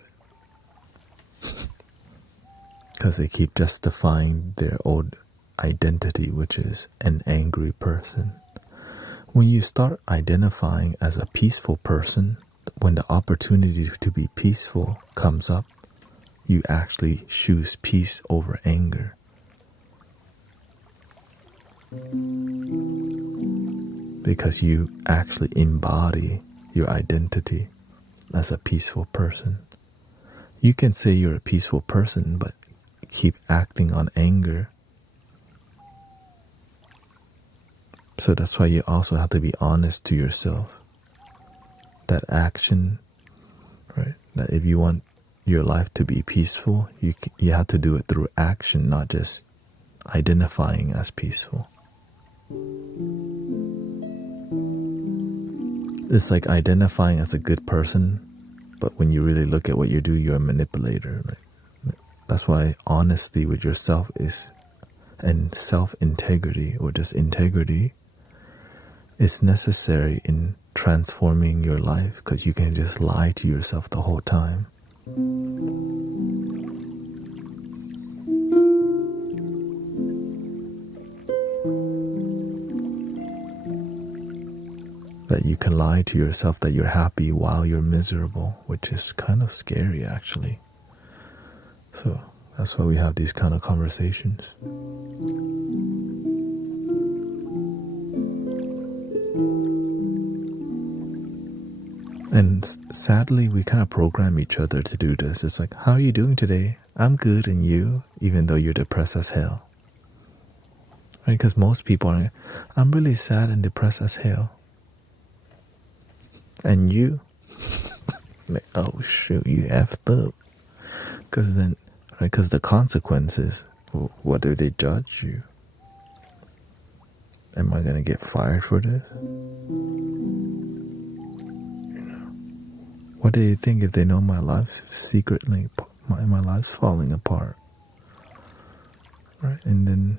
it. Because they keep justifying their old identity, which is an angry person. When you start identifying as a peaceful person, when the opportunity to be peaceful comes up, you actually choose peace over anger. Because you actually embody your identity as a peaceful person. You can say you're a peaceful person, but keep acting on anger. So that's why you also have to be honest to yourself. That action, right? That if you want your life to be peaceful, you have to do it through action, not just identifying as peaceful. It's like identifying as a good person, but when you really look at what you do, you're a manipulator. Right? That's why honesty with yourself and self-integrity, or just integrity, is necessary in transforming your life, because you can just lie to yourself the whole time. That you can lie to yourself that you're happy while you're miserable, which is kind of scary actually. So that's why we have these kind of conversations. And sadly, we kind of program each other to do this. It's like, how are you doing today? I'm good, and you? Even though you're depressed as hell. Right? Because most people are, I'm really sad and depressed as hell. And you? Like, oh shoot, you effed up. Because then, right? Because the consequences, what do they judge you? Am I going to get fired for this? What do they think if they know my life's secretly, my life's falling apart? Right? And then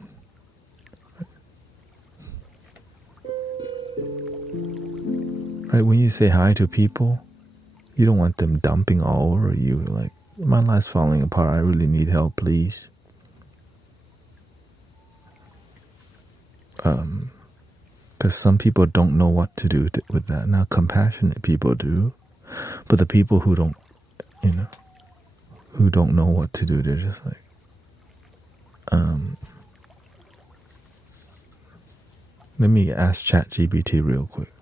Right? When you say hi to people, you don't want them dumping all over you. Like, my life's falling apart. I really need help, please. Because some people don't know what to do with that. Now, compassionate people do. But the people who don't, who don't know what to do, they're just like, let me ask ChatGPT real quick.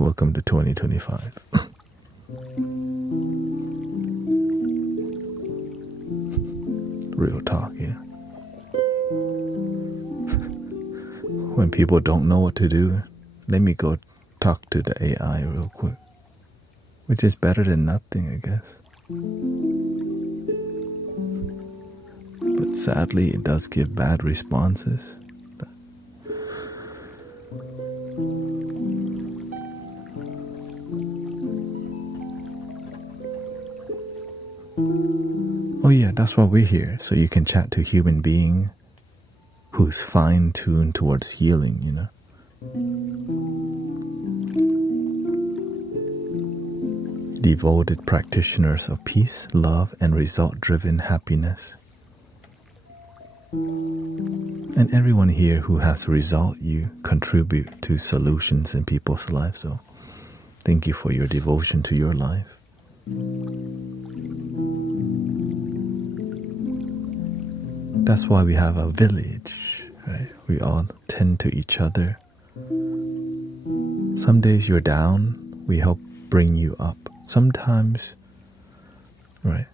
Welcome to 2025. Real talk, yeah. When people don't know what to do, let me go talk to the AI real quick. Which is better than nothing, I guess. But sadly, it does give bad responses. Oh yeah, that's why we're here. So you can chat to a human being who's fine-tuned towards healing, Devoted practitioners of peace, love, and result-driven happiness. And everyone here who has a result, you contribute to solutions in people's lives. So thank you for your devotion to your life. That's why we have a village, right? We all tend to each other. Some days you're down, we help bring you up. Sometimes, right?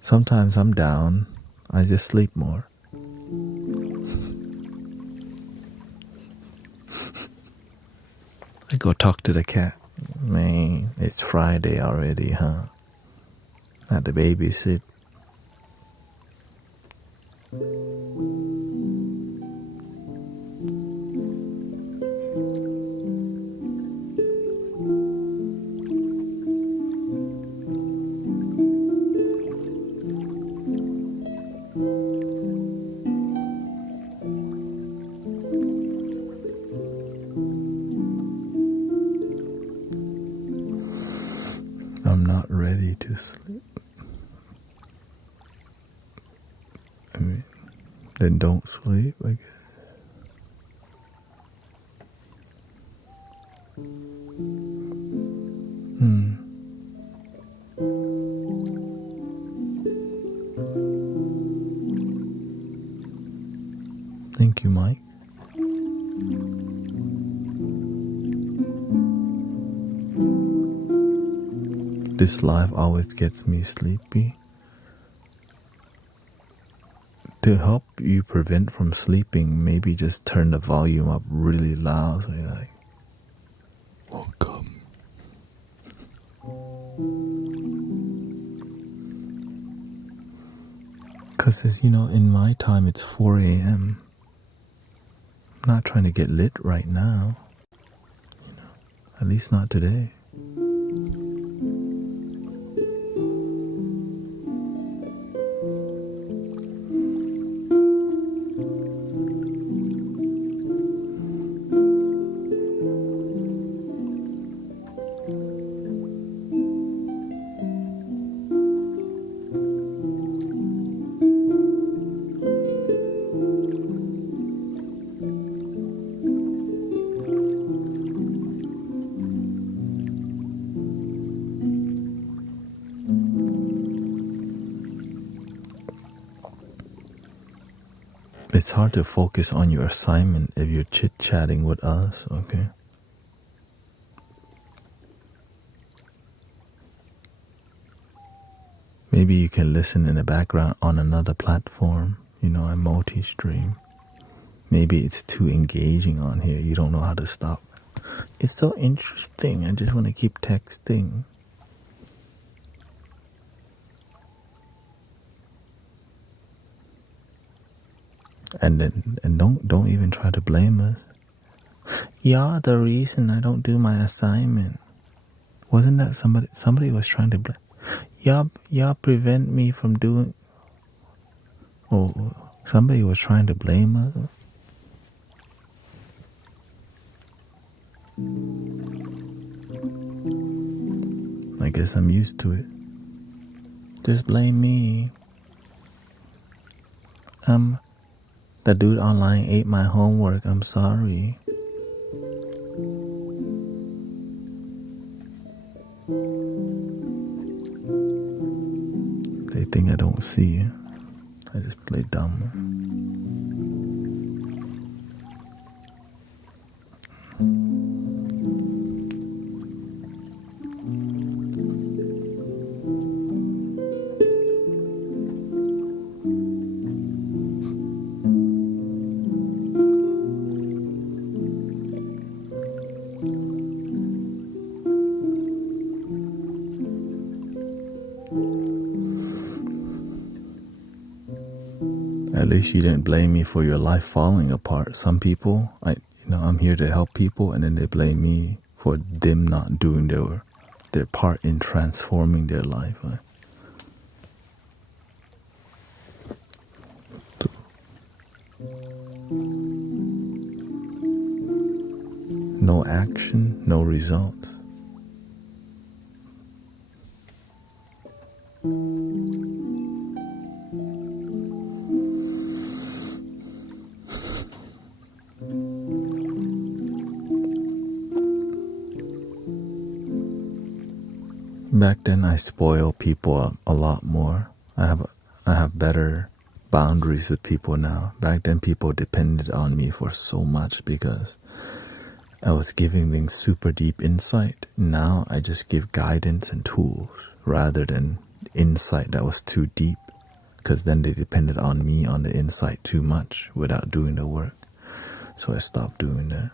Sometimes I'm down, I just sleep more. I go talk to the cat. Man, it's Friday already, huh? Had to babysit. I'm not ready to sleep. I mean, then don't sleep, I guess. Thank you, Mike. This life always gets me sleepy. To help you prevent from sleeping, maybe just turn the volume up really loud so you're like, welcome. Because as you know, in my time it's 4 a.m. I'm not trying to get lit right now. At least not today. It's hard to focus on your assignment if you're chit-chatting with us, okay? Maybe you can listen in the background on another platform. I multi-stream. Maybe it's too engaging on here. You don't know how to stop. It's so interesting. I just want to keep texting. And don't even try to blame us. You're the reason I don't do my assignment. Wasn't that somebody was trying to blame? Y'all prevent me from doing. Oh, somebody was trying to blame us. I guess I'm used to it. Just blame me. The dude online ate my homework. I'm sorry. They think I don't see it. I just play dumb. At least you didn't blame me for your life falling apart. Some people, I'm here to help people, and then they blame me for them not doing their part in transforming their life. No action, no results. Back then, I spoil people a lot more. I have better boundaries with people now. Back then, people depended on me for so much because I was giving them super deep insight. Now, I just give guidance and tools rather than insight that was too deep, because then they depended on me on the insight too much without doing the work. So I stopped doing that.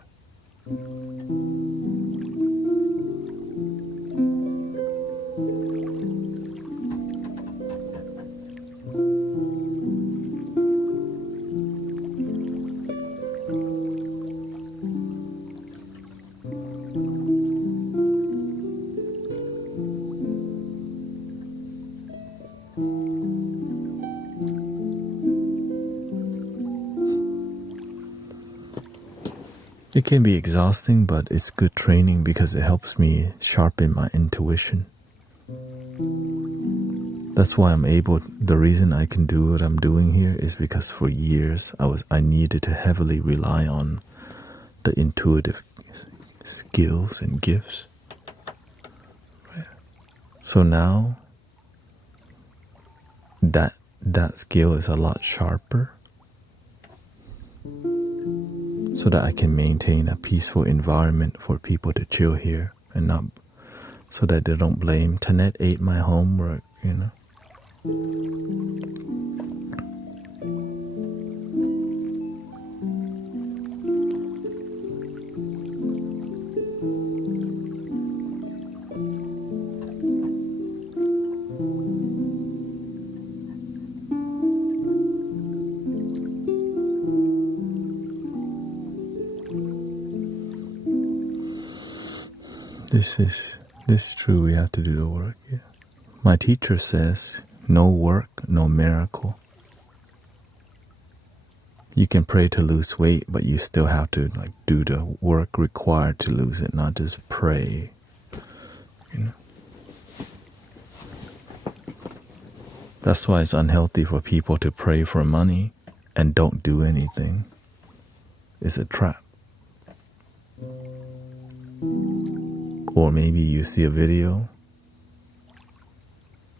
It can be exhausting, but it's good training because it helps me sharpen my intuition. That's why the reason I can do what I'm doing here is because for years I needed to heavily rely on the intuitive skills and gifts. So now that skill is a lot sharper, so that I can maintain a peaceful environment for people to chill here, and not so that they don't blame Thanet ate my homework, This is true. We have to do the work. Yeah. My teacher says, no work, no miracle. You can pray to lose weight, but you still have to do the work required to lose it, not just pray. That's why it's unhealthy for people to pray for money and don't do anything. It's a trap. Or maybe you see a video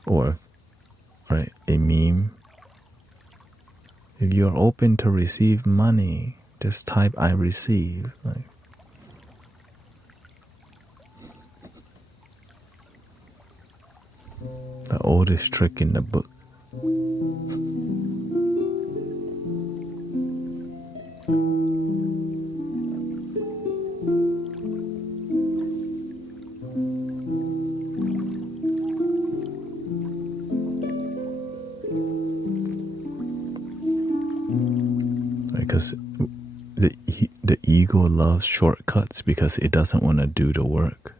or a meme. If you're open to receive money, just type I receive. The oldest trick in the book. Because the ego loves shortcuts because it doesn't want to do the work.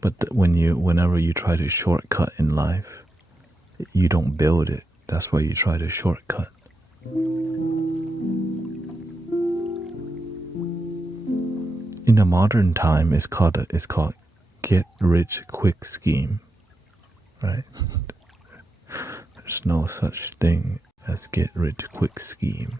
But whenever you try to shortcut in life, you don't build it. That's why you try to shortcut. In the modern time, it's called get rich quick scheme, right? There's no such thing as get rich quick scheme.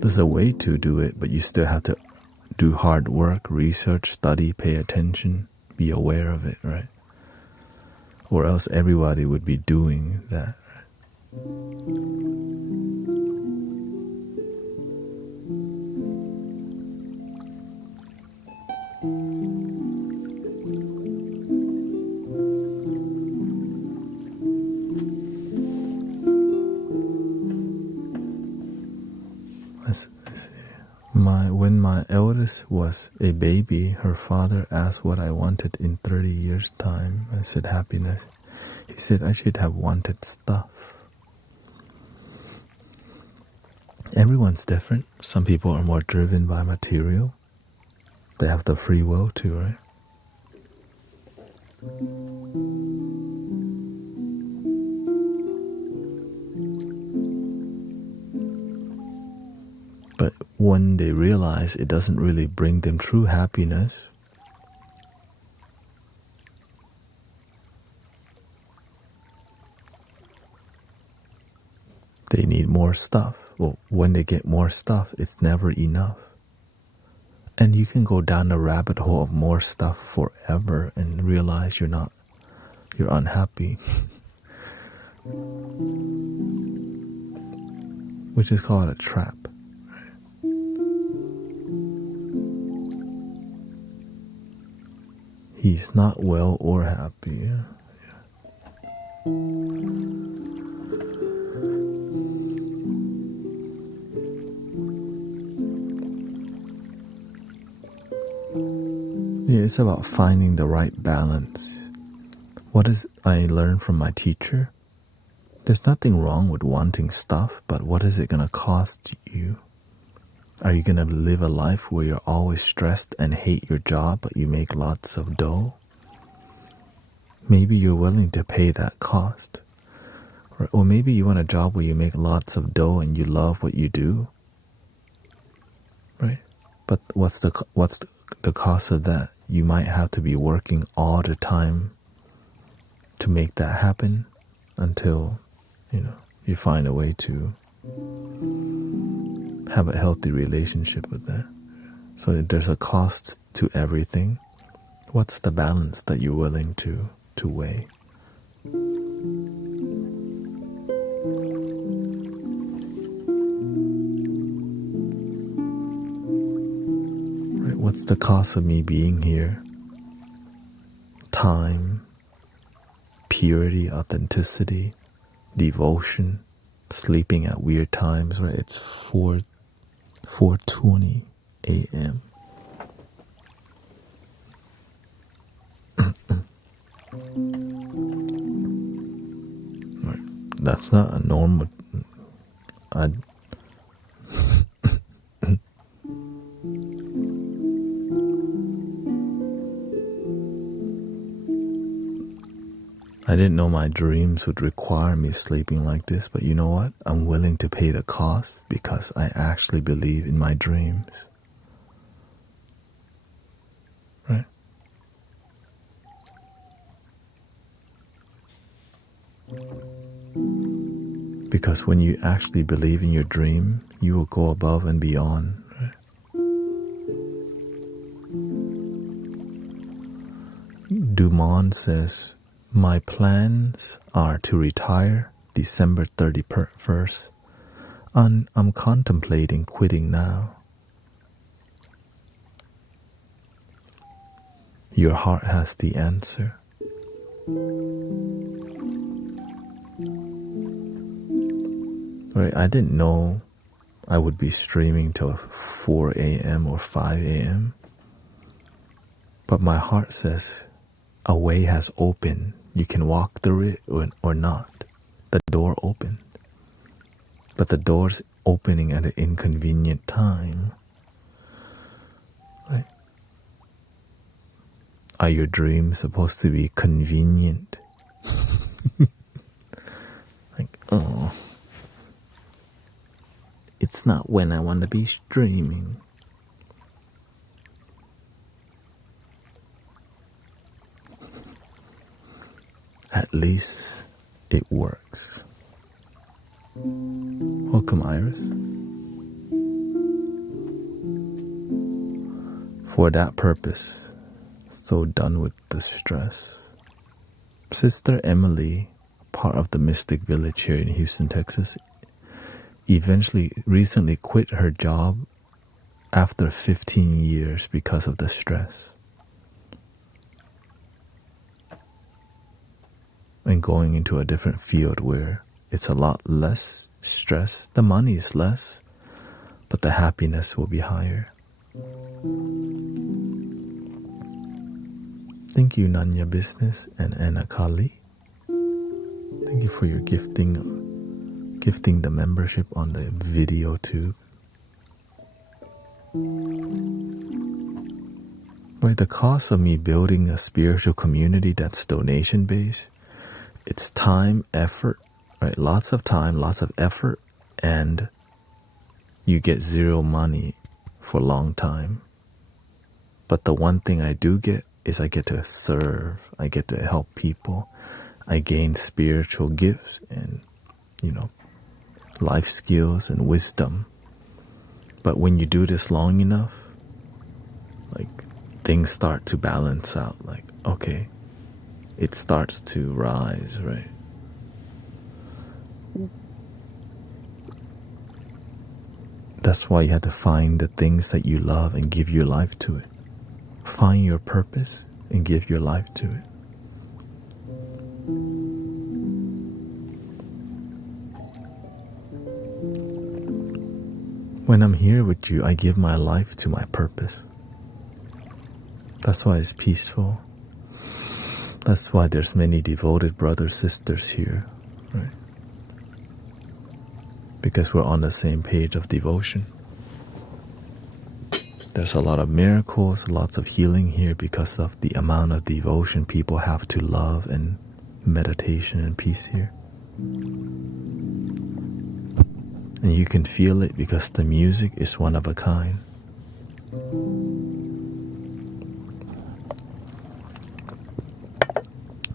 There's a way to do it, but you still have to do hard work, research, study, pay attention, be aware of it, right? Or else everybody would be doing that. Let's see. When my eldest was a baby, her father asked what I wanted in 30 years' time. I said happiness. He said I should have wanted stuff. Everyone's different. Some people are more driven by material. They have the free will too, right? But when they realize it doesn't really bring them true happiness, they need more stuff. Well, when they get more stuff, it's never enough. And you can go down the rabbit hole of more stuff forever and realize you're unhappy. Which is called a trap. He's not well or happy. Yeah. It's about finding the right balance. What is I learned from my teacher? There's nothing wrong with wanting stuff, but what is it going to cost you? Are you going to live a life where you're always stressed and hate your job, but you make lots of dough? Maybe you're willing to pay that cost. Or maybe you want a job where you make lots of dough and you love what you do. Right? But what's the cost of that? You might have to be working all the time to make that happen until, you find a way to have a healthy relationship with that. So there's a cost to everything. What's the balance that you're willing to weigh? Right, what's the cost of me being here? Time, purity, authenticity, devotion, sleeping at weird times, right? It's 4:20 a.m. Right. That's not a normal. I didn't know my dreams would require me sleeping like this, but you know what? I'm willing to pay the cost because I actually believe in my dreams. Right? Because when you actually believe in your dream, you will go above and beyond. Right? Dumont says, my plans are to retire December 31st, and I'm contemplating quitting now. Your heart has the answer. Right, I didn't know I would be streaming till 4 a.m. or 5 a.m. But my heart says a way has opened. You can walk through it or not. The door opened. But the door's opening at an inconvenient time. Right? Are your dreams supposed to be convenient? Like, oh, it's not when I want to be streaming. At least it works. Welcome, Iris. For that purpose, so done with the stress. Sister Emily, part of the Mystic Village here in Houston, Texas, recently quit her job after 15 years because of the stress. And going into a different field where it's a lot less stress. The money is less, but the happiness will be higher. Thank you, Nanya Business and Anna Kali. Thank you for your gifting the membership on the video tube. Right, the cost of me building a spiritual community that's donation based, it's time, effort, right? Lots of time, lots of effort, and you get zero money for a long time. But the one thing I do get is I get to serve, I get to help people, I gain spiritual gifts and, life skills and wisdom. But when you do this long enough, like, things start to balance out. Like, okay, it starts to rise, right? That's why you have to find the things that you love and give your life to it. Find your purpose and give your life to it. When I'm here with you, I give my life to my purpose. That's why it's peaceful. That's why there's many devoted brothers, sisters here, right? Because we're on the same page of devotion. There's a lot of miracles, lots of healing here because of the amount of devotion people have to love and meditation and peace here. And you can feel it because the music is one of a kind.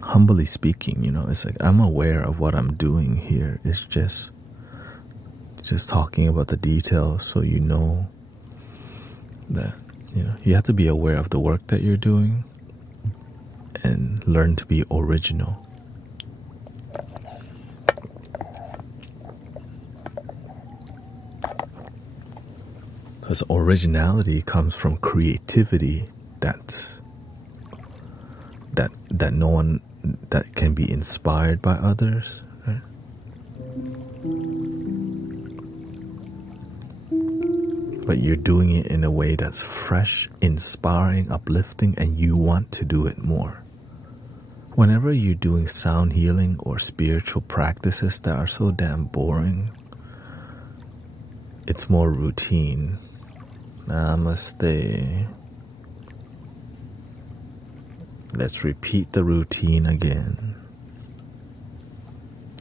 Humbly speaking, it's like I'm aware of what I'm doing here. It's just talking about the details so you know that, you have to be aware of the work that you're doing and learn to be original. Because originality comes from creativity that no one that can be inspired by others, right? But you're doing it in a way that's fresh, inspiring, uplifting, and you want to do it more. Whenever you're doing sound healing or spiritual practices that are so damn boring, it's more routine. Namaste. Let's repeat the routine again.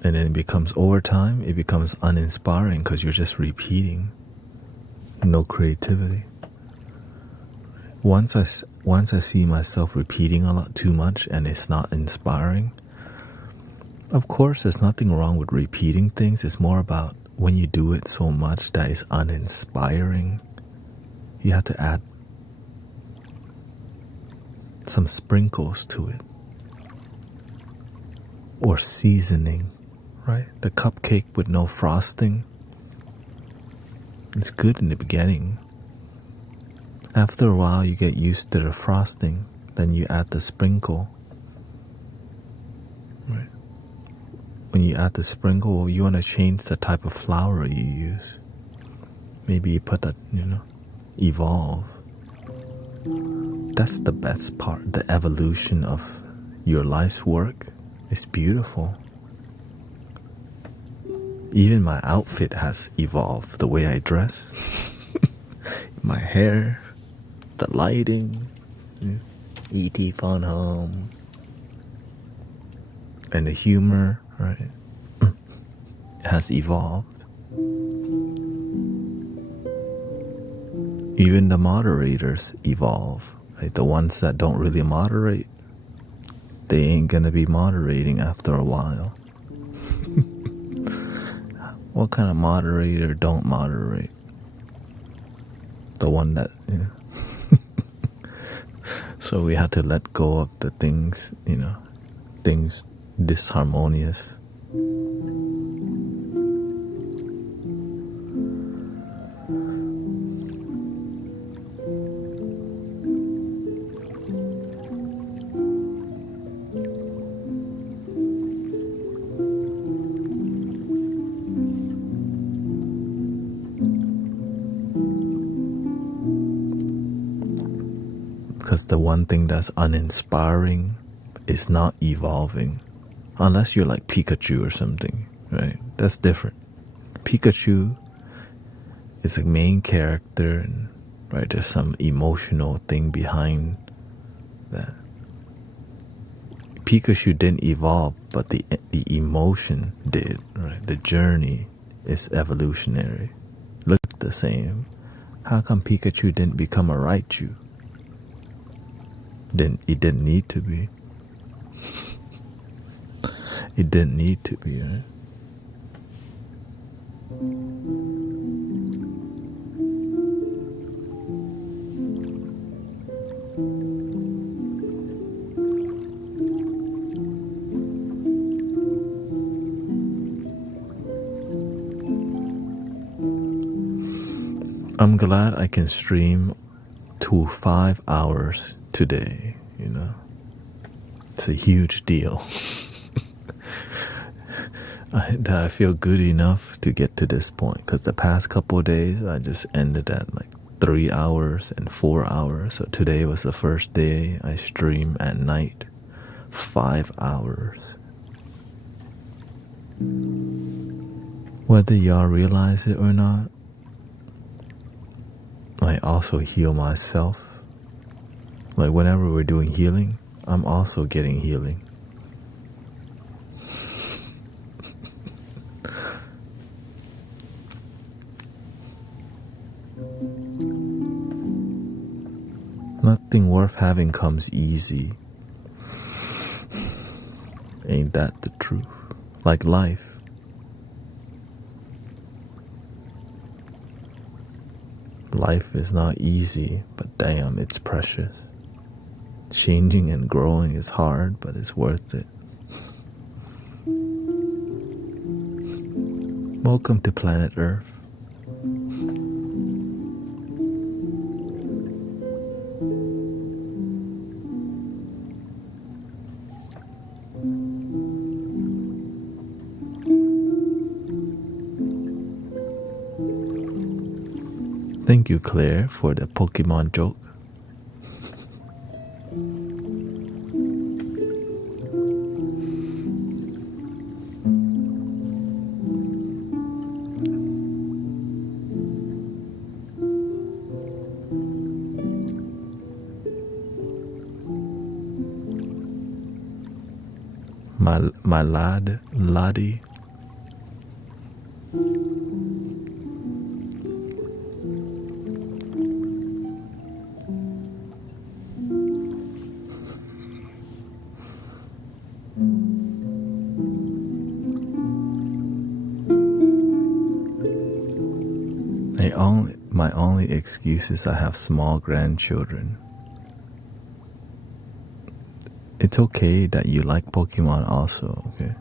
And then it becomes, over time, it becomes uninspiring because you're just repeating. No creativity. Once I see myself repeating a lot too much and it's not inspiring, of course there's nothing wrong with repeating things. It's more about when you do it so much that is uninspiring, you have to add some sprinkles to it. Or seasoning, right? The cupcake with no frosting, it's good in the beginning. After a while, you get used to the frosting. Then you add the sprinkle. Right? When you add the sprinkle, you want to change the type of flour you use. Maybe you put that, evolve. That's the best part. The evolution of your life's work is beautiful. Even my outfit has evolved. The way I dress, my hair, the lighting, E.T. Phone Home, and the humor, right? Has evolved. Even the moderators evolve, right? The ones that don't really moderate, they ain't gonna be moderating after a while. What kind of moderator don't moderate? The one that, So we have to let go of the things, things disharmonious. Because the one thing that's uninspiring is not evolving. Unless you're like Pikachu or something, right? That's different. Pikachu is a main character, and right, there's some emotional thing behind that. Pikachu didn't evolve, but the emotion did, right? The journey is evolutionary. Look the same. How come Pikachu didn't become a Raichu? It didn't need to be. It didn't need to be, right? I'm glad I can stream to 5 hours today, It's a huge deal. I feel good enough to get to this point, because the past couple of days I just ended at like 3 hours and 4 hours. So today was the first day I stream at night, 5 hours. Whether y'all realize it or not, I also heal myself. Like whenever we're doing healing, I'm also getting healing. Nothing worth having comes easy. Ain't that the truth? Like life. Life is not easy, but damn, it's precious. Changing and growing is hard, but it's worth it. Welcome to planet Earth. Thank you, Claire, for the Pokemon joke. My laddie. My only excuse is I have small grandchildren. It's okay that you like Pokemon also, okay?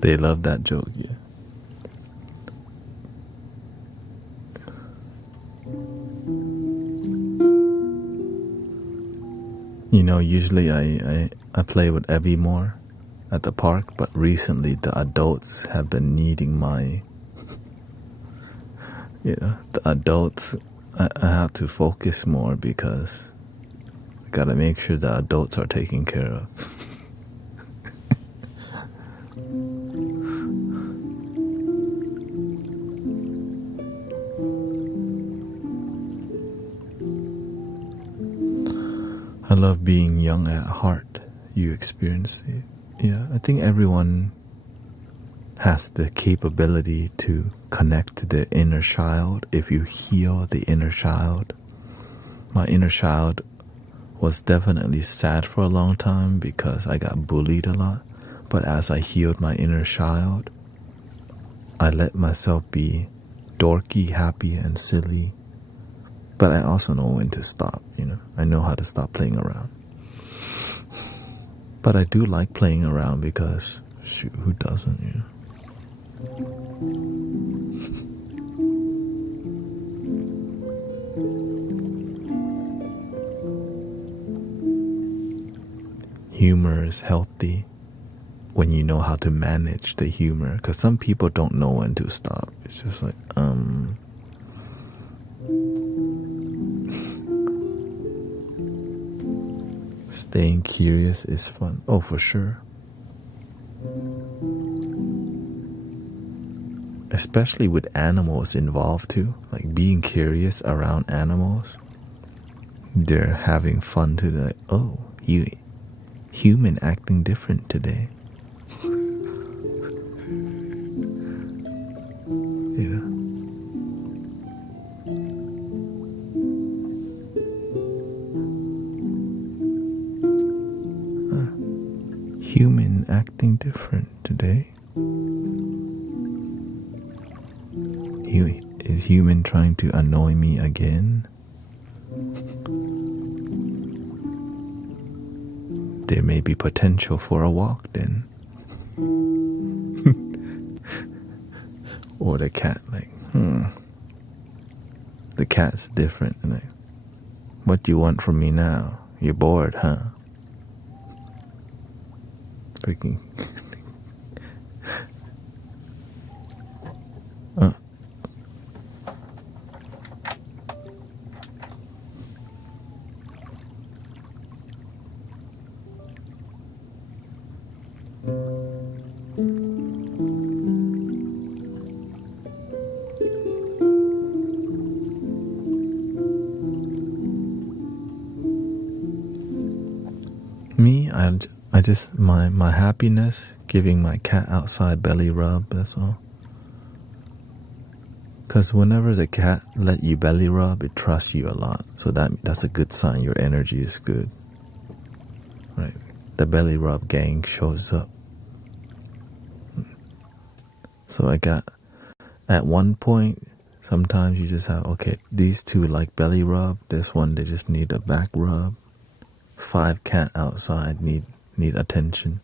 They love that joke, yeah. Usually I play with Evie more. at the park, but recently the adults have been needing my, the adults, I have to focus more because I gotta make sure the adults are taken care of. I love being young at heart. You experience it. Yeah, I think everyone has the capability to connect to their inner child if you heal the inner child. My inner child was definitely sad for a long time because I got bullied a lot. But as I healed my inner child, I let myself be dorky, happy, and silly. But I also know when to stop, I know how to stop playing around. But I do like playing around because, shoot, who doesn't, Humor is healthy when you know how to manage the humor. Because some people don't know when to stop. It's just like, Staying curious is fun. Oh, for sure. Especially with animals involved too. Like being curious around animals. They're having fun too. They're like, oh, you human acting different today. Human acting different today. Is human trying to annoy me again? There may be potential for a walk then. Or the cat, like, The cat's different. Like, what do you want from me now? You're bored, huh? Freaking. Me, I just, my happiness, giving my cat outside belly rub, that's all. Because whenever the cat let you belly rub, it trusts you a lot. So that's a good sign your energy is good. Right? The belly rub gang shows up. So I got, at one point, sometimes you just have, okay, these two like belly rub. This one, they just need a back rub. 5 cat outside need attention.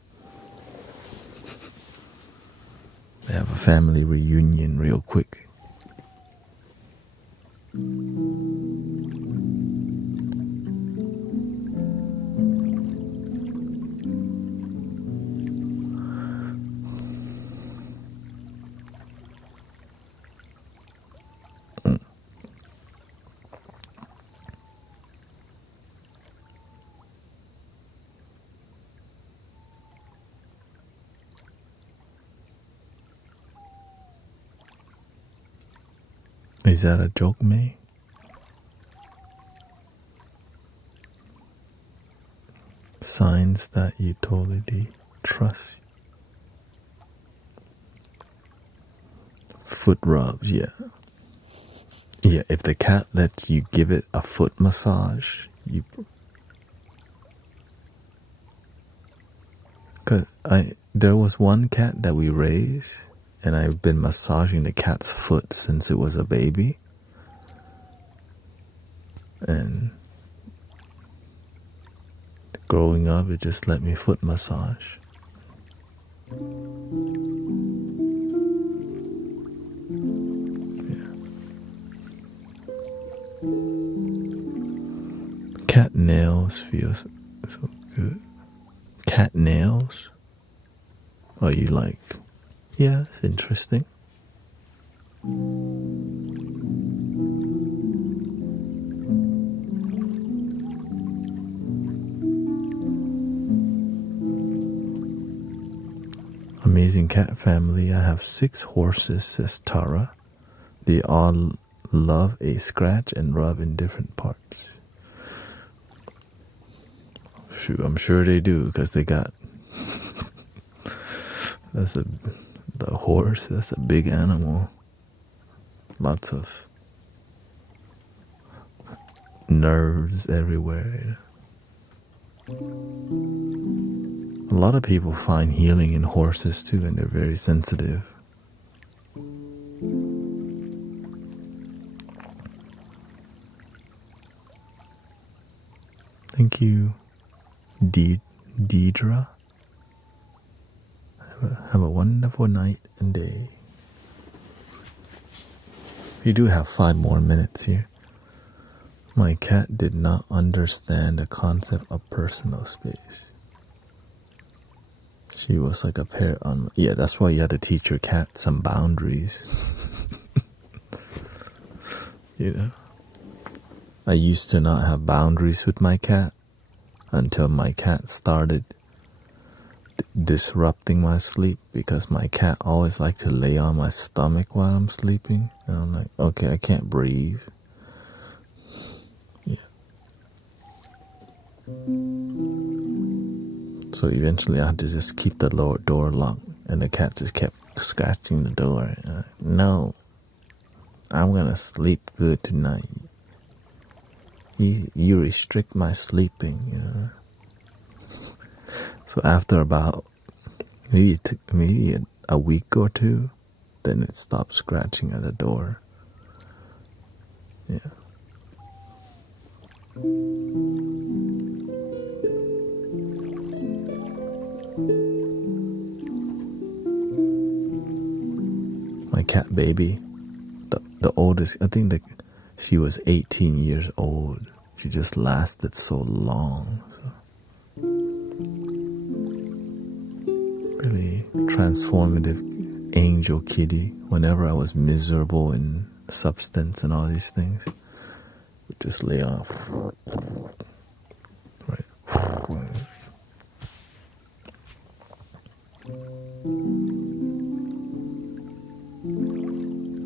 They have a family reunion real quick. Is that a joke, May? Signs that you totally trust. Foot rubs, yeah. Yeah, if the cat lets you give it a foot massage, there was one cat that we raised, and I've been massaging the cat's foot since it was a baby. And growing up, it just let me foot massage. Yeah. Cat nails feel so good. Cat nails? Are you like, yeah, it's interesting? Amazing cat family. I have 6 horses, says Tara. They all love a scratch and rub in different parts. Shoot, I'm sure they do, because they got the horse, that's a big animal. Lots of nerves everywhere. A lot of people find healing in horses too, and they're very sensitive. Thank you, Deidre. Have a wonderful night and day. We do have 5 more minutes here. My cat did not understand the concept of personal space. She was like a parrot on... Yeah, that's why you had to teach your cat some boundaries. You know? I used to not have boundaries with my cat until my cat started disrupting my sleep, because my cat always liked to lay on my stomach while I'm sleeping. And I'm like, okay, I can't breathe. Yeah. So eventually I had to just keep the lower door locked, and the cat just kept scratching the door. No, I'm gonna sleep good tonight. You restrict my sleeping, you know. So after about maybe a week or 2, then it stopped scratching at the door. Yeah. My cat baby, the oldest, I think that she was 18 years old. She just lasted so long. So. Really transformative angel kitty. Whenever I was miserable in substance and all these things, would just lay off. Right.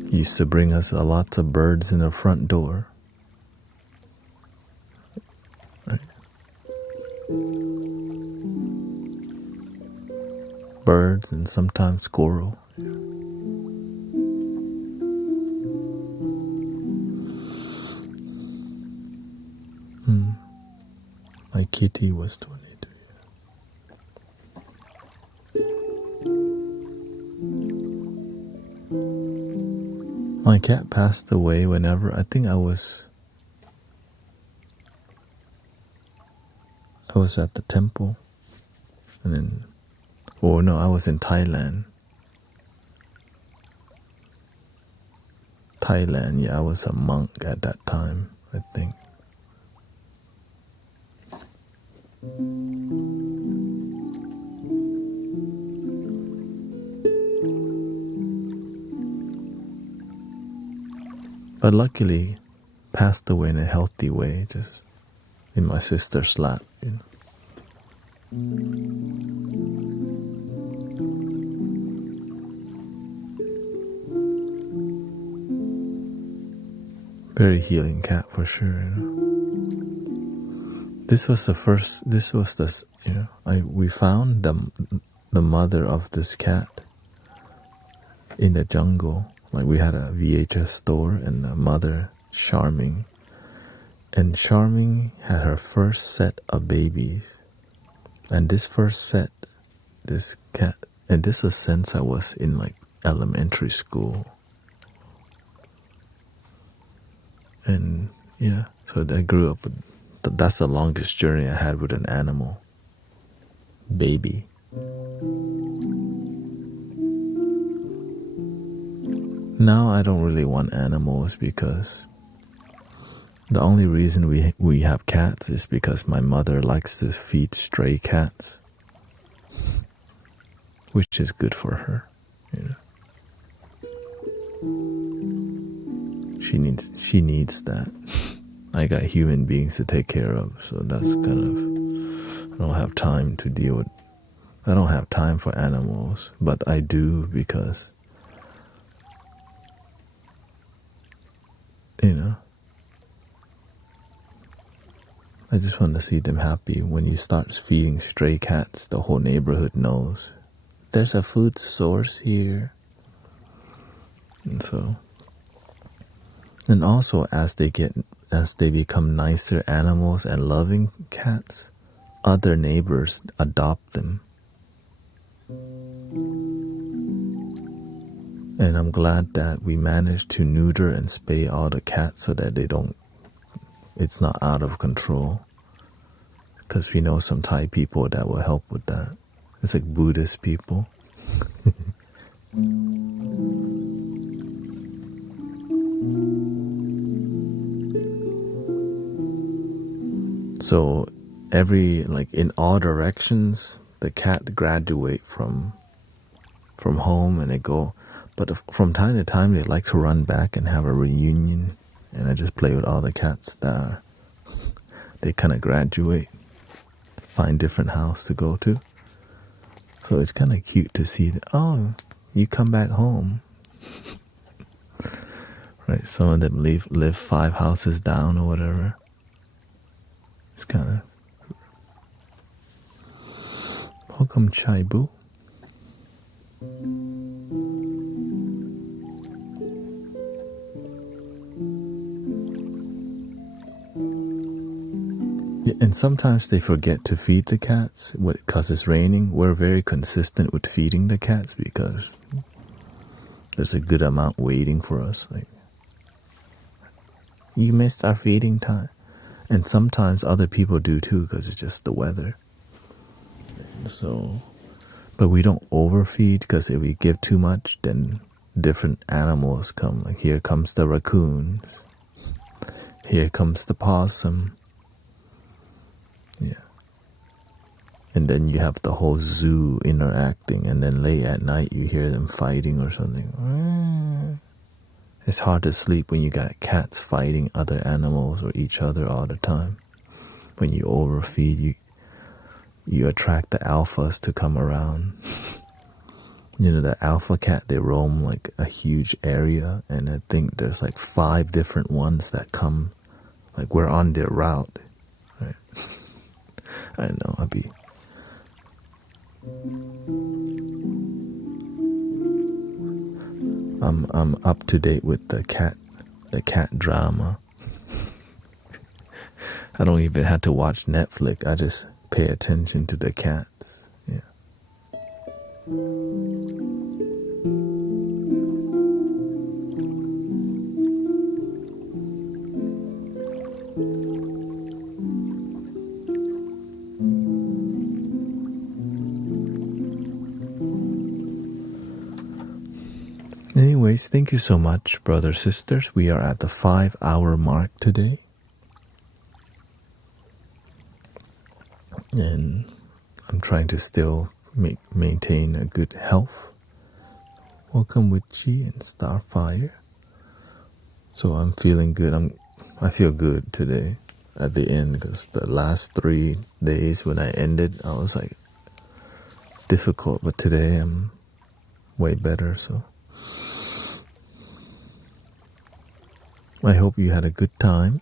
He used to bring us lots of birds in the front door. Right. Birds and sometimes squirrel. My kitty was 22. My cat passed away whenever, I think I was at the temple, and then, oh no, I was in Thailand. Yeah, I was a monk at that time, I think. But luckily, passed away in a healthy way, just in my sister's lap, you know. Very healing cat for sure, you know. This was the, you know, we found the mother of this cat in the jungle. Like, we had a VHS store, and the mother, Charming. And Charming had her first set of babies. And this first set, this cat, and this was since I was in like elementary school. And yeah, so I grew up with, that's the longest journey I had with an animal. Baby. Now I don't really want animals, because the only reason we have cats is because my mother likes to feed stray cats. which is good for her. You know, she needs that. I got human beings to take care of, so that's kind of, I don't have time to deal with. I don't have time for animals, but I do because, you know, I just want to see them happy. When you start feeding stray cats, the whole neighborhood knows there's a food source here. And so, and also as they become nicer animals and loving cats, other neighbors adopt them. And I'm glad that we managed to neuter and spay all the cats so that it's not out of control. Because we know some Thai people that will help with that. It's like Buddhist people. So in all directions, the cat graduate from home and they go. But from time to time, they like to run back and have a reunion. And I just play with all the cats they kind of graduate, find different house to go to. So it's kind of cute to see that, oh, you come back home. Right, some of them live 5 houses down or whatever. It's kind of... Welcome, Chaibu. And sometimes they forget to feed the cats because it's raining. We're very consistent with feeding the cats because there's a good amount waiting for us. Like, you missed our feeding time. And sometimes other people do too because it's just the weather. So, but we don't overfeed because if we give too much, then different animals come. Like here comes the raccoon. Here comes the possum. Yeah. And then you have the whole zoo interacting, and then late at night you hear them fighting or something. It's hard to sleep when you got cats fighting other animals or each other all the time. When you overfeed, you attract the alphas to come around. You know, the alpha cat, they roam like a huge area, and I think there's like 5 different ones that come, like we're on their route. Right? I know, I'm up to date with the cat drama. I don't even have to watch Netflix. I just pay attention to the cats. Yeah. Anyways, thank you so much, brothers, sisters. We are at the 5-hour mark today. And I'm trying to still maintain a good health. Welcome, Witchy and Starfire. So I'm feeling good. I feel good today at the end because the last 3 days when I ended, I was like difficult. But today I'm way better, so... I hope you had a good time,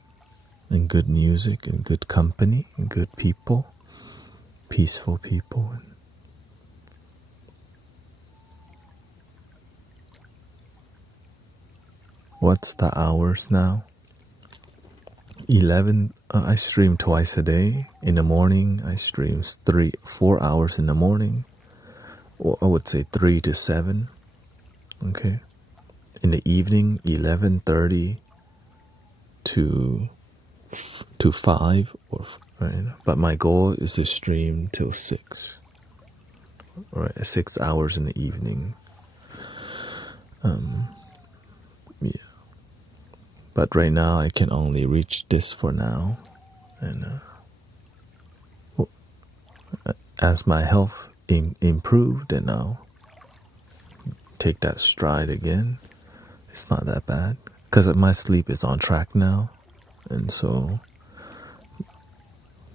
and good music, and good company, and good people, peaceful people. What's the hours now? 11. I stream twice a day. In the morning, I stream 4 hours in the morning, or I would say 3 to 7. Okay. In the evening, 11:30. To 5 or right, but my goal is to stream till 6. All right, 6 hours in the evening. Yeah. But right now I can only reach this for now, and as my health improve, then I'll take that stride again. It's not that bad because my sleep is on track now, and so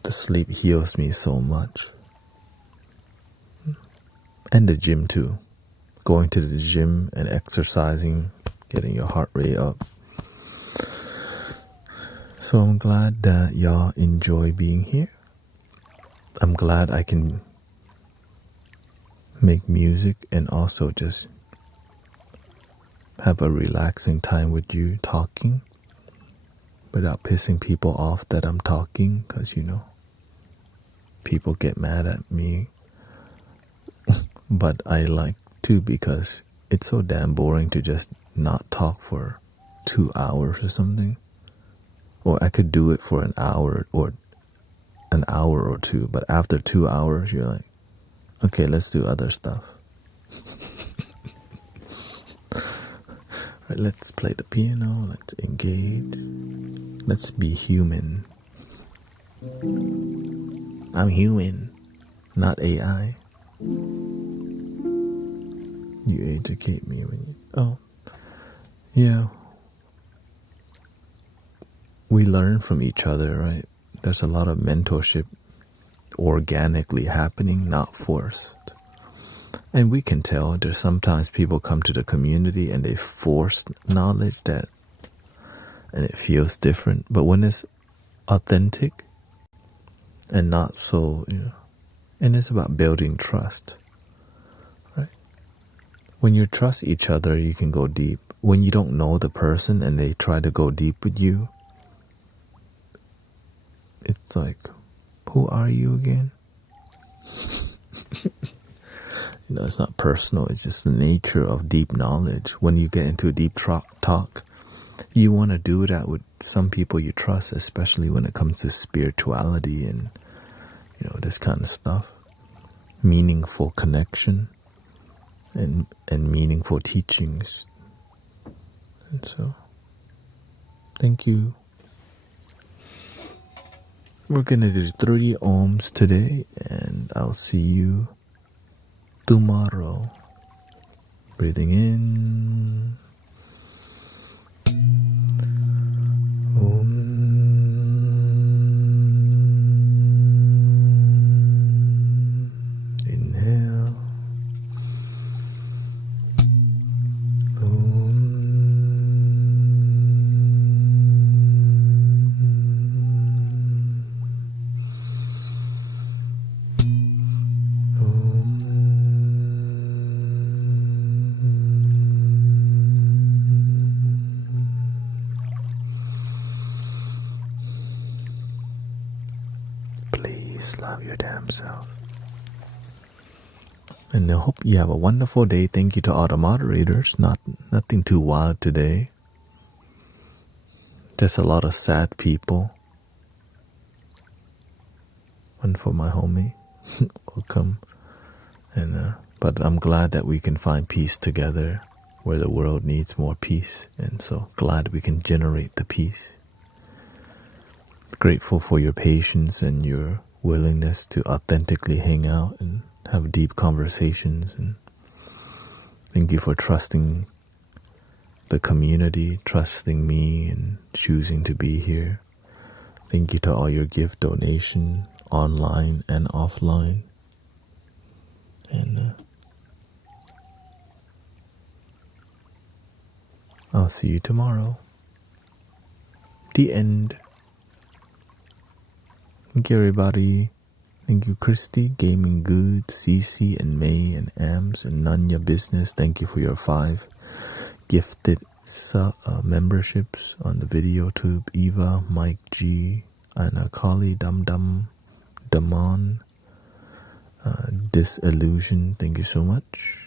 the sleep heals me so much. And the gym too. Going to the gym and exercising, getting your heart rate up. So I'm glad that y'all enjoy being here. I'm glad I can make music and also just have a relaxing time with you talking without pissing people off that I'm talking, because people get mad at me. But I like to, because it's so damn boring to just not talk for 2 hours or something. Or I could do it for an hour or 2, but after 2 hours you're like, okay, let's do other stuff. Right, let's play the piano, let's engage, let's be human. I'm human, not AI. You educate me when you... Oh, yeah. We learn from each other, right? There's a lot of mentorship organically happening, not forced. And we can tell there's sometimes people come to the community and they force knowledge and it feels different. But when it's authentic and not so, and it's about building trust, right? When you trust each other, you can go deep. When you don't know the person and they try to go deep with you, it's like, who are you again? It's not personal. It's just the nature of deep knowledge. When you get into a deep talk, you want to do that with some people you trust, especially when it comes to spirituality and, this kind of stuff. Meaningful connection and meaningful teachings. And so, thank you. We're going to do 3 ohms today, and I'll see you tomorrow. Breathing in. Om. Inhale. Om. Please love your damn self. And I hope you have a wonderful day. Thank you to all the moderators. Nothing too wild today. Just a lot of sad people. One for my homie. Welcome. And but I'm glad that we can find peace together where the world needs more peace. And so glad we can generate the peace. Grateful for your patience and your willingness to authentically hang out and have deep conversations. And thank you for trusting the community, trusting me, and choosing to be here. Thank you to all your gift donation, online and offline. And I'll see you tomorrow. The end. Thank you, everybody. Thank you, Christy, Gaming Good, Cece, and May, and Ams, and Nanya Business. Thank you for your 5 gifted memberships on the video tube. Eva, Mike G, Anakali, Dum Dum, Damon, Disillusion. Thank you so much.